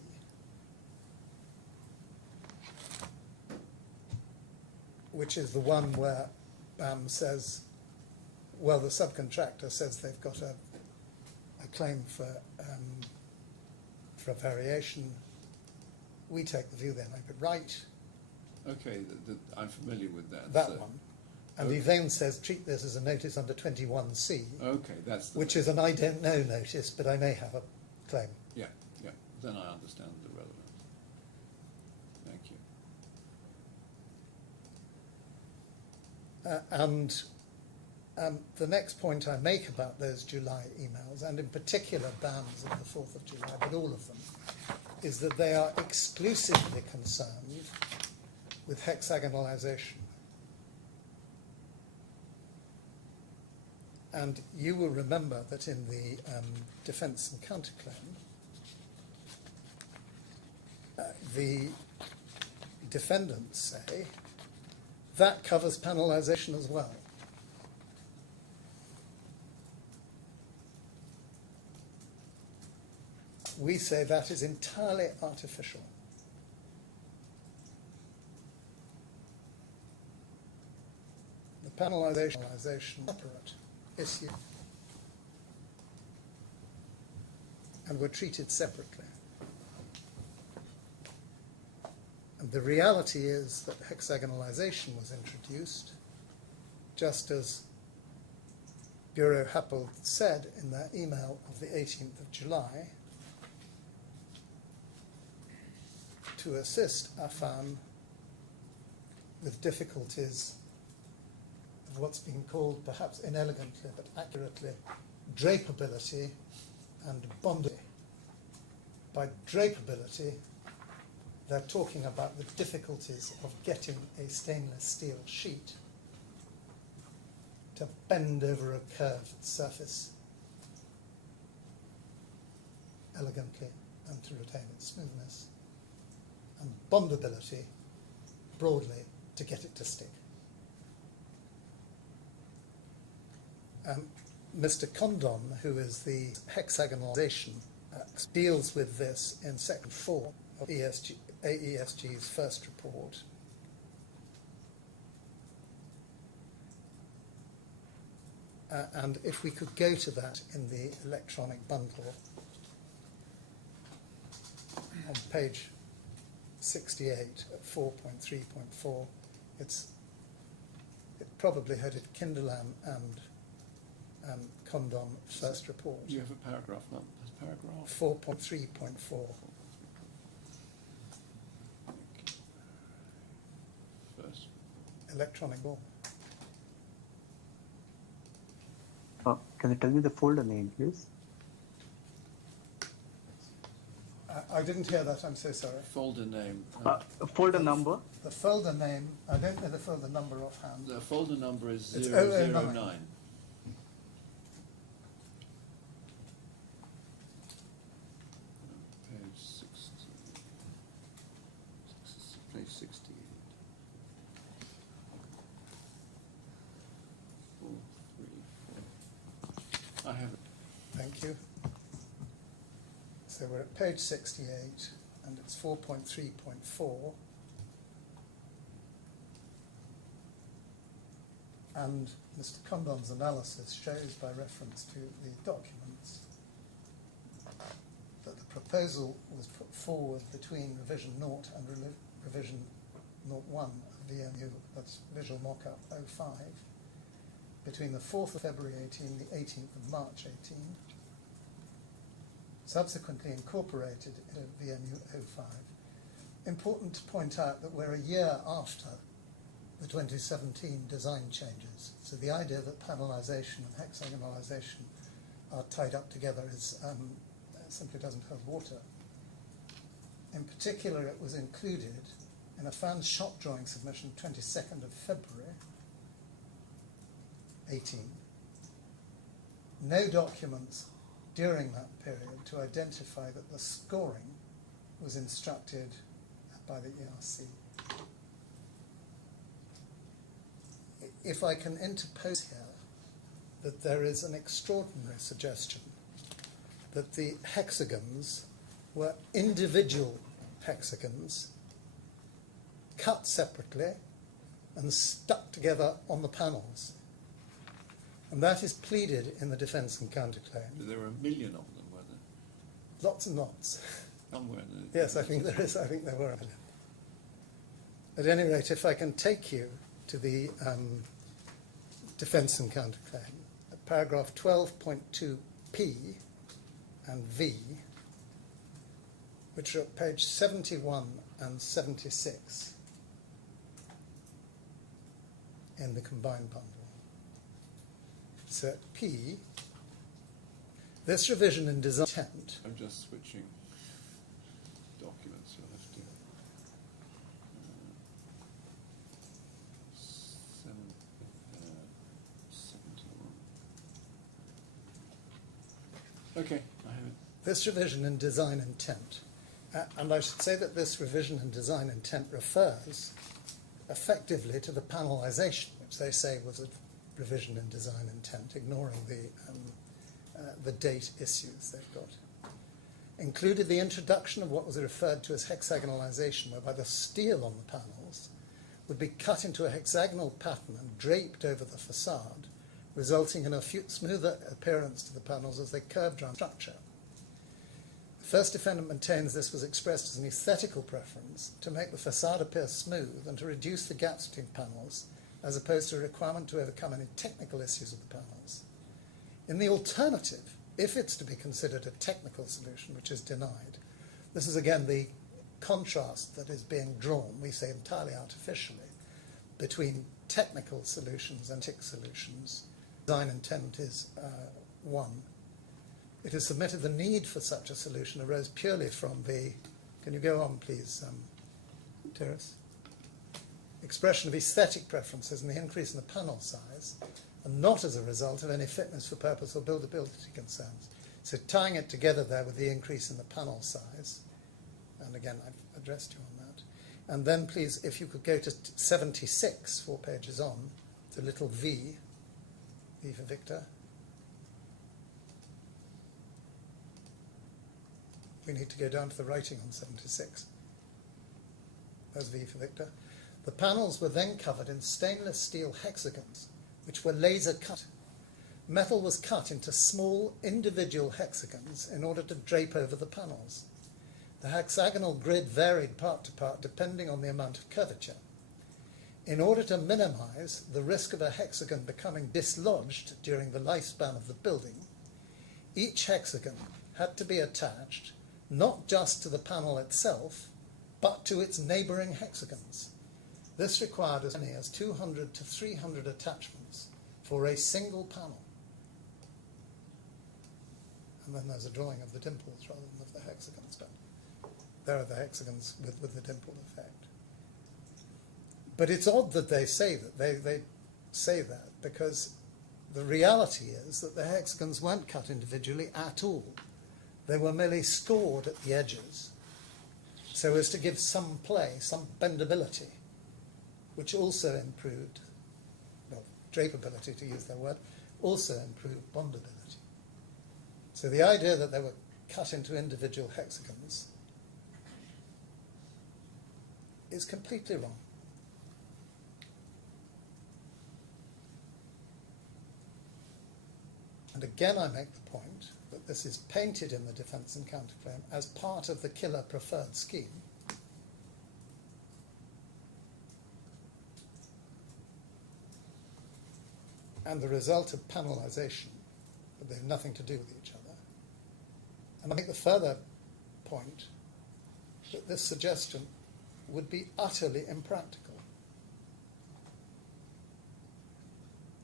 Which is the one where BAM says, well, the subcontractor says they've got a claim for a variation. We take the view they make it right. Okay, I'm familiar with that. That so- one. And he then says, treat this as a notice under 21C, Okay, that's the which is an I don't know notice, but I may have a claim. Yeah, yeah. Then I understand the relevance. Thank you. The next point I make about those July emails, and in particular BAM's of the 4th of July, but all of them, is that they are exclusively concerned with hexagonalization. And you will remember that in the defence and counterclaim, the defendants say that covers panelization as well. We say that is entirely artificial. The panelization separate issue, and were treated separately. And the reality is that hexagonalization was introduced, just as Bureau Happel said in their email of the 18th of July, to assist Affan with difficulties of what's been called, perhaps inelegantly but accurately, drapeability and bondability. By drapeability, they're talking about the difficulties of getting a stainless steel sheet to bend over a curved surface elegantly and to retain its smoothness. And bondability, broadly, to get it to stick. Mr. Condon, who is the hexagonalization, deals with this in section 4 of AESG's first report. And if we could go to that in the electronic bundle on page 68 at 4.3.4, it probably headed Kinderlam and Condon first report. You have a paragraph number. Paragraph 4.3.4. First. Electronic ball. Can you tell me the folder name, please? I didn't hear that, I'm so sorry. Folder name. Folder number? The folder name, I don't know the folder number offhand. The folder number is It's 009. 009. Page 60. Page 68. 4, 3, 4. I have it. Thank you. So we're at page 68, and it's 4.3.4. And Mr. Condon's analysis shows, by reference to the documents, that the proposal was put forward between revision 0 and revision 01 of VMU, that's Visual Mockup 05, between the 4th of February 18, the 18th of March 18, subsequently incorporated in VMU 05. Important to point out that we're a year after the 2017 design changes. So the idea that panelization and hexagonalization are tied up together is simply doesn't hold water. In particular, it was included in Affan's shop drawing submission 22nd of February 18. No documents during that period to identify that the scoring was instructed by the ERC. If I can interpose here that there is an extraordinary suggestion that the hexagons were individual hexagons cut separately and stuck together on the panels. And that is pleaded in the defence and counterclaim. There were a million of them, were there? Lots and lots. Somewhere. Yes, I think there is. I think there were a million. At any rate, if I can take you to the defence and counterclaim, at paragraph 12.2p and v, which are at page 71 and 76 in the combined bundle. So at P, this revision in design intent. I'm just switching documents. You'll have to. 71. Okay, I have it. This revision in design intent, and I should say that this revision in design intent refers effectively to the panelization, which they say was a revision in design intent, ignoring the date issues they've got. Included the introduction of what was referred to as hexagonalization, whereby the steel on the panels would be cut into a hexagonal pattern and draped over the facade, resulting in a smoother appearance to the panels as they curved around the structure. The first defendant maintains this was expressed as an aesthetical preference to make the facade appear smooth and to reduce the gaps between panels, as opposed to a requirement to overcome any technical issues of the panels. In the alternative, if it's to be considered a technical solution, which is denied, this is again the contrast that is being drawn, we say entirely artificially, between technical solutions and TIC solutions. Design intent is one. It is submitted the need for such a solution arose purely from the, can you go on please, Terrace? Expression of aesthetic preferences and the increase in the panel size, and not as a result of any fitness for purpose or buildability concerns. So tying it together there with the increase in the panel size, and again I've addressed you on that. And then please, if you could go to 76, 4 pages on, the little V, V for Victor. We need to go down to the writing on 76. There's V for Victor. The panels were then covered in stainless steel hexagons, which were laser cut. Metal was cut into small individual hexagons in order to drape over the panels. The hexagonal grid varied part to part depending on the amount of curvature. In order to minimize the risk of a hexagon becoming dislodged during the lifespan of the building, each hexagon had to be attached not just to the panel itself, but to its neighbouring hexagons. This required as many as 200 to 300 attachments for a single panel. And then there's a drawing of the dimples rather than of the hexagons, but there are the hexagons with the dimple effect. But it's odd that they say that, they say that, because the reality is that the hexagons weren't cut individually at all. They were merely scored at the edges so as to give some play, some bendability, which also improved, well, drapeability to use their word, also improved bondability. So the idea that they were cut into individual hexagons is completely wrong. And again I make the point that this is painted in the defence and counterclaim as part of the killer preferred scheme. And the result of panelisation, but they have nothing to do with each other. And I make the further point that this suggestion would be utterly impractical.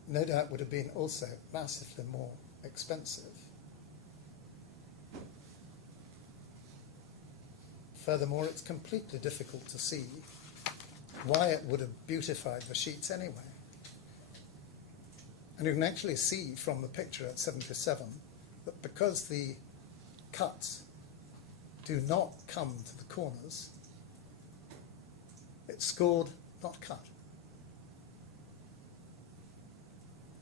No doubt would have been also massively more expensive. Furthermore, it's completely difficult to see why it would have beautified the sheets anyway. And you can actually see from the picture at 77 that because the cuts do not come to the corners, it's scored, not cut.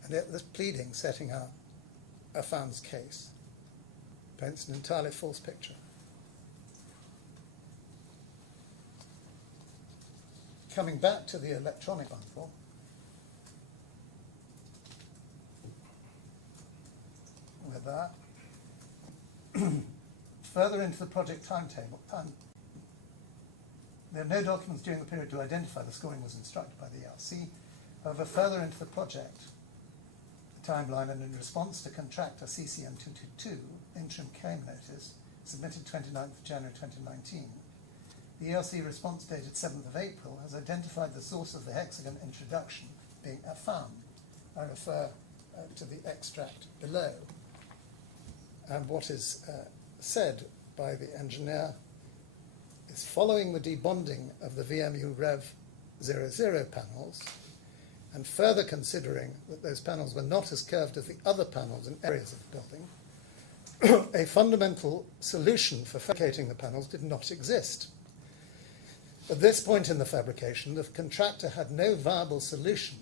And yet this pleading setting out Affan's case paints an entirely false picture. Coming back to the electronic bundle, with that, further into the project timetable, there are no documents during the period to identify the scoring was instructed by the ELC. However, further into the project timeline and in response to contractor CCM 222 interim claim notice submitted 29th of January 2019, the ELC response dated 7th of April has identified the source of the hexagon introduction being Affan. I refer to the extract below. And what is said by the engineer is following the debonding of the VMU Rev 00 panels and further considering that those panels were not as curved as the other panels in areas of the building, a fundamental solution for fabricating the panels did not exist. At this point in the fabrication, the contractor had no viable solution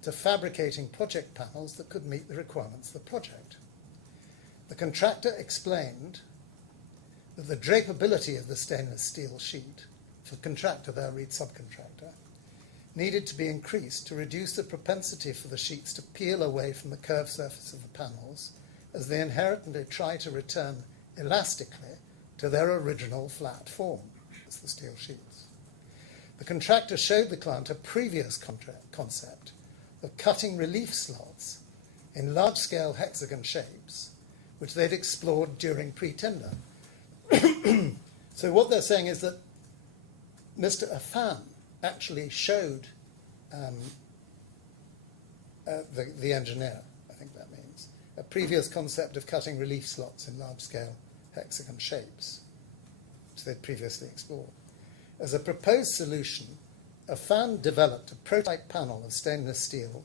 to fabricating project panels that could meet the requirements of the project. The contractor explained that the drapability of the stainless steel sheet, for contractor there read subcontractor, needed to be increased to reduce the propensity for the sheets to peel away from the curved surface of the panels as they inherently try to return elastically to their original flat form, as the steel sheets. The contractor showed the client a previous concept of cutting relief slots in large-scale hexagon shapes, which they'd explored during pre-tender. So what they're saying is that Mr. Affan actually showed the engineer, I think that means, a previous concept of cutting relief slots in large-scale hexagon shapes, which they'd previously explored. As a proposed solution, Affan developed a prototype panel of stainless steel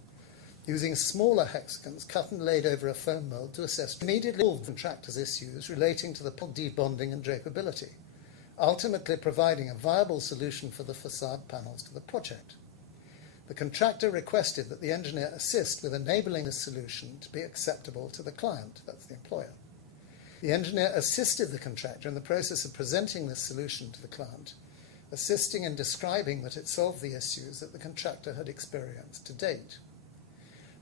using smaller hexagons cut and laid over a foam mold to assess immediately all the contractor's issues relating to the debonding and drapability, ultimately providing a viable solution for the facade panels to the project. The contractor requested that the engineer assist with enabling this solution to be acceptable to the client, that's the employer. The engineer assisted the contractor in the process of presenting this solution to the client, assisting in describing that it solved the issues that the contractor had experienced to date.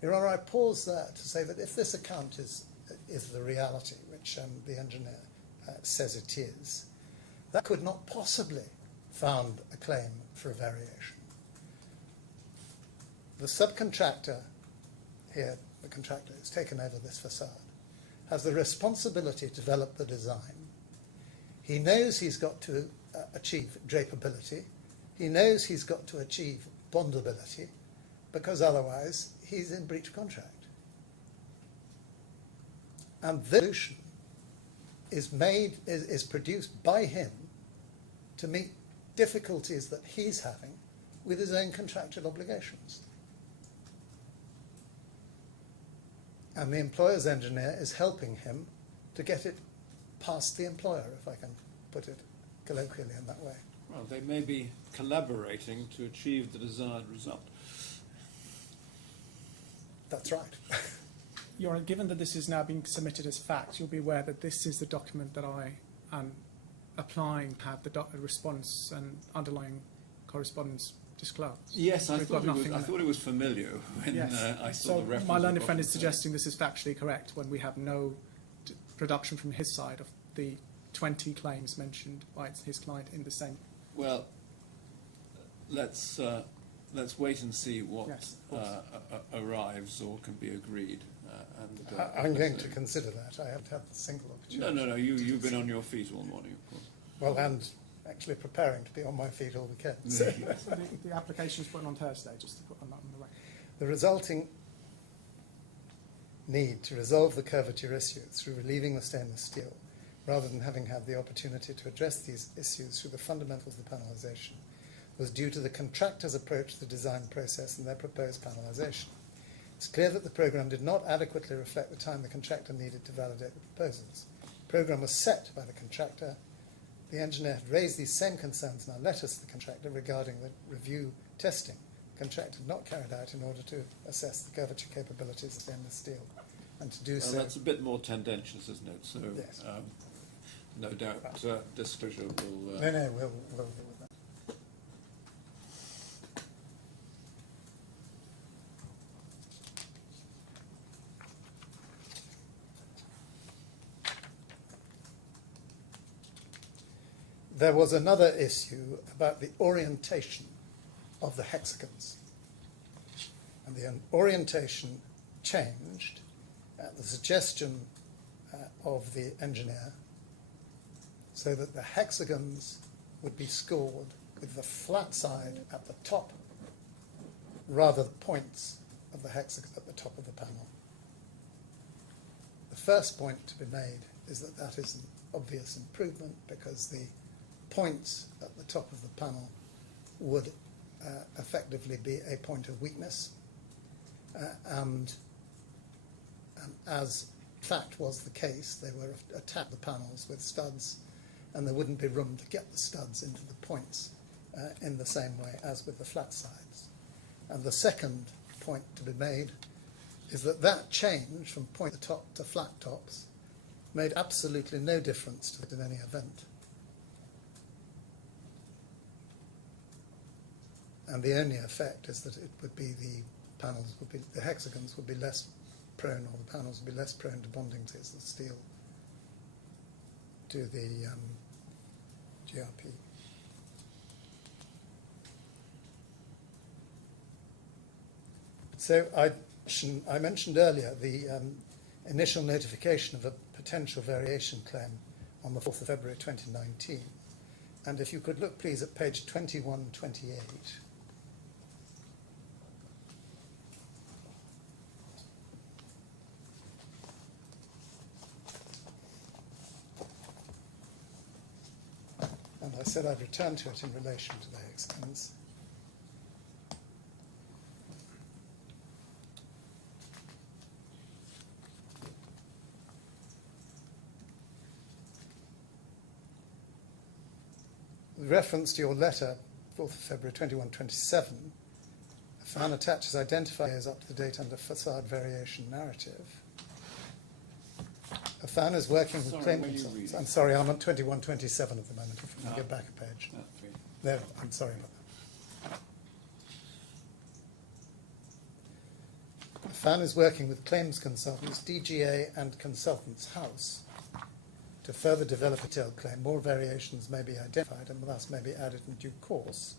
Your Honour, I pause there to say that if this account is the reality, which the engineer says it is, that could not possibly found a claim for a variation. The subcontractor here, the contractor who's taken over this facade, has the responsibility to develop the design. He knows he's got to achieve drapability. He knows he's got to achieve bondability, because otherwise he's in breach of contract. And this solution is produced by him to meet difficulties that he's having with his own contractual obligations. And the employer's engineer is helping him to get it past the employer, if I can put it colloquially in that way. Well, they may be collaborating to achieve the desired result. That's right. Your Honour, given that this is now being submitted as fact, you'll be aware that this is the document that I am applying to have the response and underlying correspondence disclosed. Yes, I We've thought got it was. I thought it was familiar when I saw the reference. My learned friend is suggesting this is factually correct when we have no production from his side of the 20 claims mentioned by his client in the same. Well, let's wait and see what arrives or can be agreed. I'm going to consider that. I haven't had the single opportunity. No. You've been on your feet all morning, of course. Well, and actually preparing to be on my feet all weekend. So the application is put on Thursday, just to put on the record. The resulting need to resolve the curvature issue through relieving the stainless steel, rather than having had the opportunity to address these issues through the fundamentals of the panelization, was due to the contractor's approach to the design process and their proposed panelization. It's clear that the programme did not adequately reflect the time the contractor needed to validate the proposals. The programme was set by the contractor. The engineer had raised these same concerns in our letters to the contractor regarding the review testing the contractor had not carried out in order to assess the curvature capabilities of stainless steel And to do And so, that's a bit more tendentious, isn't it? So, Yes. no doubt disclosure will. no, we'll deal with that. There was another issue about the orientation of the hexagons. And the orientation changed at the suggestion of the engineer, so that the hexagons would be scored with the flat side at the top, rather than points of the hexagon at the top of the panel. The first point to be made is that that is an obvious improvement, because the points at the top of the panel would effectively be a point of weakness, and as fact was the case, they were attacked the panels with studs, and there wouldn't be room to get the studs into the points in the same way as with the flat sides. And the second point to be made is that that change from point top to flat tops made absolutely no difference to it in any event. And the only effect is that it would be the hexagons would be less prone, or the panels would be less prone to bonding to the steel, to the GRP. So I mentioned earlier the initial notification of a potential variation claim on the 4th of February 2019. And if you could look, please, at page 2128. And I said I'd return to it in relation to the hexagons. With reference to your letter, 4th of February 2127, Affan attaches identifiers up to the date under facade variation narrative. Affan is working with claim consultants. I'm sorry, I'm on 2127 at the moment. If we can go back a page. There, I'm sorry about that. Affan is working with claims consultants, DGA and Consultants House, to further develop a detailed claim. More variations may be identified and thus may be added in due course.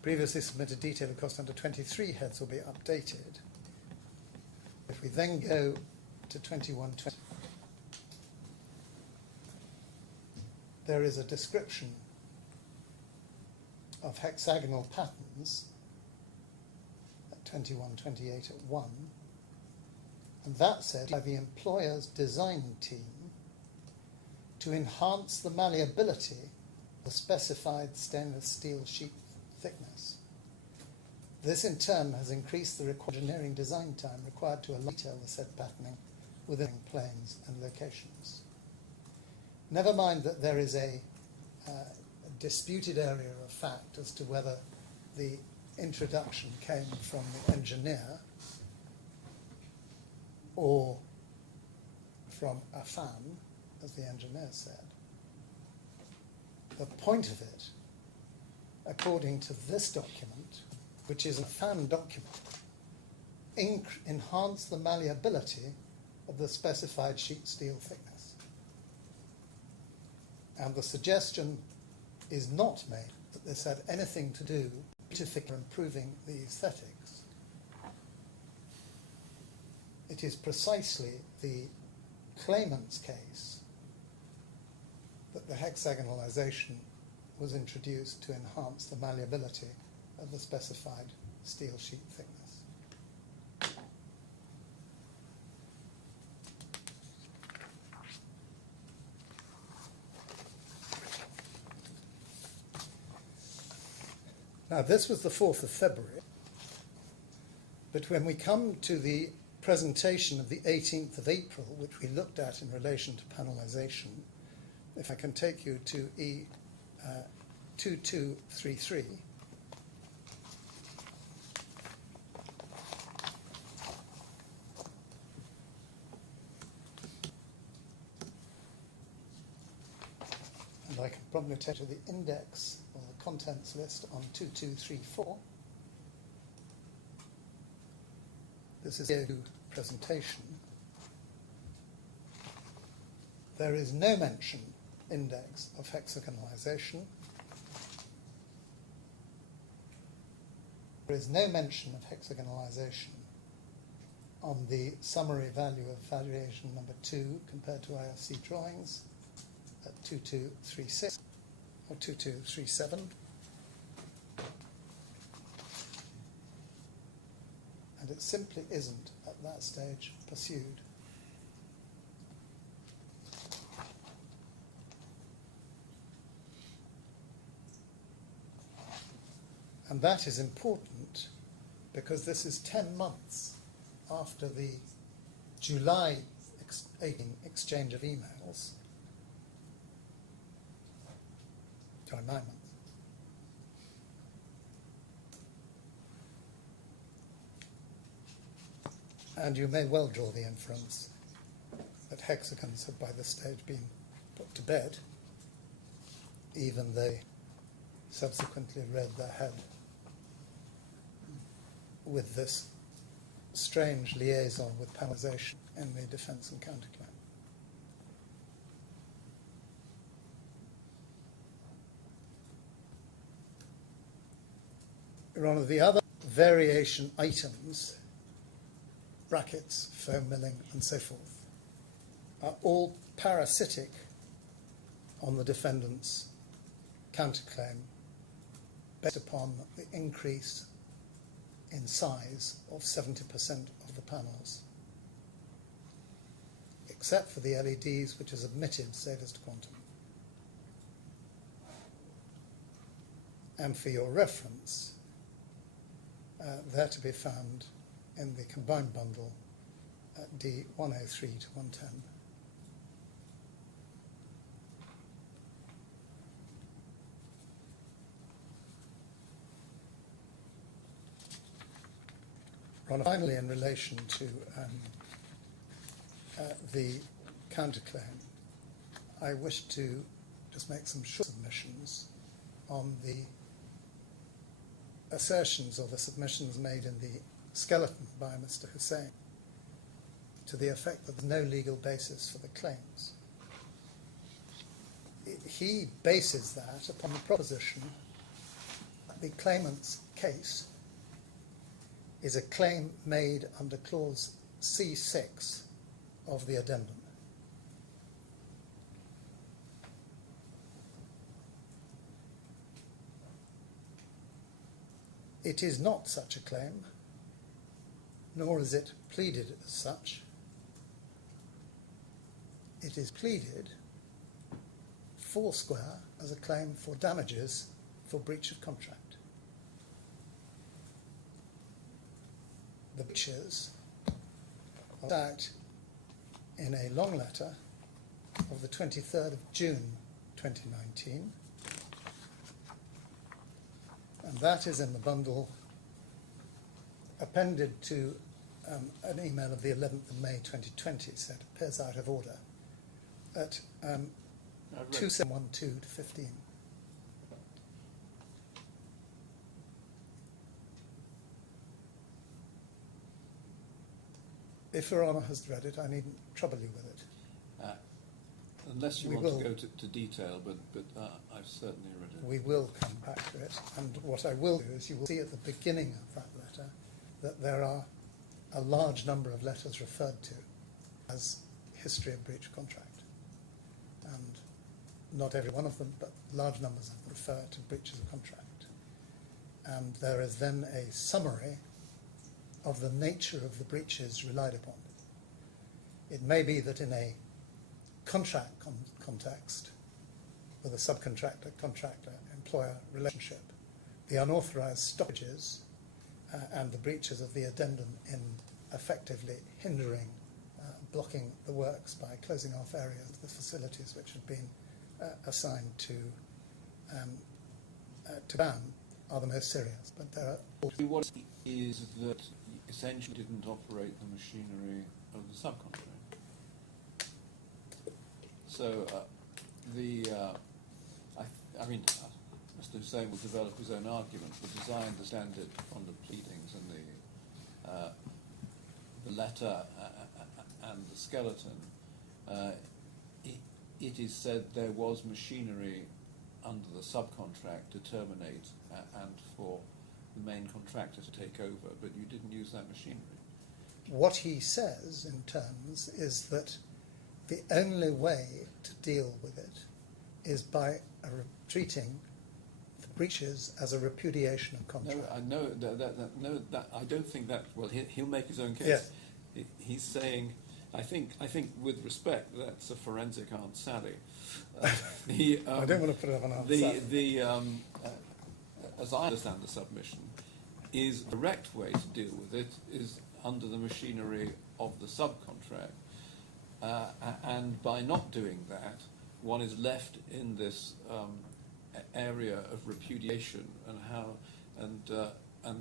Previously submitted detailed cost under 23 heads will be updated. If we then go to 2120, there is a description of hexagonal patterns at 2128 at 1, and that said by the employer's design team to enhance the malleability of the specified stainless steel sheet thickness. This in turn has increased the required engineering design time required to detail the said patterning within planes and locations. Never mind that there is a disputed area of fact as to whether the introduction came from the engineer or from Affan, as the engineer said. The point of it, according to this document, which is a Affan document, enhance the malleability of the specified sheet steel thickness. And the suggestion is not made that this had anything to do with improving the aesthetics. It is precisely the claimant's case that the hexagonalization was introduced to enhance the malleability of the specified steel sheet thickness. Now, this was the 4th of February, but when we come to the presentation of the 18th of April, which we looked at in relation to panelization, if I can take you to E2233, And I can probably take you to the index or the contents list on 2234. This is the presentation. There is no mention, index, of hexagonalization. There is no mention of hexagonalization on the summary value of variation number 2 compared to IFC drawings at 2236 or 2237. And it simply isn't at that stage pursued. And that is important because this is 10 months after the July 18 exchange of emails. Sorry, 9 months. And you may well draw the inference that hexagons have by this stage been put to bed, even they subsequently read their head with this strange liaison with panelization in the defence and counterclaim. Your Honour, the other variation items, brackets, foam milling and so forth, are all parasitic on the defendant's counterclaim based upon the increase in size of 70% of the panels, except for the LEDs, which is admitted save as to quantum. And for your reference, they're to be found in the combined bundle at D 103 to 110. Finally, in relation to the counterclaim, I wish to just make some short submissions on the assertions or the submissions made in the skeleton by Mr. Hussain to the effect that there's no legal basis for the claims. He bases that upon the proposition that the claimant's case is a claim made under clause C6 of the addendum. It is not such a claim, nor is it pleaded as such. It is pleaded foursquare as a claim for damages for breach of contract. The breaches are out in a long letter of the 23rd of June 2019, and that is in the bundle appended to an email of the 11th of May 2020, so it appears out of order, at 2712 to 15. If Your Honour has read it, I needn't trouble you with it. Unless you We want will. to go to detail, but I've certainly read it. We will come back to it, and what I will do is you will see at the beginning of that letter that there are a large number of letters referred to as history of breach of contract. And not every one of them, but large numbers of them refer to breaches of contract. And there is then a summary of the nature of the breaches relied upon. It may be that in a contract context, with a subcontractor-contractor-employer relationship, the unauthorised stoppages and the breaches of the addendum in effectively hindering, blocking the works by closing off areas of the facilities which had been assigned to BAM are the most serious. But there are What is that essentially didn't operate the machinery of the subcontract? So I mean, Mr. Hussain will develop his own argument, but as I understand it from the pleadings and the letter and the skeleton, it is said there was machinery under the subcontract to terminate and for the main contractor to take over, but you didn't use that machinery. What he says in terms is that the only way to deal with it is by treating the breaches as a repudiation of contract. No, I know that I don't think that. Well, he'll make his own case. Yes. He's saying, I think with respect, that's a forensic Aunt Sally. I don't want to put it on Aunt Sally. As I understand the submission, is the correct way to deal with it is under the machinery of the subcontract, and by not doing that, one is left in this area of repudiation, and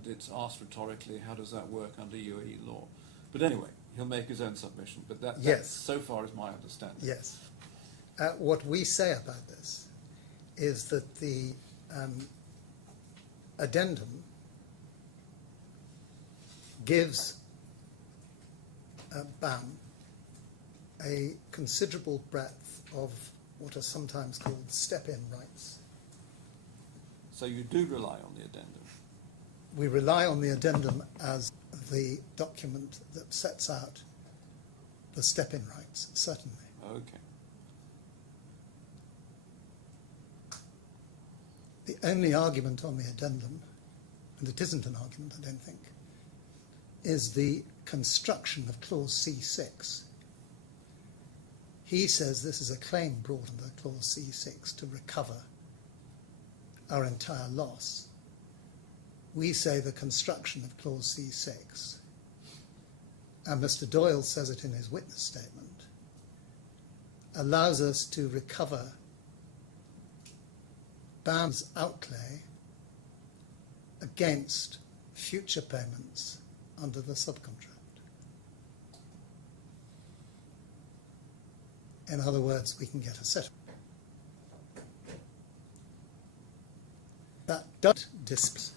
it's asked rhetorically, how does that work under UAE law? But anyway, he'll make his own submission. But that Yes. so far is my understanding. Yes. What we say about this is that the addendum gives BAM a considerable breadth of what are sometimes called step-in rights. So you do rely on the addendum. We rely on the addendum as the document that sets out the step-in rights, certainly. Okay. The only argument on the addendum, and it isn't an argument, I don't think, is the construction of Clause C6. He says this is a claim brought under Clause C6 to recover our entire loss. We say the construction of Clause C6, and Mr. Doyle says it in his witness statement, allows us to recover BAM's outlay against future payments under the subcontract. In other words, we can get a settlement. That doesn't displace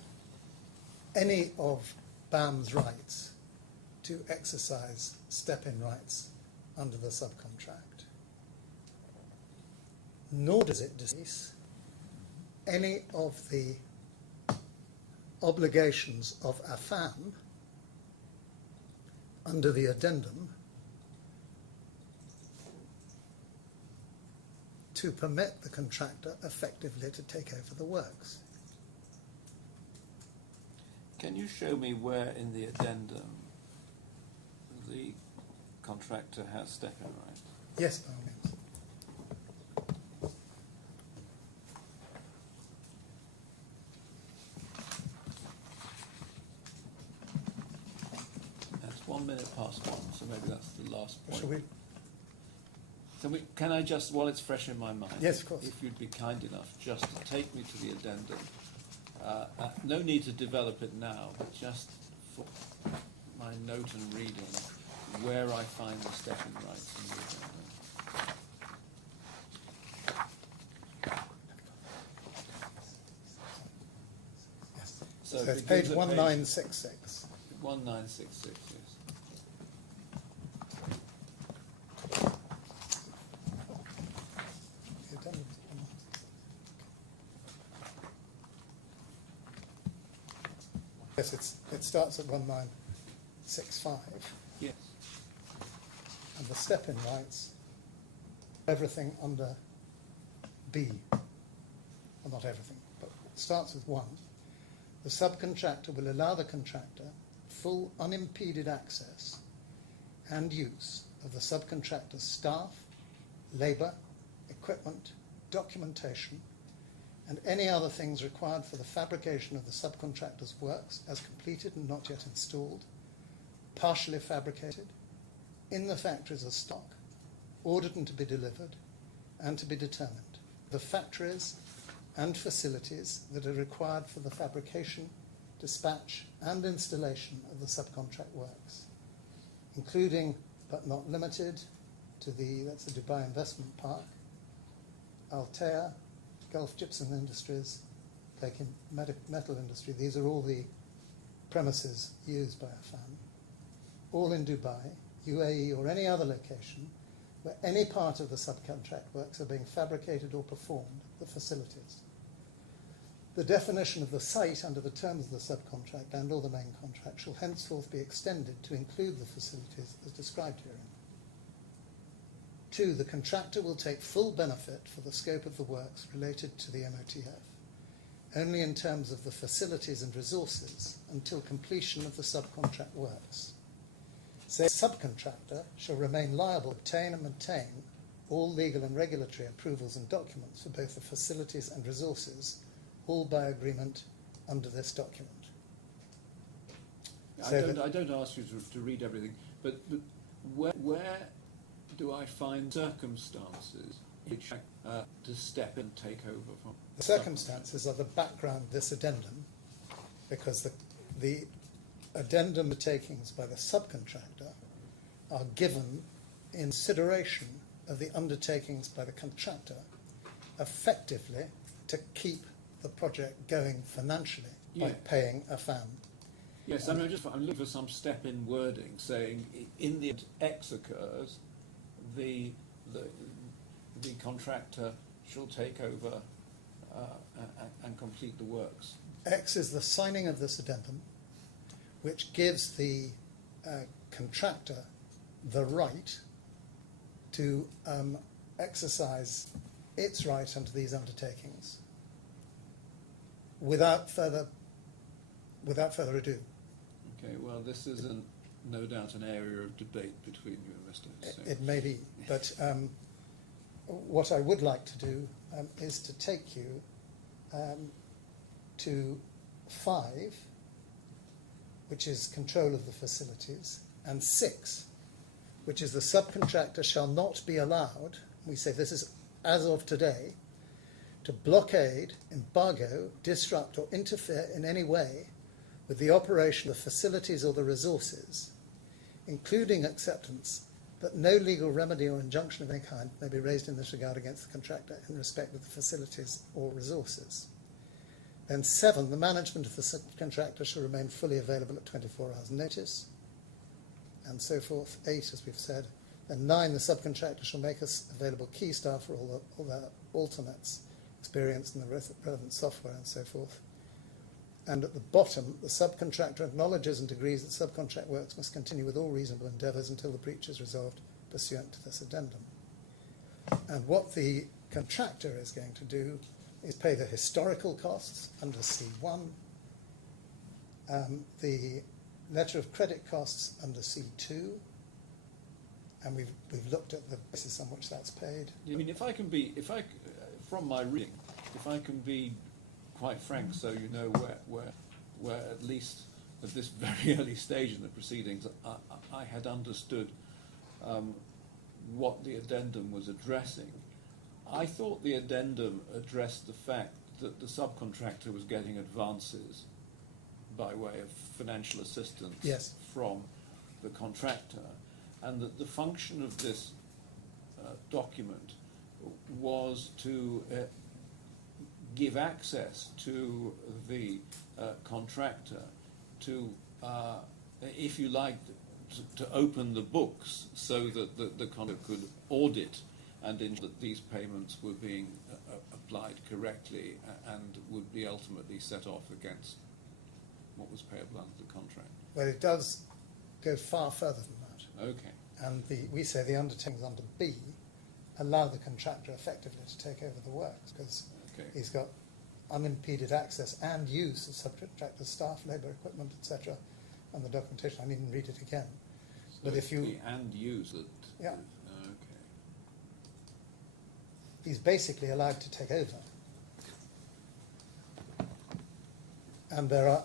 any of BAM's rights to exercise step-in rights under the subcontract. Nor does it displace any of the obligations of Affan under the addendum to permit the contractor effectively to take over the works. Can you show me where in the addendum the contractor has step-in rights? Yes, by all means. That's 1 minute past 1, so maybe that's the last point. Shall we? Can I just, while it's fresh in my mind, Yes, of course. if you'd be kind enough just to take me to the addendum. No need to develop it now, but just for my note and reading, where I find the step-in rights in the addendum. Yes. So So it it's begins page at 1966. 1966, yes. The addendum is 1966. Yes, it starts at 1965, Yes. and the step-in rights, everything under B, well, not everything, but it starts with 1. The subcontractor will allow the contractor full unimpeded access and use of the subcontractor's staff, labour, equipment, documentation, and any other things required for the fabrication of the subcontractor's works as completed and not yet installed, partially fabricated, in the factories as stock, ordered and to be delivered, and to be determined. The factories and facilities that are required for the fabrication, dispatch, and installation of the subcontract works, including but not limited to that's the Dubai Investment Park, Altea, Gulf Gypsum Industries, taking metal industry. These are all the premises used by Affan, all in Dubai, UAE, or any other location where any part of the subcontract works are being fabricated or performed, the facilities. The definition of the site under the terms of the subcontract and or the main contract shall henceforth be extended to include the facilities as described herein. 2. The contractor will take full benefit for the scope of the works related to the MOTF, only in terms of the facilities and resources until completion of the subcontract works. So the subcontractor shall remain liable to obtain and maintain all legal and regulatory approvals and documents for both the facilities and resources, all by agreement under this document. I don't ask you to read everything, but where do I find circumstances which to step and take over from? The circumstances are the background of this addendum, because the addendum takings by the subcontractor are given in consideration of the undertakings by the contractor, effectively to keep the project going financially by paying Affan. Yes, I'm looking for some step in wording saying in the X occurs, the contractor shall take over and complete the works. X is the signing of this addendum, which gives the contractor the right to exercise its right under these undertakings without further ado. Okay, well, this is no doubt an area of debate between you and Mr. Hussain. It may be, but what I would like to do is to take you to 5, which is control of the facilities, and 6, which is the subcontractor shall not be allowed, we say this is as of today, to blockade, embargo, disrupt or interfere in any way with the operation of the facilities or the resources, including acceptance that no legal remedy or injunction of any kind may be raised in this regard against the contractor in respect of the facilities or resources. Then 7, the management of the subcontractor shall remain fully available at 24 hours notice, and so forth. 8, as we've said. And 9, the subcontractor shall make us available key staff for all their alternates, experience in the relevant software, and so forth. And at the bottom, the subcontractor acknowledges and agrees that subcontract works must continue with all reasonable endeavours until the breach is resolved pursuant to this addendum. And what the contractor is going to do is pay the historical costs under C1, the letter of credit costs under C2, and we've looked at the basis on which that's paid. I mean, from my reading, if I can be quite frank, so you know where at least at this very early stage in the proceedings, I had understood what the addendum was addressing. I thought the addendum addressed the fact that the subcontractor was getting advances by way of financial assistance from the contractor, and that the function of this document was to give access to the contractor to, if you like, to open the books so that the contractor could audit and ensure that these payments were being applied correctly and would be ultimately set off against what was payable under the contract. Well, it does go far further than that. Okay. And we say the undertakings under B allow the contractor effectively to take over the works, because he's got unimpeded access and use of subcontractor staff, labour, equipment, etc., and the documentation. I needn't read it again. So but if you the and use it. Yeah. Okay. He's basically allowed to take over. And there are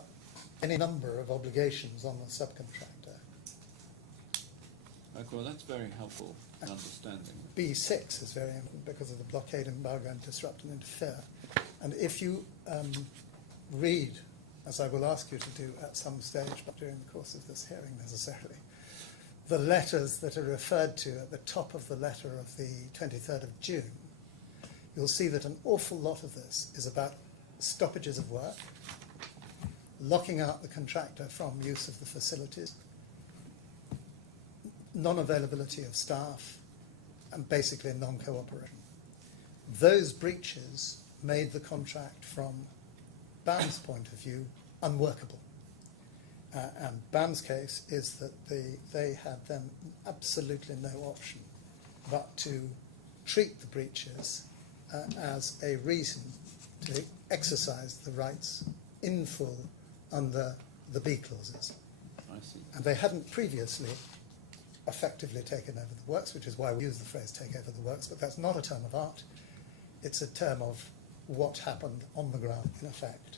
any number of obligations on the subcontractor. Okay, well, that's very helpful understanding. B6 is very important because of the blockade, embargo, and disrupt and interfere. And if you read, as I will ask you to do at some stage, but during the course of this hearing necessarily, the letters that are referred to at the top of the letter of the 23rd of June, you'll see that an awful lot of this is about stoppages of work, locking out the contractor from use of the facilities, non-availability of staff, and basically non-cooperation. Those breaches made the contract, from BAM's point of view, unworkable. And BAM's case is that they had then absolutely no option but to treat the breaches as a reason to exercise the rights in full under the B clauses. I see. And they hadn't previously effectively taken over the works, which is why we use the phrase take over the works, but that's not a term of art. It's a term of what happened on the ground in effect.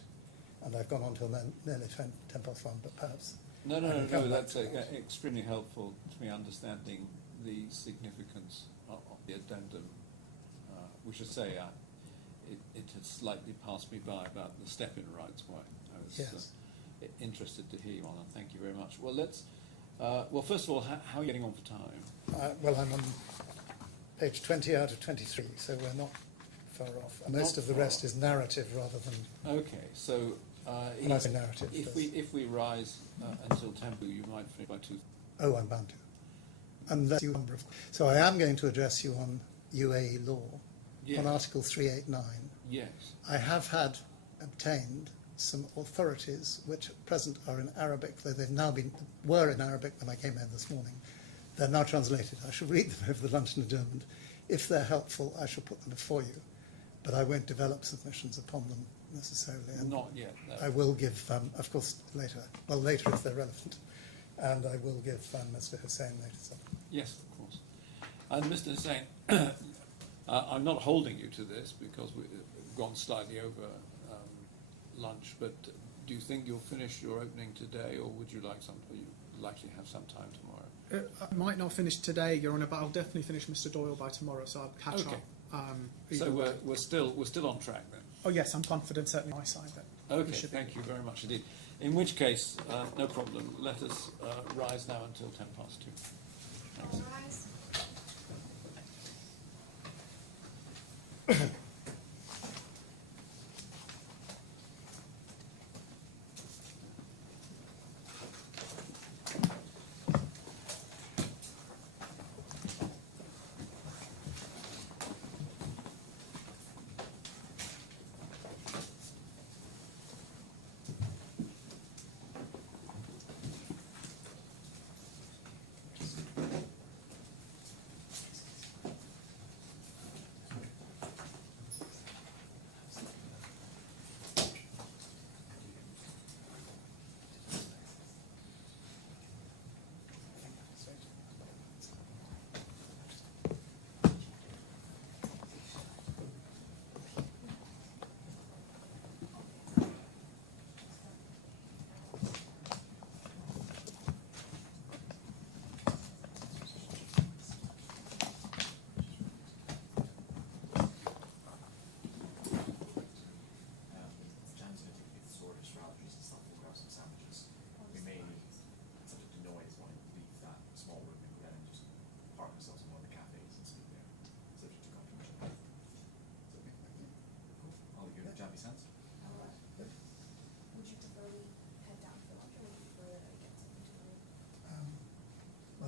And I've gone on till nearly 10 past 1, but perhaps... No, that's extremely helpful to me understanding the significance of the addendum. We should say it had slightly passed me by about the step-in rights. Why I was interested to hear you on, and thank you very much. Well, let's... well, first of all, how are you getting on for time? well, I'm on page 20 out of 23, so we're not far off. Most of the rest is narrative rather than... Okay, so... narrative. If we rise until 10, you might finish by 2. Oh, I'm bound to. Unless you... So I am going to address you on UAE law, on Article 389. Yes. I have obtained some authorities which at present are in Arabic, though they've now were in Arabic when I came in this morning. They're now translated. I shall read them over the lunch and adjournment. If they're helpful, I shall put them before you, but I won't develop submissions upon them necessarily. And not yet. No. I will give, of course, later. Well, later if they're relevant. And I will give Mr. Hussain later. So. Yes, of course. And Mr. Hussain, I'm not holding you to this because we've gone slightly over lunch, but do you think you'll finish your opening today, or would you likely have some time tomorrow? I might not finish today, Your Honour, but I'll definitely finish Mr. Doyle by tomorrow, so I'll catch up. So we're still on track then. Oh yes, I'm confident certainly on my side. That okay, thank you very much indeed. In which case, no problem. Let us rise now until 10 past 2. Thanks. All rise.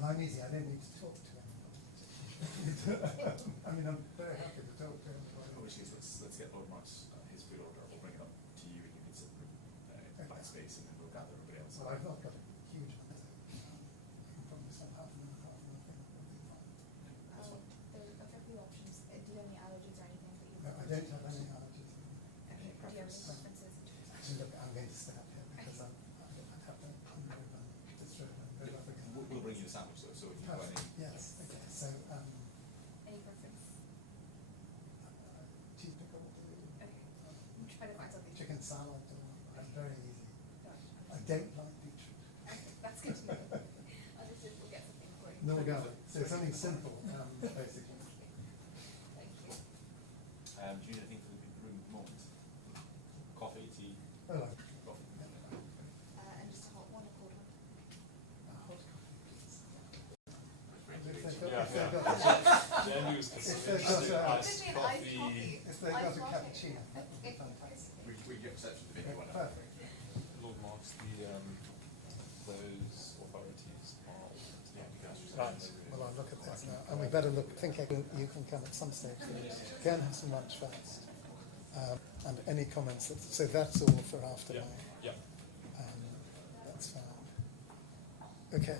I'm easy. I don't need to talk to anyone. I mean, I'm very happy to talk to anyone. In which case, let's get Lord Mark's his food order. We'll bring it up to you, and you can sit in back space, and then we'll gather everybody else. Well, I've not got a huge amount. I can probably spend half an hour, I think that'll be fine. There are a few options. Do you have any allergies or anything that you? No, I don't have any allergies. Okay. Do you have any preferences? Actually, look, I'm going to stay up here because I'd have to hunger and destroy and go up again. We'll bring you a sandwich though, so if you've got any. Yes. Okay. So. Any preference? Cheese pickle. Okay. I'm trying to find something. Chicken salad. I'm very easy. Gosh. I don't like beetroot. Okay, that's good to know. Understood. We'll get something for you. No, go. So something simple, basically. Thank you. Do you need anything for the room at the moment? Coffee, tea? Oh, Coffee. And just a hot one, a cold one. hot coffee, please. Yeah. Jen used to If they've got Could be an iced coffee. And we better look, think you can come at some stage. Go and have some lunch first. And any comments, so that's all for after Yeah. my, Yeah. that's fine. Okay.